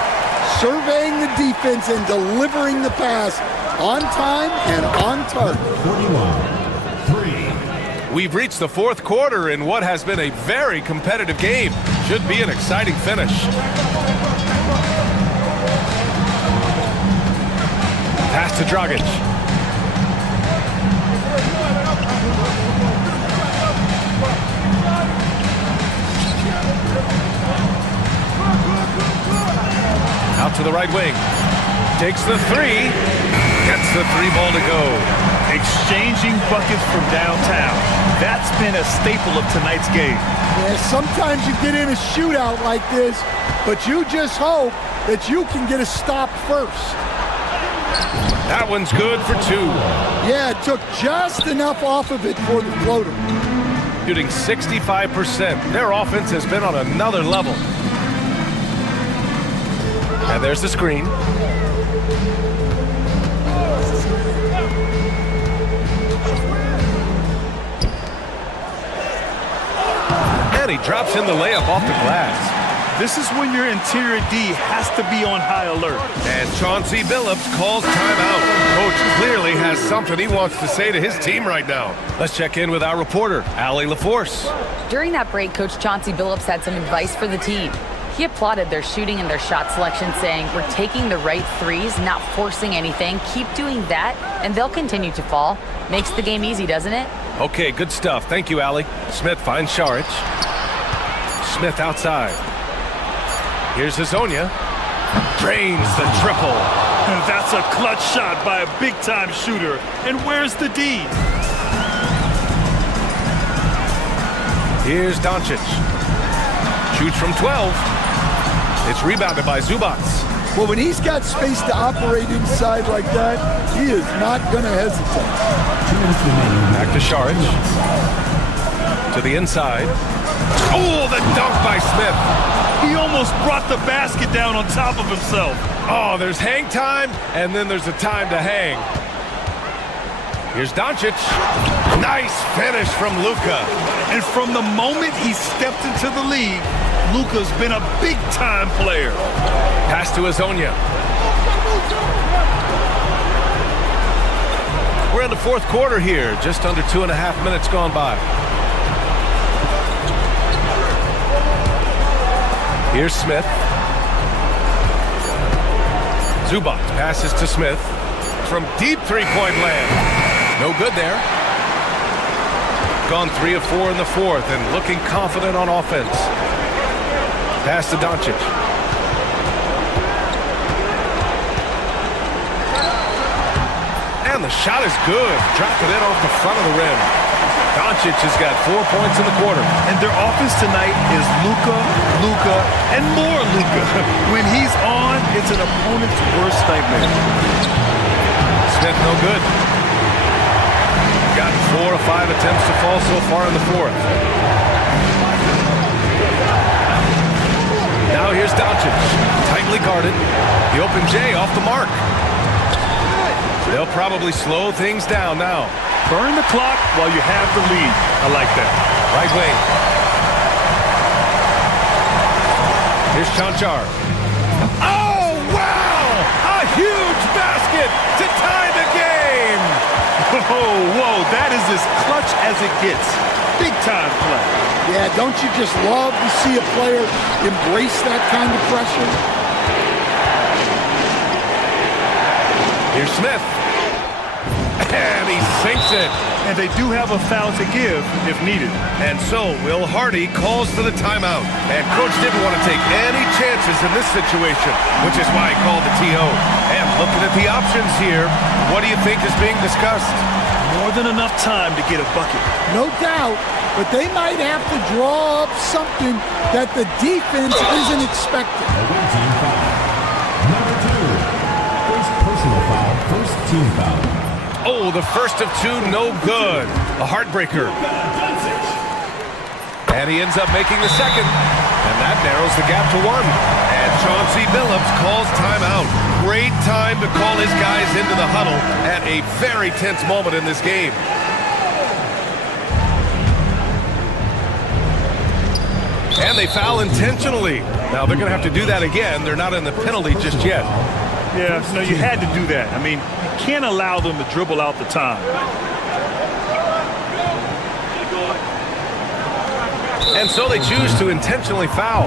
surveying the defense and delivering the pass on time and on target. 41-3. We've reached the fourth quarter in what has been a very competitive game. Should be an exciting finish. Pass to Dragic. Out to the right wing. Takes the three. Gets the 3 ball to go. Exchanging buckets from downtown. That's been a staple of tonight's game. Yeah, sometimes you get in a shootout like this, but you just hope that you can get a stop first. That one's good for 2. Yeah, it took just enough off of it for the floater. Shooting 65%. Their offense has been on another level. And there's the screen. And he drops in the layup off the glass. This is when your interior D has to be on high alert. And Chauncey Billups calls timeout. Coach clearly has something he wants to say to his team right now. Let's check in with our reporter, Allie LaForce. During that break, Coach Chauncey Billups had some advice for the team. He applauded their shooting and their shot selection, saying, "We're taking the right threes, not forcing anything. Keep doing that, and they'll continue to fall." Makes the game easy, doesn't it? Okay, good stuff. Thank you, Allie. Smith finds Šarić. Smith outside. Here's Hazonia. Drains the triple. That's a clutch shot by a big-time shooter. And where's the D? Here's Doncic. Shoots from 12. It's rebounded by Zubac. Well, when he's got space to operate inside like that, he is not going to hesitate. Back to Šarić. To the inside. Oh, the dunk by Smith. He almost brought the basket down on top of himself. Oh, there's hang time, and then there's a time to hang. Here's Doncic. Nice finish from Luka. And from the moment he stepped into the league, Luka's been a big-time player. Pass to Hazonia. We're in the fourth quarter here. Just under 2.5 minutes gone by. Here's Smith. Zubac passes to Smith from deep three-point land. No good there. Gone 3 of 4 in the fourth and looking confident on offense. Pass to Doncic. And the shot is good. Dropped it in off the front of the rim. Doncic has got 4 points in the quarter. And their offense tonight is Luka, and more Luka. When he's on, it's an opponent's worst nightmare. Smith no good. Got 4 of 5 attempts to fall so far in the fourth. Now here's Doncic. Tightly guarded. The open J off the mark. They'll probably slow things down now. Burn the clock while you have the lead. I like that. Right wing. Here's Cancar. Oh, wow! A huge basket to tie the game! Whoa, that is as clutch as it gets. Big time play. Yeah, don't you just love to see a player embrace that kind of pressure? Here's Smith. And he sinks it. And they do have a foul to give if needed. And so Will Hardy calls for the timeout. And Coach didn't want to take any chances in this situation, which is why he called the TO. And looking at the options here, what do you think is being discussed? More than enough time to get a bucket. No doubt, but they might have to draw up something that the defense isn't expecting. Number 2. First personal foul, first team foul. Oh, the first of 2, no good. A heartbreaker. And he ends up making the second. And that narrows the gap to 1. And Chauncey Billups calls timeout. Great time to call his guys into the huddle at a very tense moment in this game. And they foul intentionally. Now they're going to have to do that again. They're not in the penalty just yet. Yeah, no, you had to do that. I mean, you can't allow them to dribble out the time. And so they choose to intentionally foul.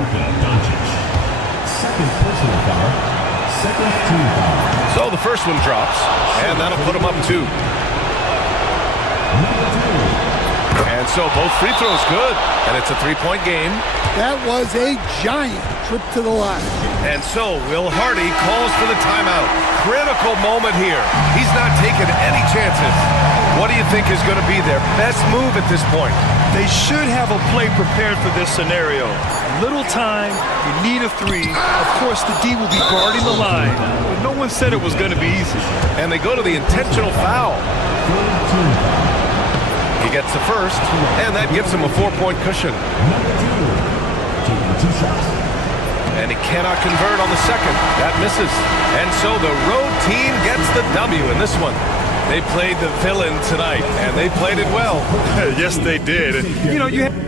Second personal foul, second team foul. So the first one drops, and that'll put them up 2. And so both free throws good, and it's a 3-point game. That was a giant trip to the line. And so Will Hardy calls for the timeout. Critical moment here. He's not taking any chances. What do you think is going to be their best move at this point? They should have a play prepared for this scenario. Little time, you need a 3. Of course, the D will be guarding the line, but no one said it was going to be easy. And they go to the intentional foul. He gets the first, and that gives him a 4-point cushion. Taking 2 shots. And he cannot convert on the second. That misses. And so the road team gets the W in this one. They played the villain tonight, and they played it well. Yes, they did. And, you know, you have...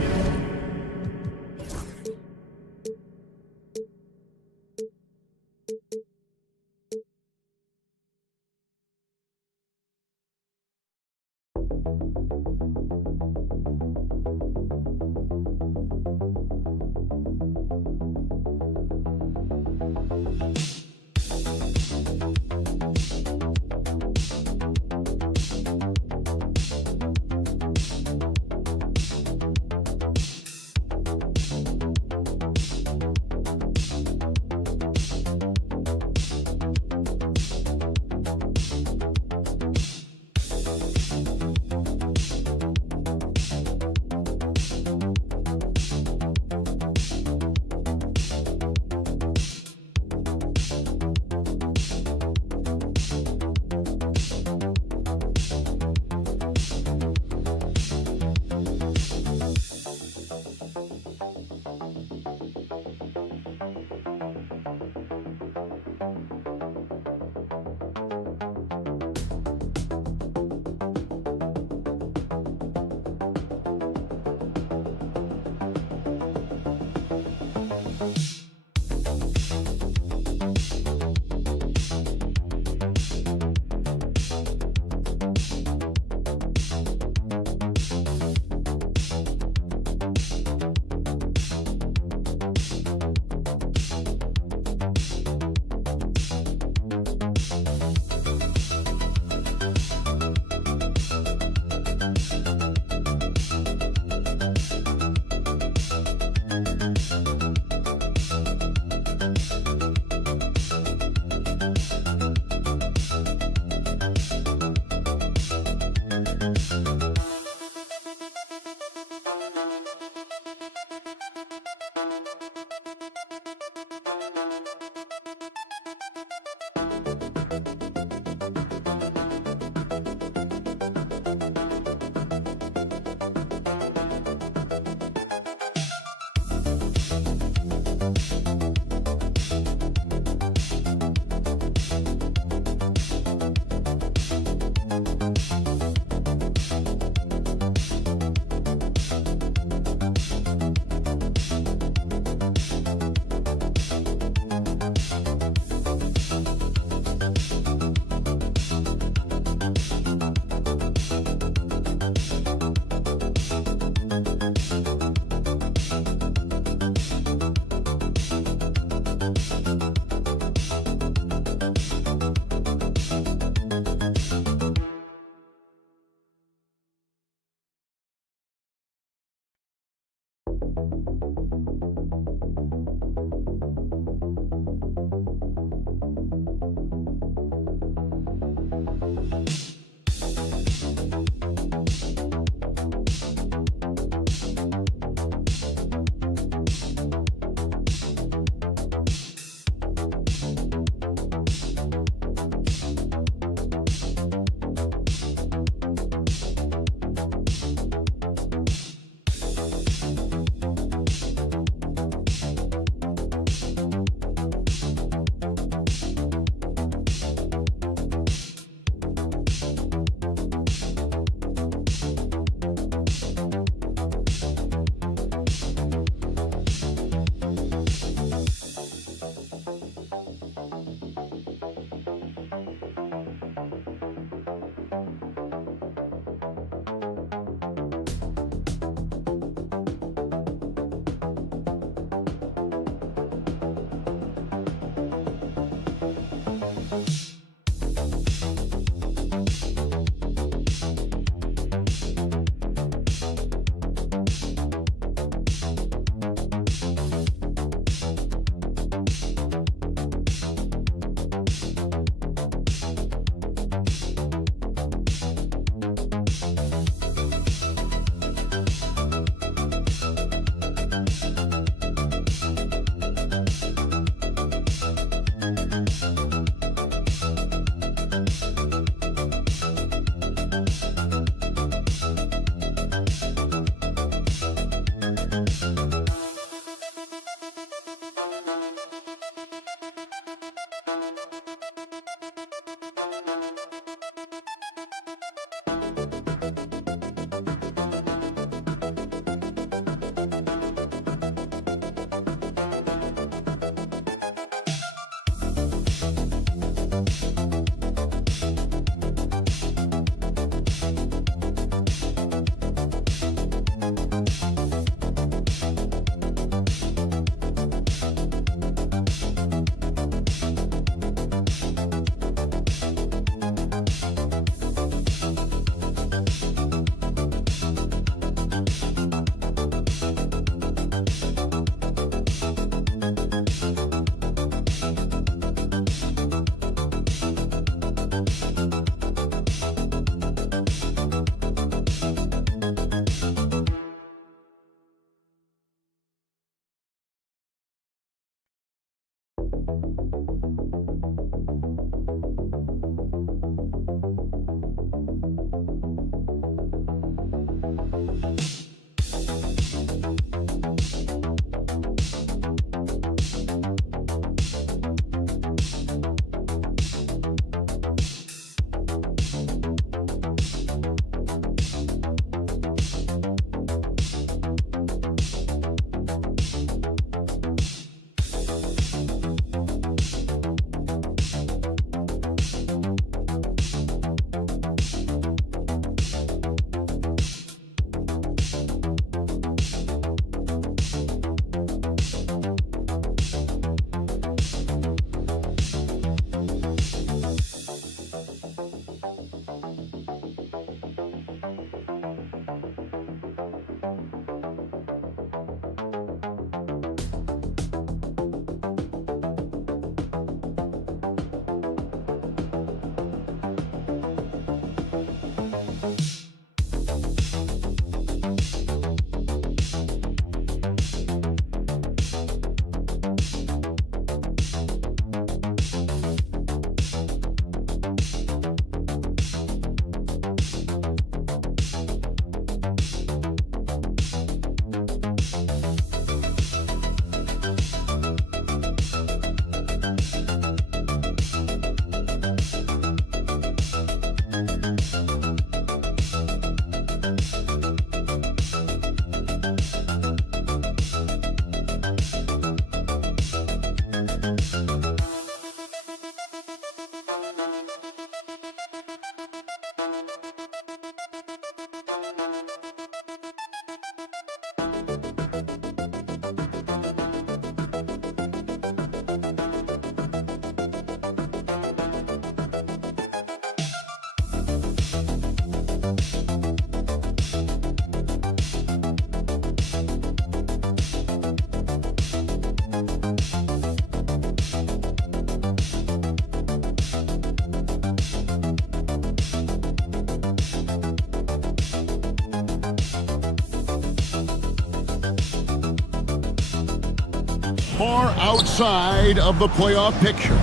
far outside of the playoff picture.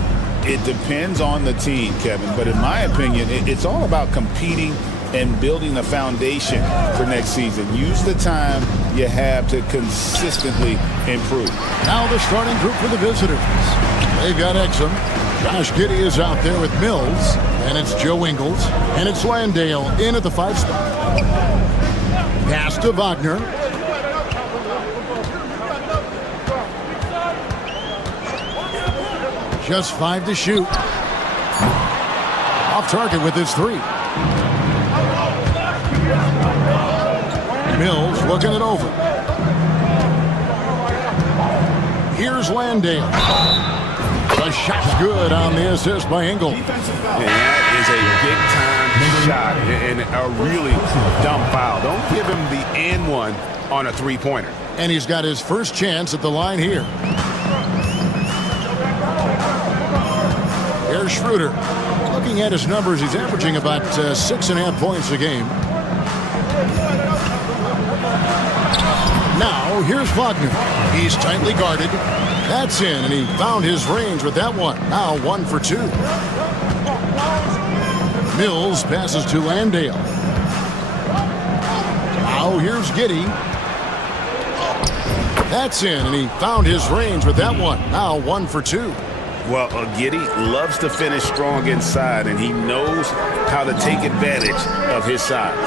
It depends on the team, Kevin, but in my opinion, it's all about competing and building a foundation for next season. Use the time you have to consistently improve. Now the starting group for the visitors. They've got Exum. Josh Giddey is out there with Mills. And it's Joe Ingles. And it's Landale in at the 5 spot. Pass to Wagner. Just 5 to shoot. Off target with his 3. Mills looking it over. Here's Landale. The shot's good on the assist by Ingles. And that is a big-time shot and a really dumb foul. Don't give him the and one on a three-pointer. And he's got his first chance at the line here. Here's Schroeder. Looking at his numbers, he's averaging about 6.5 points a game. Now, here's Wagner. He's tightly guarded. That's in, and he found his range with that one. Now 1 for 2. Mills passes to Landale. Now here's Giddey. That's in, and he found his range with that one. Now 1 for 2. Well, Giddey loves to finish strong inside, and he knows how to take advantage of his size.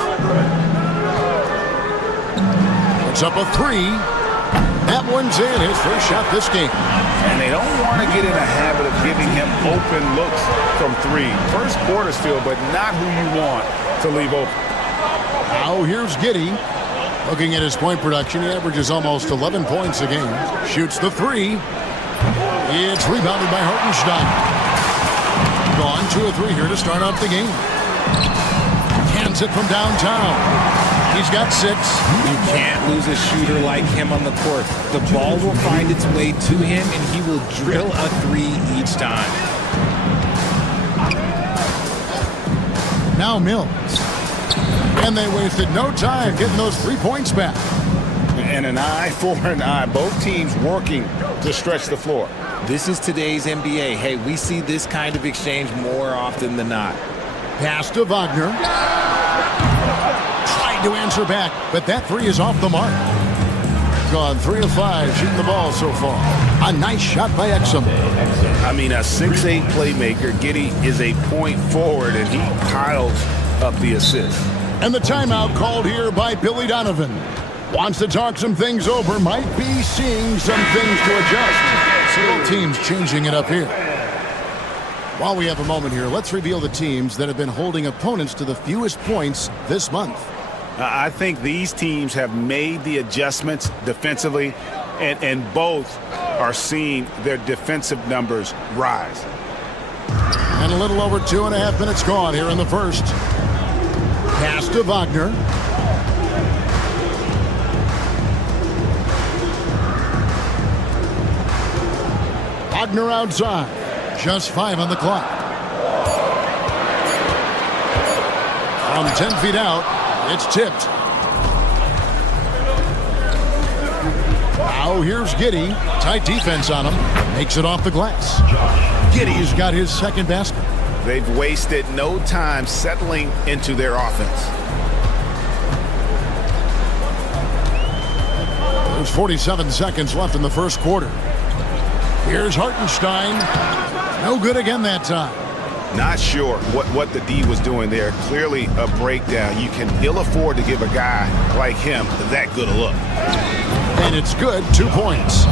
Puts up a 3. That one's in, his first shot this game. And they don't want to get in a habit of giving him open looks from 3. First quarter still, but not who you want to leave open. Now here's Giddey. Looking at his point production, he averages almost 11 points a game. Shoots the 3. It's rebounded by Hartenstein. Gone 2 of 3 here to start off the game. Cans it from downtown. He's got 6. You can't lose a shooter like him on the court. The ball will find its way to him, and he will drill a 3 each time. Now Mills. And they wasted no time getting those 3 points back. And an eye for an eye. Both teams working to stretch the floor. This is today's NBA. Hey, we see this kind of exchange more often than not. Pass to Wagner. Tried to answer back, but that 3 is off the mark. Gone 3 of 5 shooting the ball so far. A nice shot by Exum. I mean, a 6'8 playmaker. Giddey is a point forward, and he piles up the assist. And the timeout called here by Billy Donovan. Wants to talk some things over. Might be seeing some things to adjust. So both teams changing it up here. While we have a moment here, let's reveal the teams that have been holding opponents to the fewest points this month. I think these teams have made the adjustments defensively, and both are seeing their defensive numbers rise. And a little over 2.5 minutes gone here in the first. Pass to Wagner. Wagner outside. Just 5 on the clock. From 10 feet out, it's tipped. Now here's Giddey. Tight defense on him. Makes it off the glass. Giddey's got his second basket. They've wasted no time settling into their offense. There's 47 seconds left in the first quarter. Here's Hartenstein. No good again that time. Not sure what the D was doing there. Clearly a breakdown. You can ill afford to give a guy like him that good a look. And it's good. 2 points.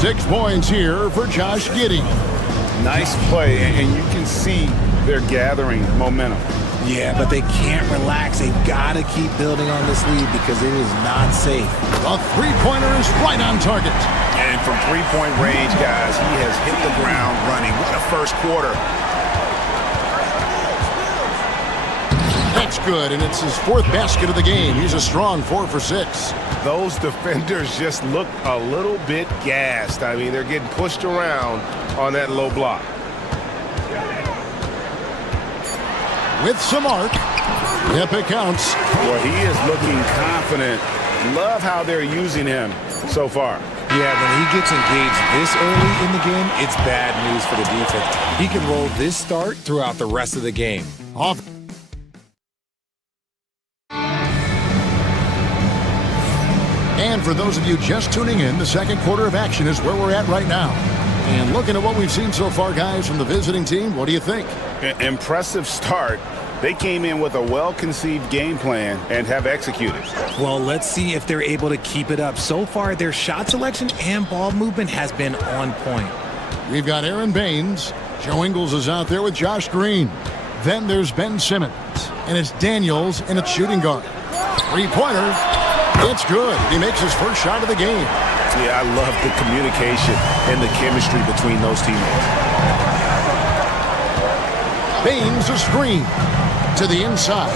6 points here for Josh Giddey. Nice play, and you can see they're gathering momentum. Yeah, but they can't relax. They've got to keep building on this lead because it is not safe. The three-pointer is right on target. And from three-point range, guys, he has hit the ground running. What a first quarter. That's good, and it's his 4th basket of the game. He's a strong 4 for 6. Those defenders just look a little bit gassed. I mean, they're getting pushed around on that low block. With some arc. Yep, it counts. Well, he is looking confident. Love how they're using him so far. Yeah, when he gets engaged this early in the game, it's bad news for the defense. He can roll this start throughout the rest of the game. Off. And for those of you just tuning in, the second quarter of action is where we're at right now. And looking at what we've seen so far, guys, from the visiting team, what do you think? Impressive start. They came in with a well-conceived game plan and have executed. Well, let's see if they're able to keep it up. So far, their shot selection and ball movement has been on point. We've got Aaron Baines. Joe Ingles is out there with Josh Green. Then there's Ben Simmons. And it's Daniels in a shooting guard. Three-pointer. It's good. He makes his first shot of the game. Yeah, I love the communication and the chemistry between those teammates. Baines a screen to the inside.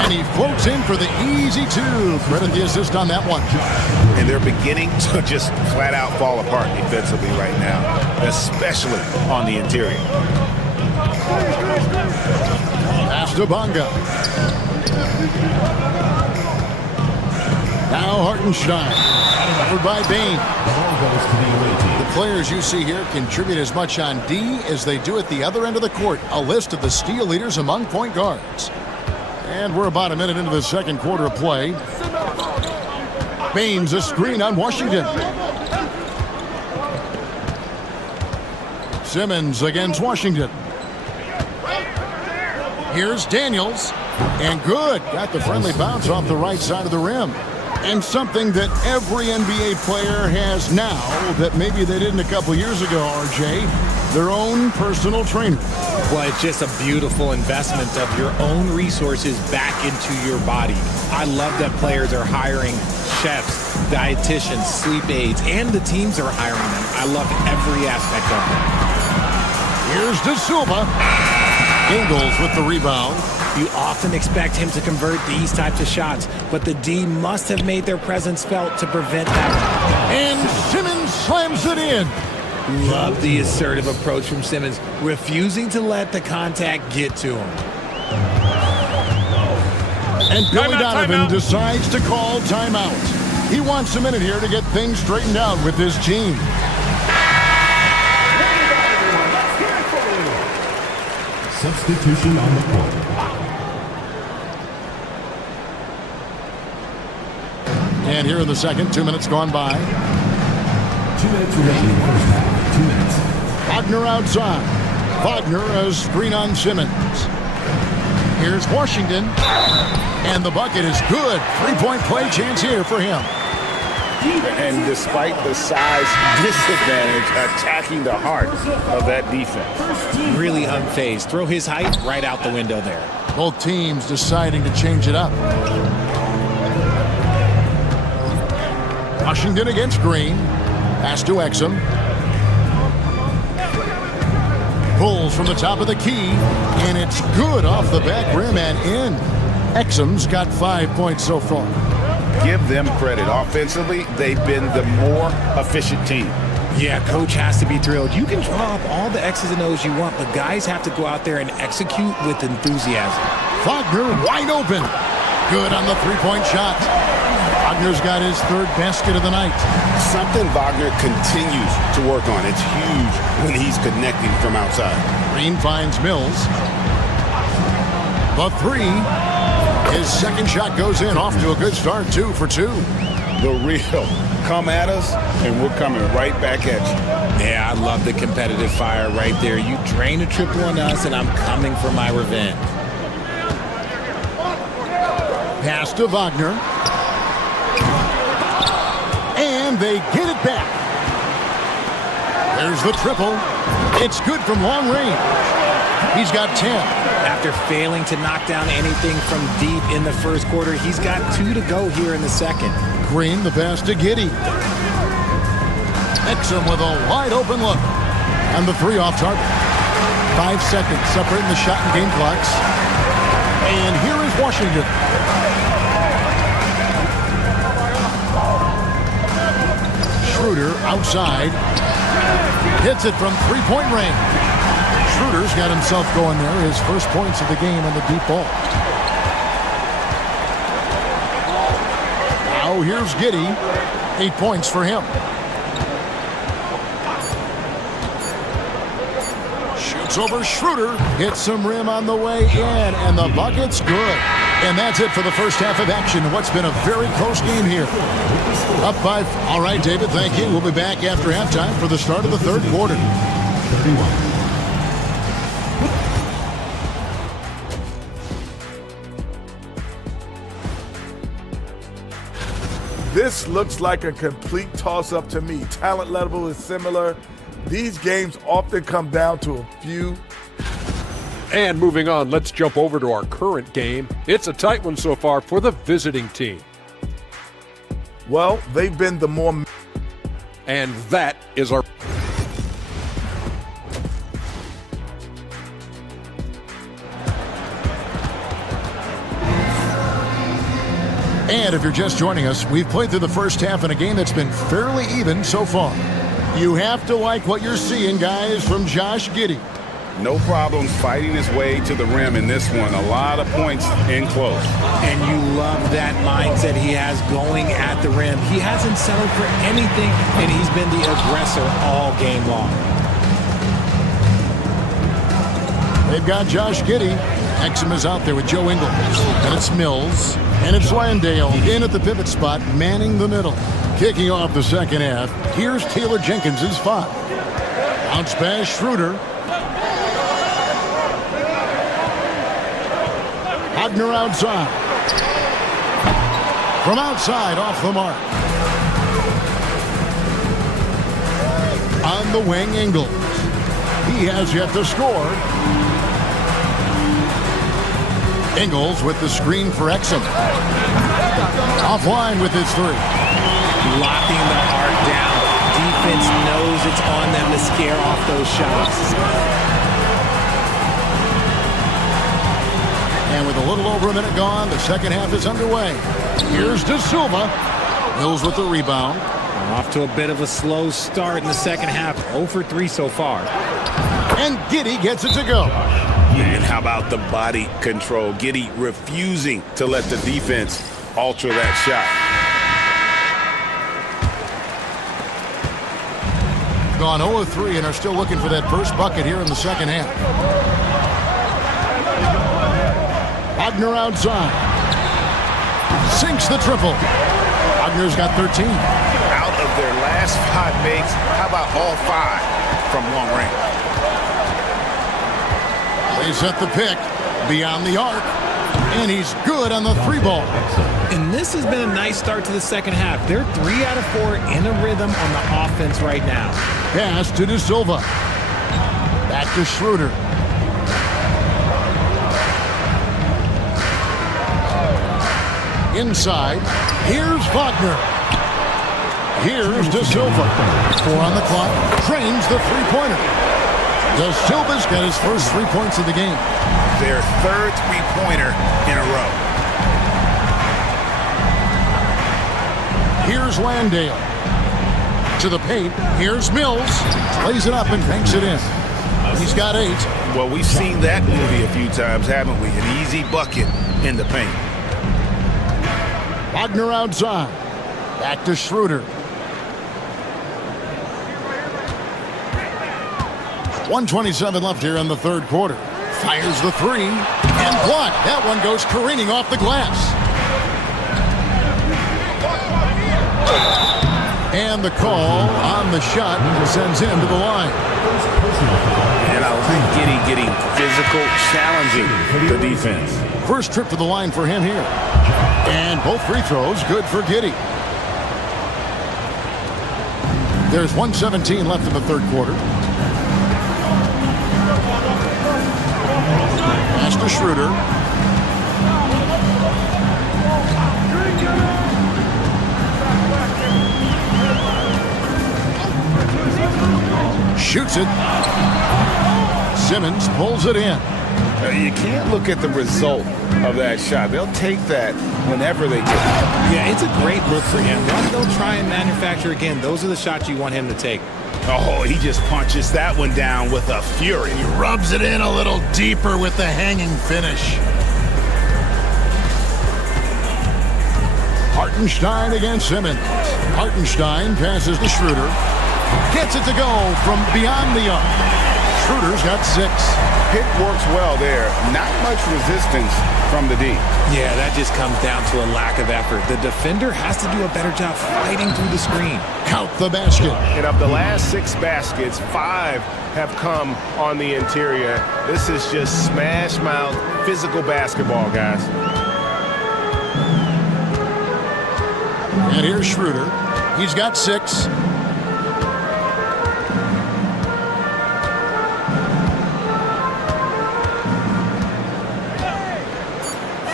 And he floats in for the easy two. Credit the assist on that one. And they're beginning to just flat out fall apart defensively right now, especially on the interior. Pass to Bonga. Now Hartenstein, covered by Bain. The players you see here contribute as much on D as they do at the other end of the court. A list of the steal leaders among point guards. And we're about a minute into the second quarter of play. Baines a screen on Washington. Simmons against Washington. Here's Daniels. And good. Got the friendly bounce off the right side of the rim. And something that every NBA player has now that maybe they didn't a couple years ago, RJ, their own personal trainer. Well, it's just a beautiful investment of your own resources back into your body. I love that players are hiring chefs, dietitians, sleep aides, and the teams are hiring them. I love every aspect of it. Here's De Silva. Ingles with the rebound. You often expect him to convert these types of shots, but the D must have made their presence felt to prevent that. And Simmons slams it in. Love the assertive approach from Simmons, refusing to let the contact get to him. And Billy Donovan decides to call timeout. He wants a minute here to get things straightened out with his team. Substitution on the court. And here in the second, 2 minutes gone by. 2 minutes remaining in the first half. 2 minutes. Wagner outside. Wagner a screen on Simmons. Here's Washington. And the bucket is good. Three-point play chance here for him. And despite the size disadvantage, attacking the heart of that defense. Really unfazed. Throw his height right out the window there. Both teams deciding to change it up. Washington against Green. Pass to Exum. Pulls from the top of the key. And it's good off the back rim and in. Exum's got 5 points so far. Give them credit. Offensively, they've been the more efficient team. Yeah, coach has to be thrilled. You can draw up all the X's and O's you want, but guys have to go out there and execute with enthusiasm. Wagner wide open. Good on the three-point shot. Wagner's got his third basket of the night. Something Wagner continues to work on. It's huge when he's connecting from outside. Green finds Mills. The three. His second shot goes in, off to a good start, 2 for 2. The real come at us, and we're coming right back at you. Yeah, I love the competitive fire right there. You drain a triple on us, and I'm coming for my revenge. Pass to Wagner. And they get it back. There's the triple. It's good from long range. He's got 10. After failing to knock down anything from deep in the first quarter, he's got 2 to go here in the second. Green the pass to Giddey. Exum with a wide open look. And the three off target. 5 seconds separating the shot and game clocks. And here is Washington. Schroeder outside. Hits it from three-point range. Schroeder's got himself going there. His first points of the game on the deep ball. Now here's Giddey. 8 points for him. Shoots over Schroeder. Hits some rim on the way in, and the bucket's good. And that's it for the first half of action. What's been a very close game here. Up 5. All right, David, thank you. We'll be back after halftime for the start of the third quarter. This looks like a complete toss-up to me. Talent level is similar. These games often come down to a few. And moving on, let's jump over to our current game. It's a tight one so far for the visiting team. Well, they've been the more... And that is our... And if you're just joining us, we've played through the first half in a game that's been fairly even so far. You have to like what you're seeing, guys, from Josh Giddey. No problems fighting his way to the rim in this one. A lot of points in close. And you love that mindset he has going at the rim. He hasn't settled for anything, and he's been the aggressor all game long. They've got Josh Giddey. Exum is out there with Joe Ingles. And it's Mills. And it's Landale in at the pivot spot, manning the middle. Kicking off the second half, here's Taylor Jenkins' 5. Bounce pass, Schroeder. Wagner outside. From outside, off the mark. On the wing, Ingles. He has yet to score. Ingles with the screen for Exum. Offline with his 3. Locking the arc down. Defense knows it's on them to scare off those shots. And with a little over a minute gone, the second half is underway. Here's De Silva. Mills with the rebound. Off to a bit of a slow start in the second half. 0 for 3 so far. And Giddey gets it to go. And how about the body control? Giddey refusing to let the defense alter that shot. Gone 0 of 3 and are still looking for that first bucket here in the second half. Wagner outside. Sinks the triple. Wagner's got 13. Out of their last 5 makes, how about all 5 from long range? They set the pick beyond the arc, and he's good on the 3 ball. And this has been a nice start to the second half. They're 3 out of 4 in a rhythm on the offense right now. Pass to De Silva. Back to Schroeder. Inside, here's Wagner. Here's De Silva. 4 on the clock. Trains the 3-pointer. De Silva's got his first 3 points of the game. Their third 3-pointer in a row. Here's Landale. To the paint. Here's Mills. Plays it up and banks it in. He's got 8. Well, we've seen that movie a few times, haven't we? An easy bucket in the paint. Wagner outside. Back to Schroeder. 1:27 left here in the third quarter. Fires the 3 and blocked. That one goes careening off the glass. And the call on the shot sends him to the line. And I like Giddey getting physical, challenging the defense. First trip to the line for him here. And both free throws good for Giddey. There's 1:17 left in the third quarter. Pass to Schroeder. Shoots it. Simmons pulls it in. You can't look at the result of that shot. They'll take that whenever they get it. Yeah, it's a great look for him. They'll try and manufacture again. Those are the shots you want him to take. Oh, he just punches that one down with a fury. He rubs it in a little deeper with the hanging finish. Hartenstein against Simmons. Hartenstein passes to Schroeder. Gets it to go from beyond the arc. Schroeder's got 6. Pick works well there. Not much resistance from the D. Yeah, that just comes down to a lack of effort. The defender has to do a better job fighting through the screen. Count the basket. And of the last 6 baskets, 5 have come on the interior. This is just smash mouth physical basketball, guys. And here's Schroeder. He's got 6.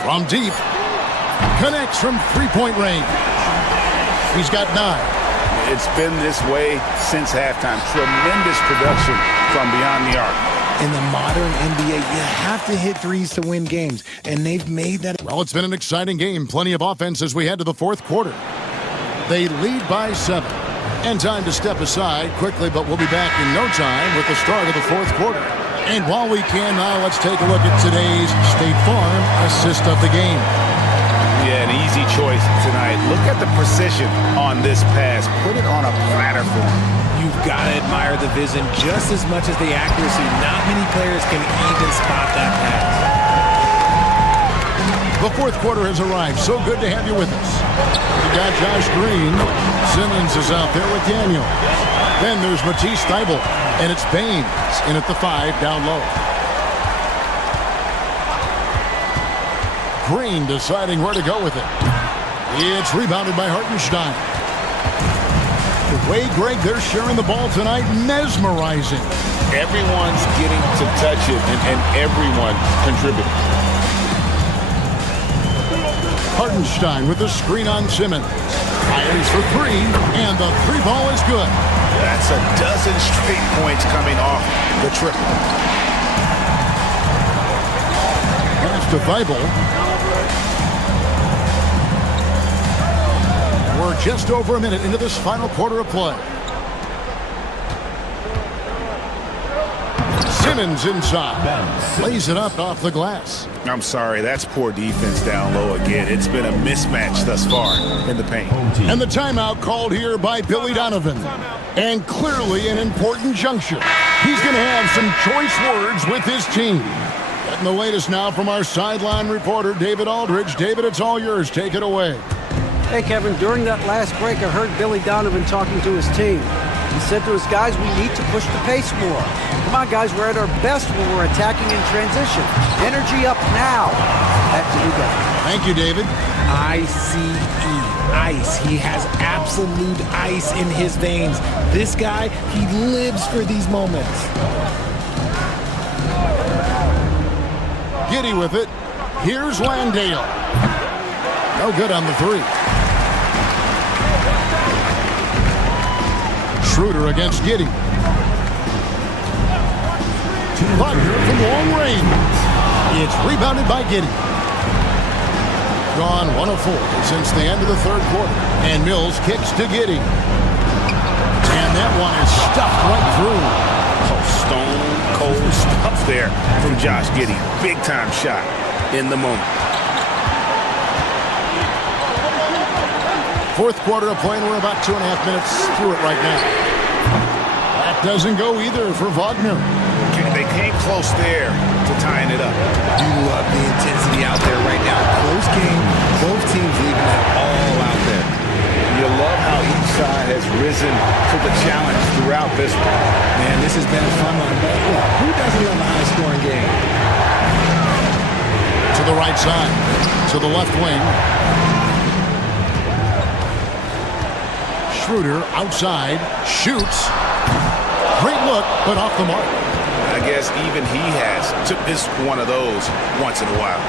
From deep. Connects from three-point range. He's got 9. It's been this way since halftime. Tremendous production from beyond the arc. In the modern NBA, you have to hit threes to win games, and they've made that. Well, it's been an exciting game. Plenty of offense as we head to the fourth quarter. They lead by 7. And time to step aside quickly, but we'll be back in no time with the start of the fourth quarter. And while we can now, let's take a look at today's State Farm assist of the game. Yeah, an easy choice tonight. Look at the precision on this pass. Put it on a platter for him. You've got to admire the vision just as much as the accuracy. Not many players can even spot that pass. The fourth quarter has arrived. So good to have you with us. We got Josh Green. Simmons is out there with Daniel. Then there's Matisse Thybulle. And it's Baines in at the 5 down low. Green deciding where to go with it. It's rebounded by Hartenstein. The way, Greg, they're sharing the ball tonight, mesmerizing. Everyone's getting to touch it, and everyone contributing. Hartenstein with the screen on Simmons. Fires for 3, and the 3 ball is good. That's a dozen straight points coming off the triple. Pass to Thybulle. We're just over a minute into this final quarter of play. Simmons inside. Lays it up off the glass. I'm sorry, that's poor defense down low again. It's been a mismatch thus far in the paint. And the timeout called here by Billy Donovan. And clearly an important juncture. He's going to have some choice words with his team. Getting the latest now from our sideline reporter, David Aldridge. David, it's all yours. Take it away. Hey, Kevin, during that last break, I heard Billy Donovan talking to his team. He said to his guys, we need to push the pace more. Come on, guys, we're at our best when we're attacking in transition. Energy up now. Back to you guys. Thank you, David. I-C-E, ice. He has absolute ice in his veins. This guy, he lives for these moments. Giddey with it. Here's Landale. No good on the 3. Schroeder against Giddey. Wagner from long range. It's rebounded by Giddey. Gone 1 of 4 since the end of the third quarter. And Mills kicks to Giddey. And that one is stuffed right through. Oh, stone cold stuff there from Josh Giddey. Big time shot in the moment. Fourth quarter of play, and we're about 2.5 minutes through it right now. That doesn't go either for Wagner. They came close there to tying it up. You love the intensity out there right now. Close game, both teams leaving it all out there. You love how each side has risen to the challenge throughout this one. Man, this has been a fun one. But who doesn't love a high-scoring game? To the right side, to the left wing. Schroeder outside, shoots. Great look, but off the mark. I guess even he took this one of those once in a while.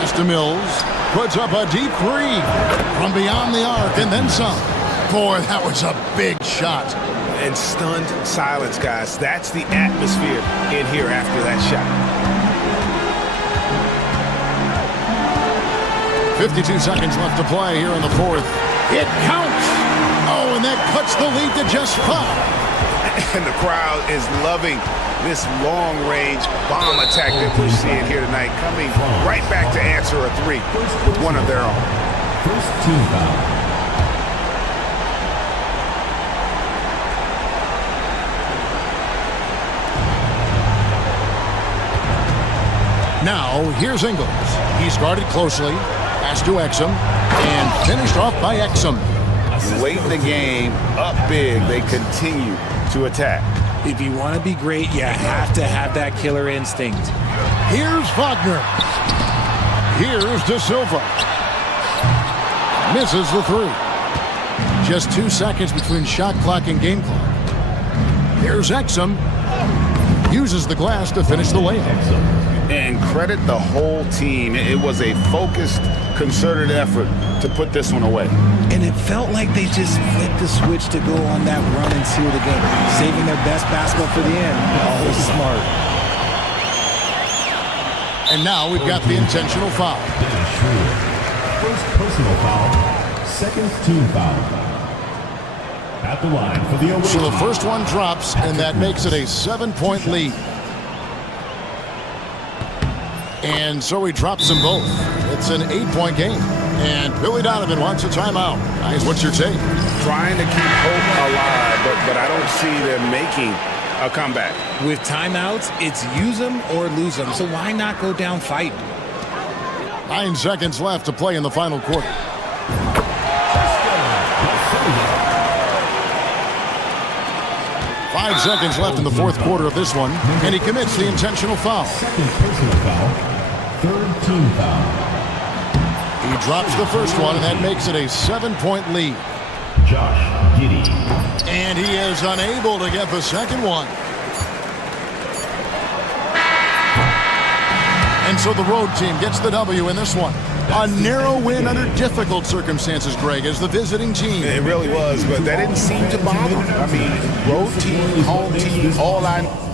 Pass to Mills, puts up a deep 3 from beyond the arc, and then some. Boy, that was a big shot. And stunned silence, guys. That's the atmosphere in here after that shot. 52 seconds left to play here in the fourth. It counts! Oh, and that cuts the lead to just 5. And the crowd is loving this long-range bomb attack that we're seeing here tonight, coming right back to answer a three with one of their own. First team foul. Now, here's Ingles. He's guarded closely, pass to Exum, and finished off by Exum. Late in the game, up big, they continue to attack. If you want to be great, you have to have that killer instinct. Here's Wagner. Here's De Silva. Misses the three. Just 2 seconds between shot clock and game clock. Here's Exum. Uses the glass to finish the layup. And credit the whole team. It was a focused, concerted effort to put this one away. And it felt like they just flipped the switch to go on that run and seal the game, saving their best basketball for the end. Oh, smart. And now we've got the intentional foul. First personal foul, second team foul. At the line for the So the first one drops, and that makes it a 7-point lead. And so he drops them both. It's an 8-point game. And Billy Donovan wants a timeout. Guys, what's your take? Trying to keep hope alive, but I don't see them making a comeback. With timeouts, it's use them or lose them. So why not go down fighting? 9 seconds left to play in the final quarter. Five seconds left in the fourth quarter of this one, and he commits the intentional foul. Second personal foul, third team foul. He drops the first one, and that makes it a 7-point lead. Josh Giddey. And he is unable to get the second one. And so the road team gets the W in this one. A narrow win under difficult circumstances, Greg, as the visiting team. It really was, but that didn't seem to bother them. I mean, road team, home team, all I...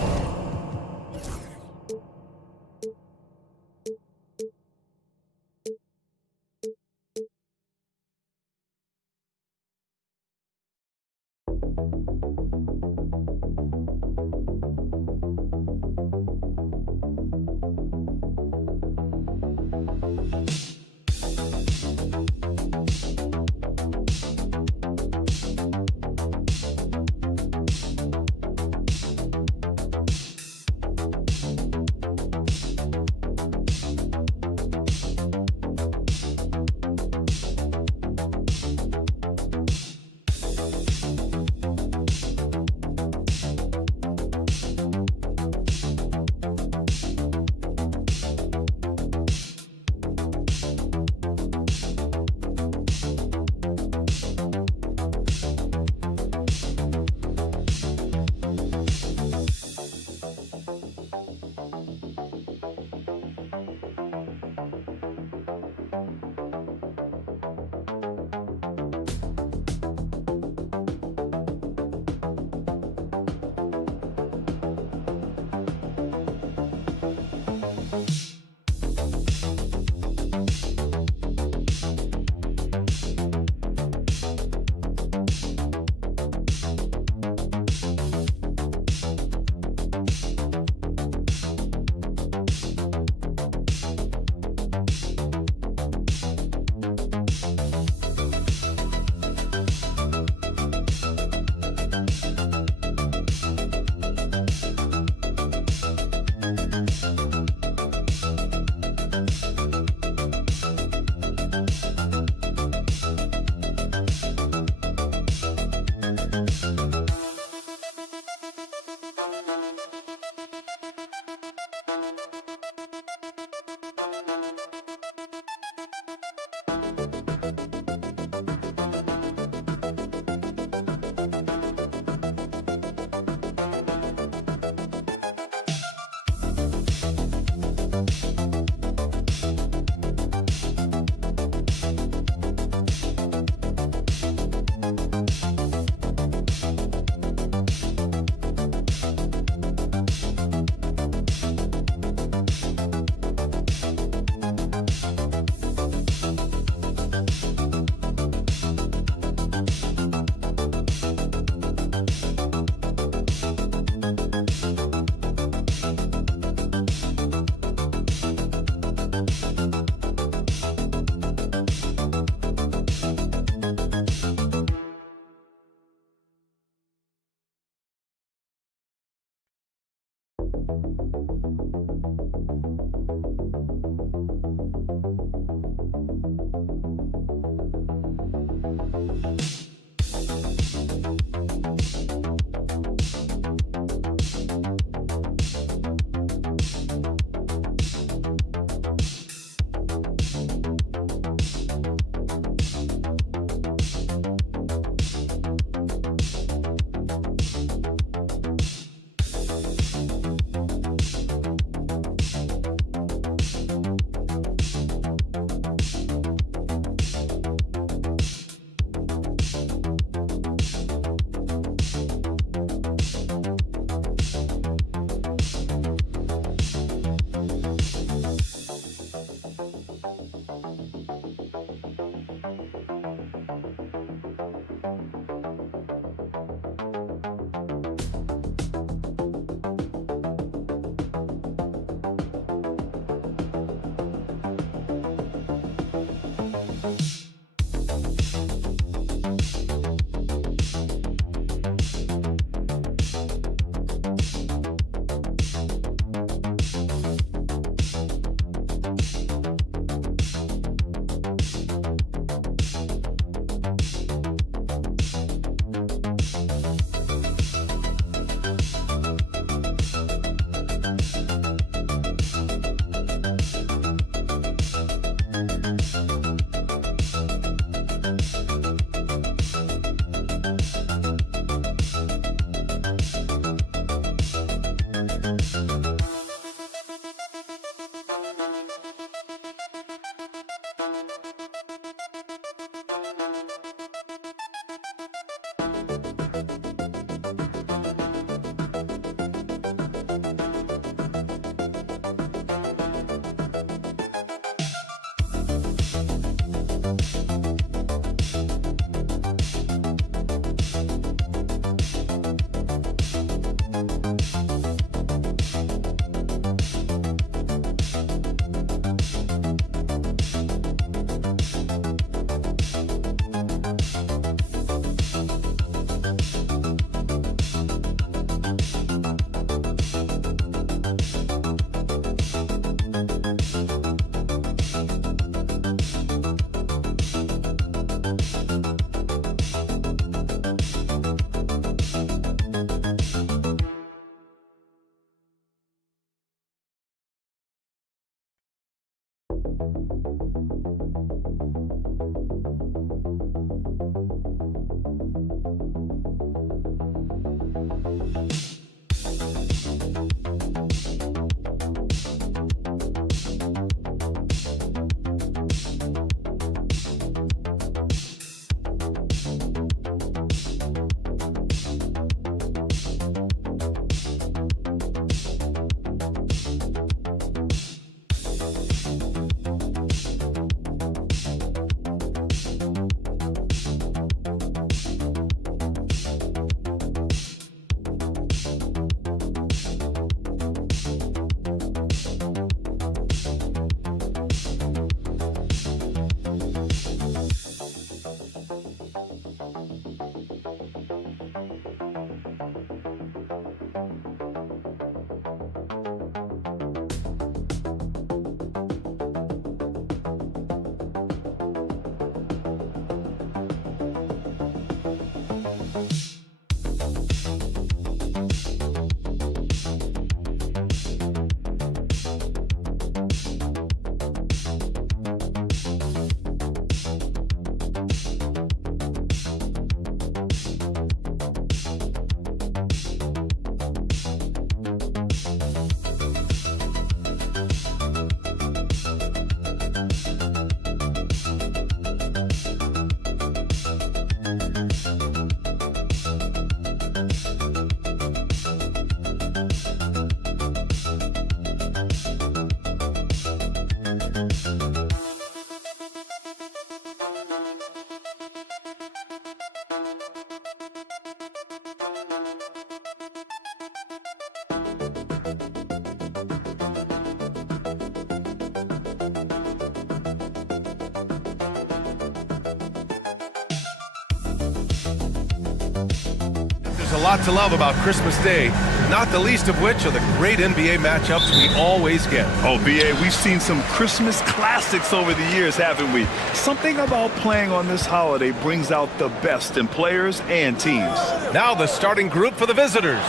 a lot to love about Christmas Day, not the least of which are the great NBA matchups we always get. Oh, BA, we've seen some Christmas classics over the years, haven't we? Something about playing on this holiday brings out the best in players and teams. Now the starting group for the visitors.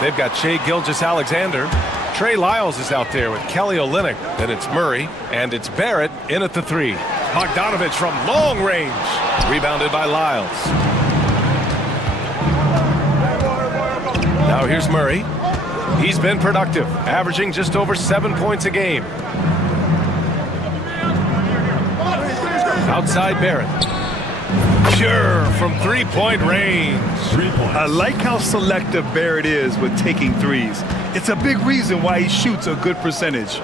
They've got Shai Gilgeous-Alexander. Trey Lyles is out there with Kelly Olynyk. Then it's Murray, and it's Barrett in at the 3. Bogdanovich from long range. Rebounded by Lyles. Now here's Murray. He's been productive, averaging just over 7 points a game. Outside Barrett. Pure from three-point range. 3 points. I like how selective Barrett is with taking threes. It's a big reason why he shoots a good percentage.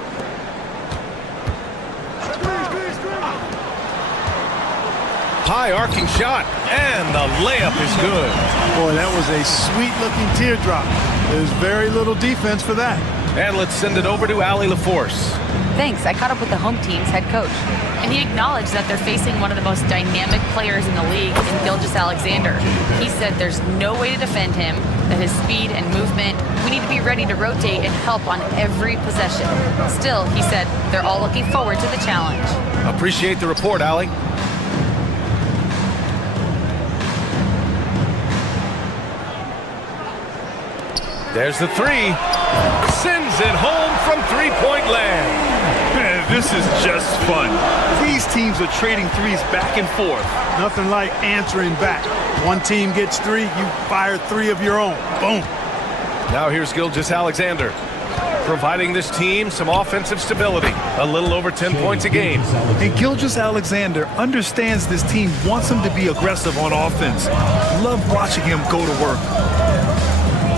High arcing shot, and the layup is good. Boy, that was a sweet-looking teardrop. There's very little defense for that. And let's send it over to Allie LaForce. Thanks. I caught up with the home team's head coach, and he acknowledged that they're facing one of the most dynamic players in the league in Gilgeous-Alexander. He said there's no way to defend him, that his speed and movement, we need to be ready to rotate and help on every possession. Still, he said they're all looking forward to the challenge. Appreciate the report, Allie. There's the 3. Sends it home from three-point land. Man, this is just fun. These teams are trading threes back and forth. Nothing like answering back. One team gets 3, you fire 3 of your own. Boom. Now here's Gilgeous-Alexander, providing this team some offensive stability. A little over 10 points a game. And Gilgeous-Alexander understands this team wants him to be aggressive on offense. Love watching him go to work.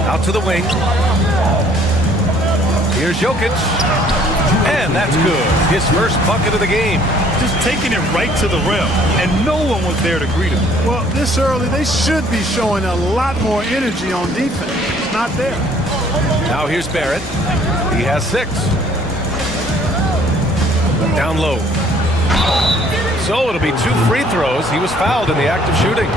Out to the wing. Here's Jokic. And that's good. His first bucket of the game. Just taking it right to the rim. And no one was there to greet him. Well, this early, they should be showing a lot more energy on defense. It's not there. Now here's Barrett. He has 6. Down low. So it'll be 2 free throws. He was fouled in the act of shooting.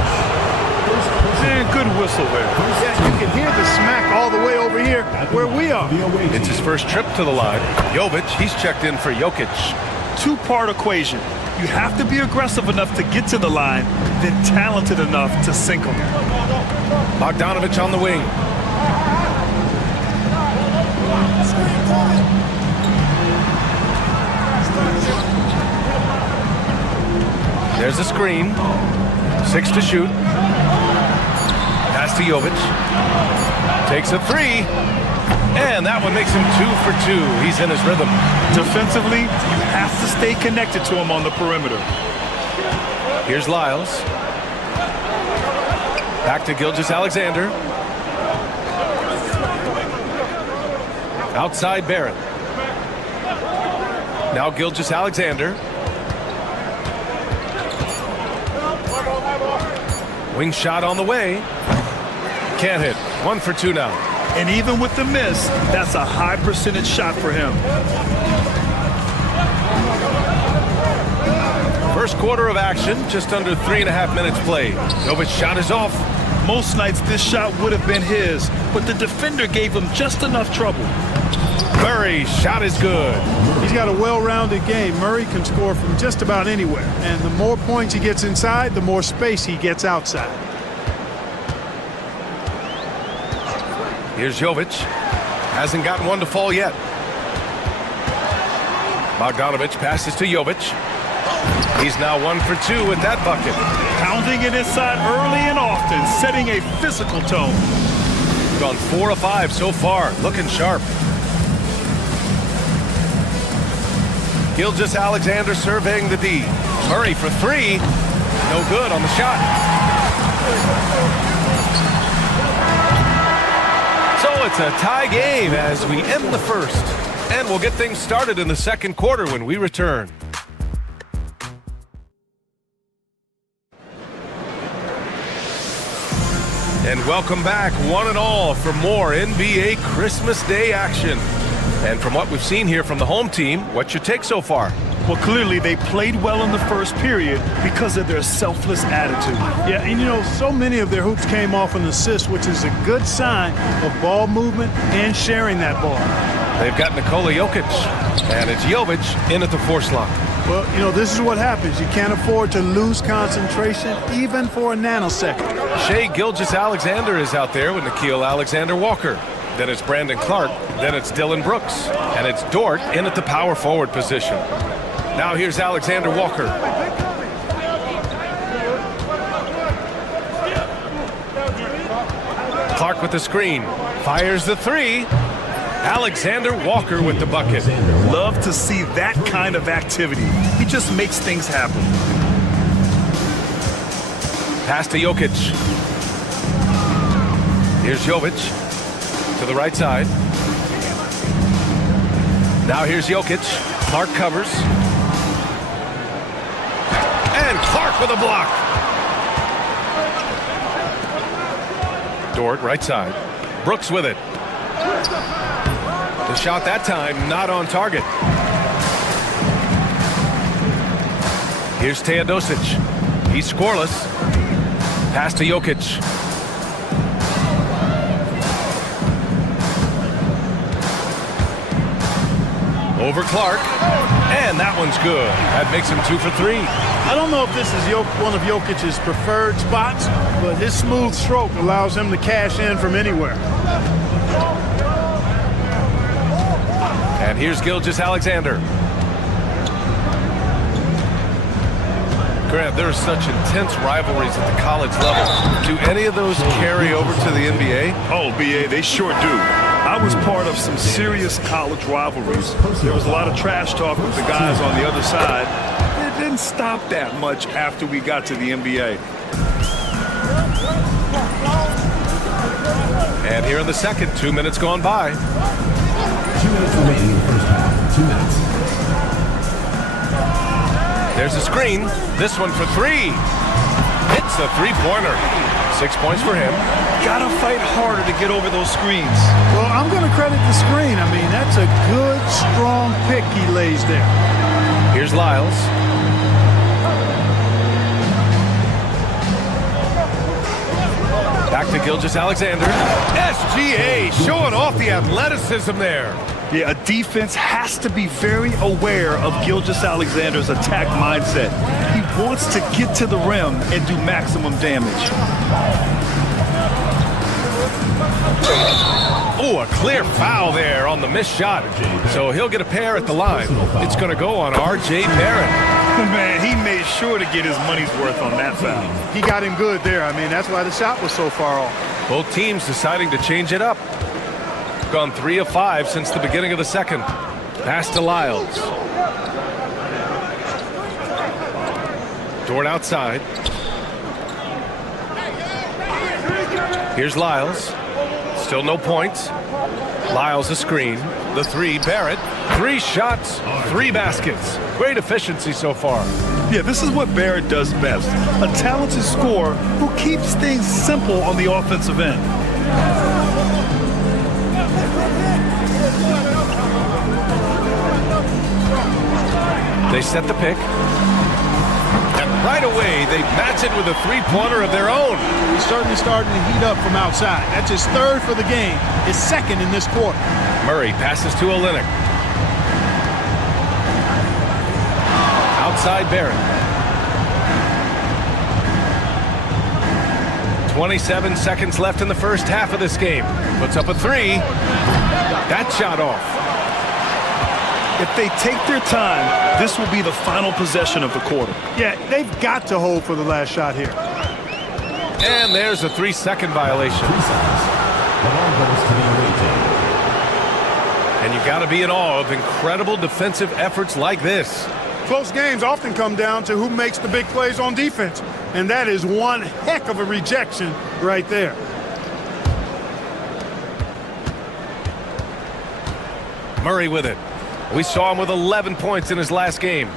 And good whistle there. Yeah, you can hear the smack all the way over here where we are. It's his first trip to the line. Jovic, he's checked in for Jokic. 2-part equation. You have to be aggressive enough to get to the line, then talented enough to sink them. Bogdanovich on the wing. There's a screen. 6 to shoot. Pass to Jovic. Takes a 3. And that one makes him 2 for 2. He's in his rhythm. Defensively, you have to stay connected to him on the perimeter. Here's Lyles. Back to Gilgeous-Alexander. Outside Barrett. Now Gilgeous-Alexander. Wing shot on the way. Can't hit. 1 for 2 now. And even with the miss, that's a high percentage shot for him. First quarter of action, just under 3.5 minutes played. Jovic's shot is off. Most nights this shot would have been his, but the defender gave him just enough trouble. Murray's shot is good. He's got a well-rounded game. Murray can score from just about anywhere. And the more points he gets inside, the more space he gets outside. Here's Jovic. Hasn't gotten one to fall yet. Bogdanovich passes to Jovic. He's now 1 for 2 with that bucket. Pounding it inside early and often, setting a physical tone. Gone 4 of 5 so far, looking sharp. Gilgeous-Alexander surveying the D. Murray for 3. No good on the shot. So it's a tie game as we end the first. And we'll get things started in the second quarter when we return. And welcome back, one and all, for more NBA Christmas Day action. And from what we've seen here from the home team, what's your take so far? Well, clearly they played well in the first period because of their selfless attitude. Yeah, and you know, so many of their hoops came off an assist, which is a good sign of ball movement and sharing that ball. They've got Nikola Jokic, and it's Jovic in at the force lock. Well, you know, this is what happens. You can't afford to lose concentration even for a nanosecond. Shai Gilgeous-Alexander is out there with Nickeil Alexander-Walker. Then it's Brandon Clark. Then it's Dylan Brooks. And it's Dort in at the power forward position. Now here's Alexander-Walker. Clark with the screen. Fires the three. Alexander-Walker with the bucket. Love to see that kind of activity. He just makes things happen. Pass to Jokic. Here's Jovic to the right side. Now here's Jokic. Clark covers. And Clark with a block. Dort, right side. Brooks with it. The shot that time, not on target. Here's Teodosic. He's scoreless. Pass to Jokic. Over Clark. And that one's good. That makes him 2 for 3. I don't know if this is one of Jokic's preferred spots, but his smooth stroke allows him to cash in from anywhere. And here's Gilgeous-Alexander. Grant, there are such intense rivalries at the college level. Do any of those carry over to the NBA? Oh, BA, they sure do. I was part of some serious college rivalries. There was a lot of trash talk with the guys on the other side. It didn't stop that much after we got to the NBA. And here in the second, 2 minutes gone by. 2 minutes remaining in the first half. 2 minutes. There's a screen. This one for three. Hits the three-pointer. 6 points for him. Gotta fight harder to get over those screens. Well, I'm going to credit the screen. I mean, that's a good, strong pick he lays there. Here's Lyles. Back to Gilgeous-Alexander. SGA showing off the athleticism there. Yeah, a defense has to be very aware of Gilgeous-Alexander's attack mindset. He wants to get to the rim and do maximum damage. Oh, a clear foul there on the missed shot. So he'll get a pair at the line. It's going to go on R.J. Barrett. Man, he made sure to get his money's worth on that foul. He got him good there. I mean, that's why the shot was so far off. Both teams deciding to change it up. Gone 3 of 5 since the beginning of the second. Pass to Lyles. Dort outside. Here's Lyles. Still no points. Lyles a screen. The three, Barrett. 3 shots, 3 baskets. Great efficiency so far. Yeah, this is what Barrett does best. A talented scorer who keeps things simple on the offensive end. They set the pick. And right away, they match it with a three-pointer of their own. He's certainly starting to heat up from outside. That's his 3rd for the game, his 2nd in this quarter. Murray passes to Olynyk. Outside Barrett. 27 seconds left in the first half of this game. Puts up a 3. That shot off. If they take their time, this will be the final possession of the quarter. Yeah, they've got to hold for the last shot here. And there's a 3-second violation. 3 seconds. The ball goes to the away team. And you got to be in awe of incredible defensive efforts like this. Close games often come down to who makes the big plays on defense. And that is one heck of a rejection right there. Murray with it. We saw him with 11 points in his last game.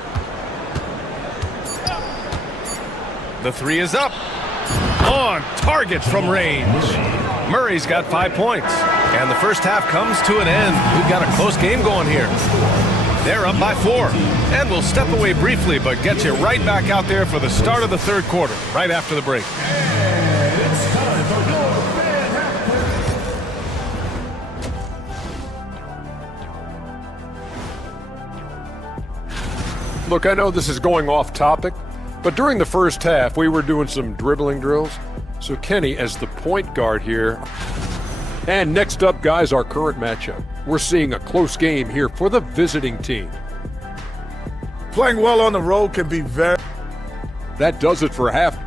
The 3 is up. On target from range. Murray's got 5 points. And the first half comes to an end. We've got a close game going here. They're up by 4. And we'll step away briefly, but get you right back out there for the start of the third quarter, right after the break. It's time for your fan half. Look, I know this is going off topic, but during the first half, we were doing some dribbling drills. So Kenny, as the point guard here. And next up, guys, our current matchup. We're seeing a close game here for the visiting team. Playing well on the road can be very... That does it for half.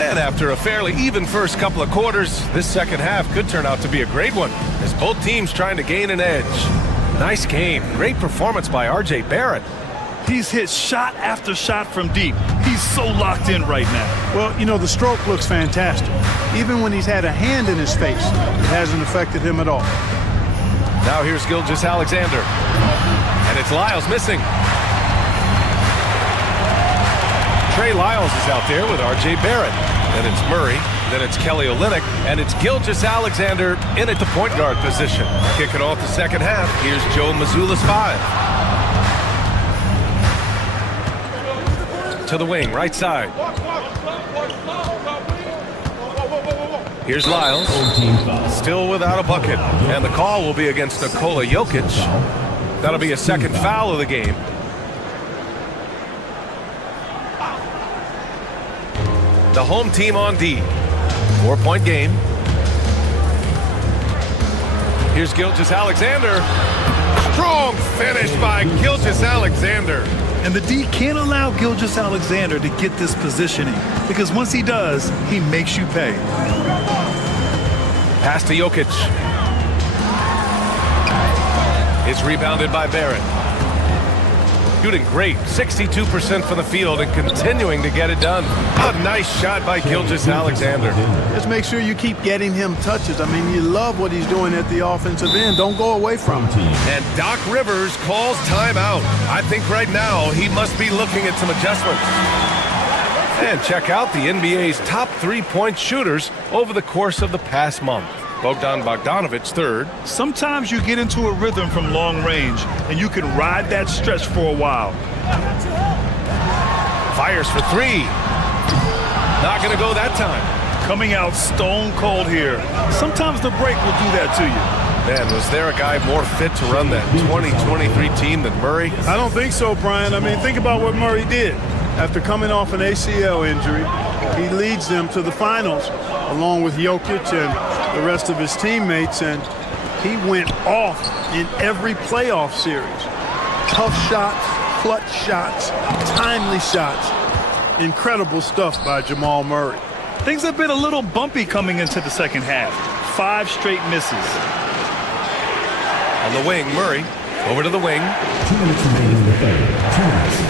And after a fairly even first couple of quarters, this second half could turn out to be a great one, as both teams trying to gain an edge. Nice game. Great performance by R.J. Barrett. He's hit shot after shot from deep. He's so locked in right now. Well, you know, the stroke looks fantastic. Even when he's had a hand in his face, it hasn't affected him at all. Now here's Gilgeous-Alexander. And it's Lyles missing. Trey Lyles is out there with R.J. Barrett. Then it's Murray. Then it's Kelly Olynyk. And it's Gilgeous-Alexander in at the point guard position. Kicking off the second half, here's Joe Mazzulla's 5. To the wing, right side. Here's Lyles. Still without a bucket. And the call will be against Nikola Jokic. That'll be a second foul of the game. The home team on D. 4-point game. Here's Gilgeous-Alexander. Strong finish by Gilgeous-Alexander. And the D can't allow Gilgeous-Alexander to get this positioning, because once he does, he makes you pay. Pass to Jokic. It's rebounded by Barrett. Shooting great, 62% from the field and continuing to get it done. A nice shot by Gilgeous-Alexander. Just make sure you keep getting him touches. I mean, you love what he's doing at the offensive end. Don't go away from him. And Doc Rivers calls timeout. I think right now he must be looking at some adjustments. And check out the NBA's top 3-point shooters over the course of the past month. Bogdan Bogdanovic, 3rd. Sometimes you get into a rhythm from long range, and you can ride that stretch for a while. Fires for 3. Not going to go that time. Coming out stone cold here. Sometimes the break will do that to you. Man, was there a guy more fit to run that 2023 team than Murray? I don't think so, Brian. I mean, think about what Murray did. After coming off an ACL injury, he leads them to the finals, along with Jokic and the rest of his teammates, and he went off in every playoff series. Tough shots, clutch shots, timely shots. Incredible stuff by Jamal Murray. Things have been a little bumpy coming into the second half. 5 straight misses. On the wing, Murray. Over to the wing. 2 minutes remaining in the third. 2 minutes.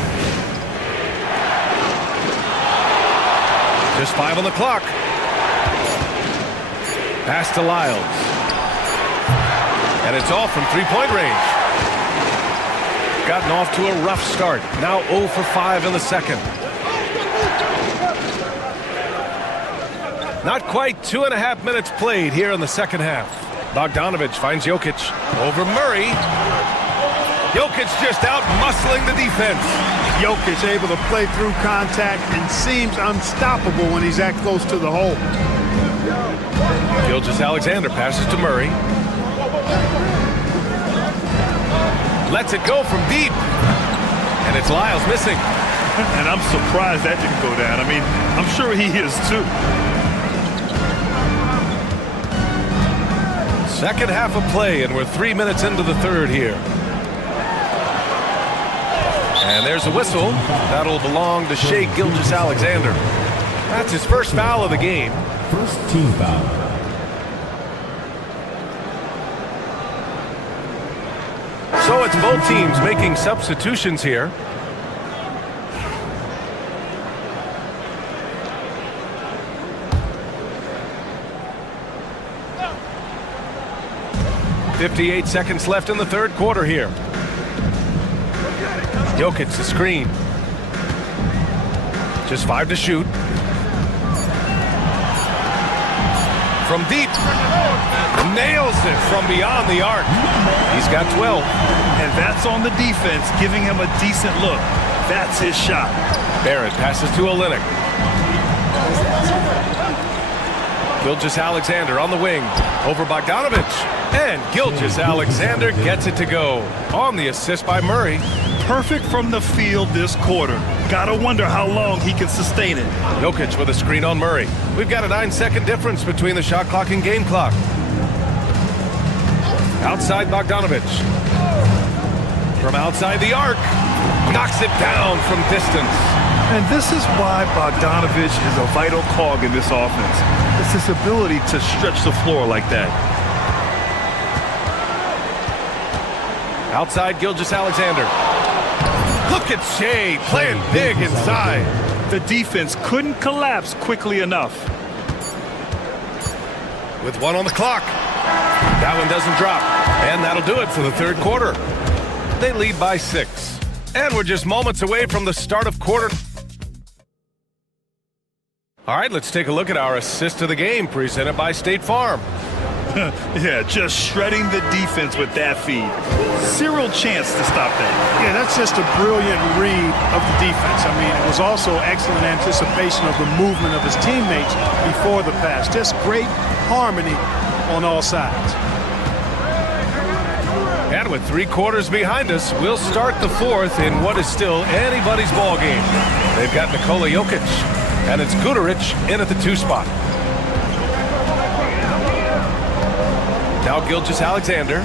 Just 5 on the clock. Pass to Lyles. And it's off from 3-point range. Gotten off to a rough start. Now 0 for 5 in the second. Not quite 2.5 minutes played here in the second half. Bogdanovic finds Jokic. Over Murray. Jokic just out muscling the defense. Jokic able to play through contact and seems unstoppable when he's that close to the hole. Gilgeous-Alexander passes to Murray. Lets it go from deep. And it's Lyles missing. And I'm surprised that didn't go down. I mean, I'm sure he is too. Second half of play, and we're 3 minutes into the third here. And there's a whistle. That'll belong to Shai Gilgeous-Alexander. That's his first foul of the game. First team foul. So it's both teams making substitutions here. .58 seconds left in the third quarter here. Jokic the screen. Just 5 to shoot. from deep. Nails it from beyond the arc. He's got 12. And that's on the defense, giving him a decent look. That's his shot. Barrett passes to Olynyk. Gilgeous-Alexander on the wing. Over Bogdanovic. And Gilgeous-Alexander gets it to go. On the assist by Murray. Perfect from the field this quarter. Gotta wonder how long he can sustain it. Jokic with a screen on Murray. We've got a 9-second difference between the shot clock and game clock. Outside Bogdanovic. From outside the arc. Knocks it down from distance. And this is why Bogdanovic is a vital cog in this offense. It's his ability to stretch the floor like that. Outside Gilgeous-Alexander. Look at Shea playing big inside. The defense couldn't collapse quickly enough. With 1 on the clock. That one doesn't drop. And that'll do it for the third quarter. They lead by 6. And we're just moments away from the start of quarter. All right, let's take a look at our assist of the game presented by State Farm. Yeah, just shredding the defense with that feed. Zero chance to stop that. Yeah, that's just a brilliant read of the defense. I mean, it was also excellent anticipation of the movement of his teammates before the pass. Just great harmony on all sides. And with 3 quarters behind us, we'll start the fourth in what is still anybody's ball game. They've got Nikola Jokic, and it's Guduric in at the 2 spot. Now Gilgeous-Alexander,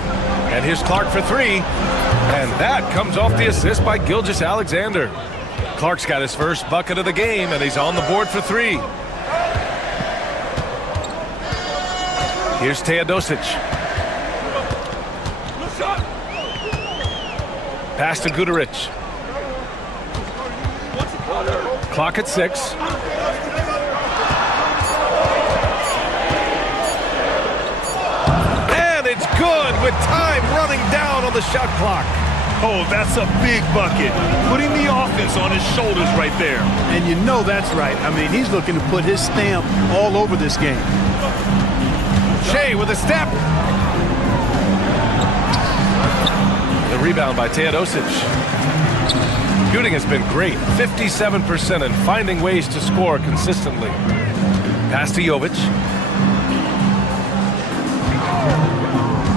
and here's Clark for 3, and that comes off the assist by Gilgeous-Alexander. Clark's got his first bucket of the game, and he's on the board for 3. Here's Teodosic. Pass to Guduric. Clock at 6. It's good with time running down on the shot clock. Oh, that's a big bucket. Putting the offense on his shoulders right there. And you know that's right. I mean, he's looking to put his stamp all over this game. Shea with a step. The rebound by Teodosic. Shooting has been great. 57% and finding ways to score consistently. Pass to Jovic.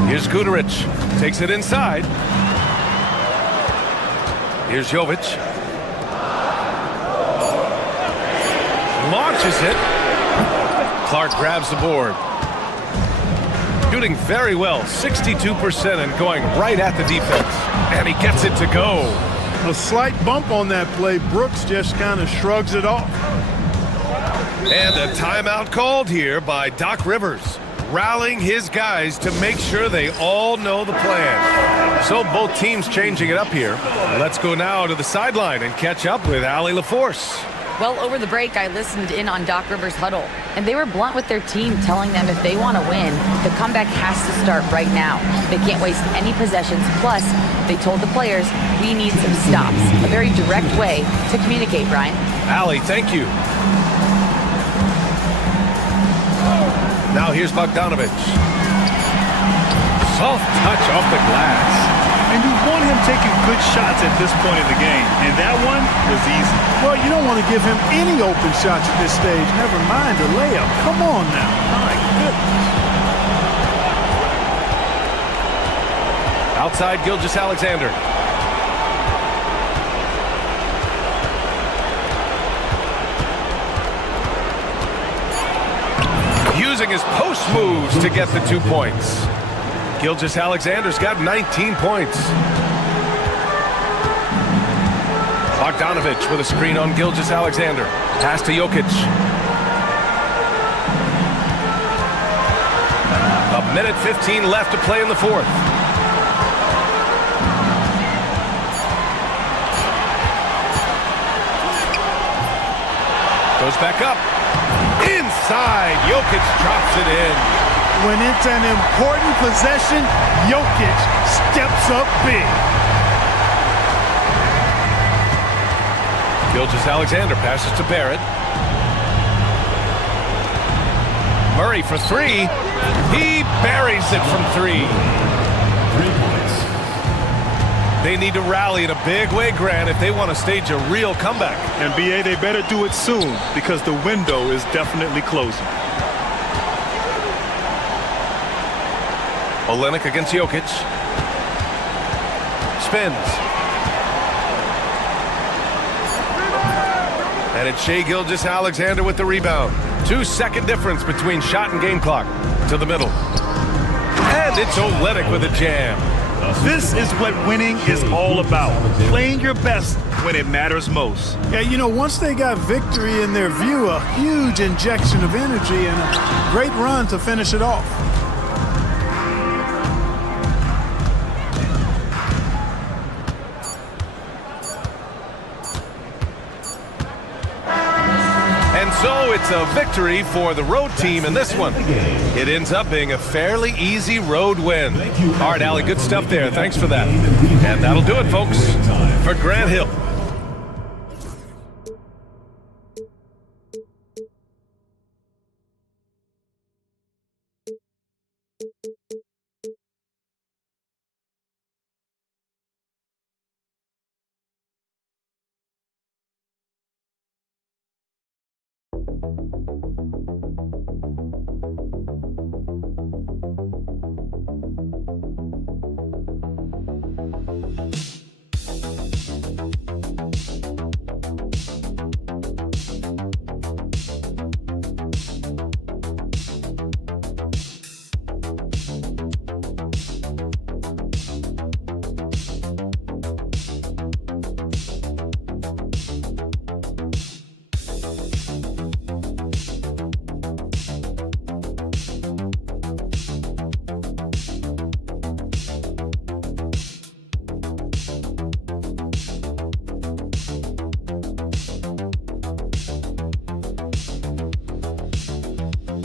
Here's Guduric. Takes it inside. Here's Jovic. Launches it. Clark grabs the board. Shooting very well. 62% and going right at the defense. And he gets it to go. A slight bump on that play. Brooks just kind of shrugs it off. And a timeout called here by Doc Rivers, rallying his guys to make sure they all know the plan. So both teams changing it up here. Let's go now to the sideline and catch up with Allie LaForce. Well, over the break, I listened in on Doc Rivers' huddle, and they were blunt with their team, telling them if they want to win, the comeback has to start right now. They can't waste any possessions. Plus, they told the players, we need some stops. A very direct way to communicate, Brian. Allie, thank you. Now here's Bogdanovic. Soft touch off the glass. And you want him taking good shots at this point in the game. And that one was easy. Well, you don't want to give him any open shots at this stage. Never mind a layup. Come on now. My goodness. Outside Gilgeous-Alexander. Using his post moves to get the 2 points. Gilgeous-Alexander's got 19 points. Bogdanovic with a screen on Gilgeous-Alexander. Pass to Jokic. A minute 15 left to play in the fourth. Goes back up. Inside, Jokic drops it in. When it's an important possession, Jokic steps up big. Gilgeous-Alexander passes to Barrett. Murray for three. He buries it from three. 3 points. They need to rally in a big way, Grant, if they want to stage a real comeback. And BA, they better do it soon because the window is definitely closing. Olenek against Jokic. Spins. And it's Shai Gilgeous-Alexander with the rebound. 2-second difference between shot and game clock. To the middle. And it's Olenek with a jam. This is what winning is all about. Playing your best when it matters most. Yeah, you know, once they got victory in their view, a huge injection of energy and a great run to finish it off. And so it's a victory for the road team in this one. It ends up being a fairly easy road win. All right, Allie, good stuff there. Thanks for that. And that'll do it, folks, for Grant Hill.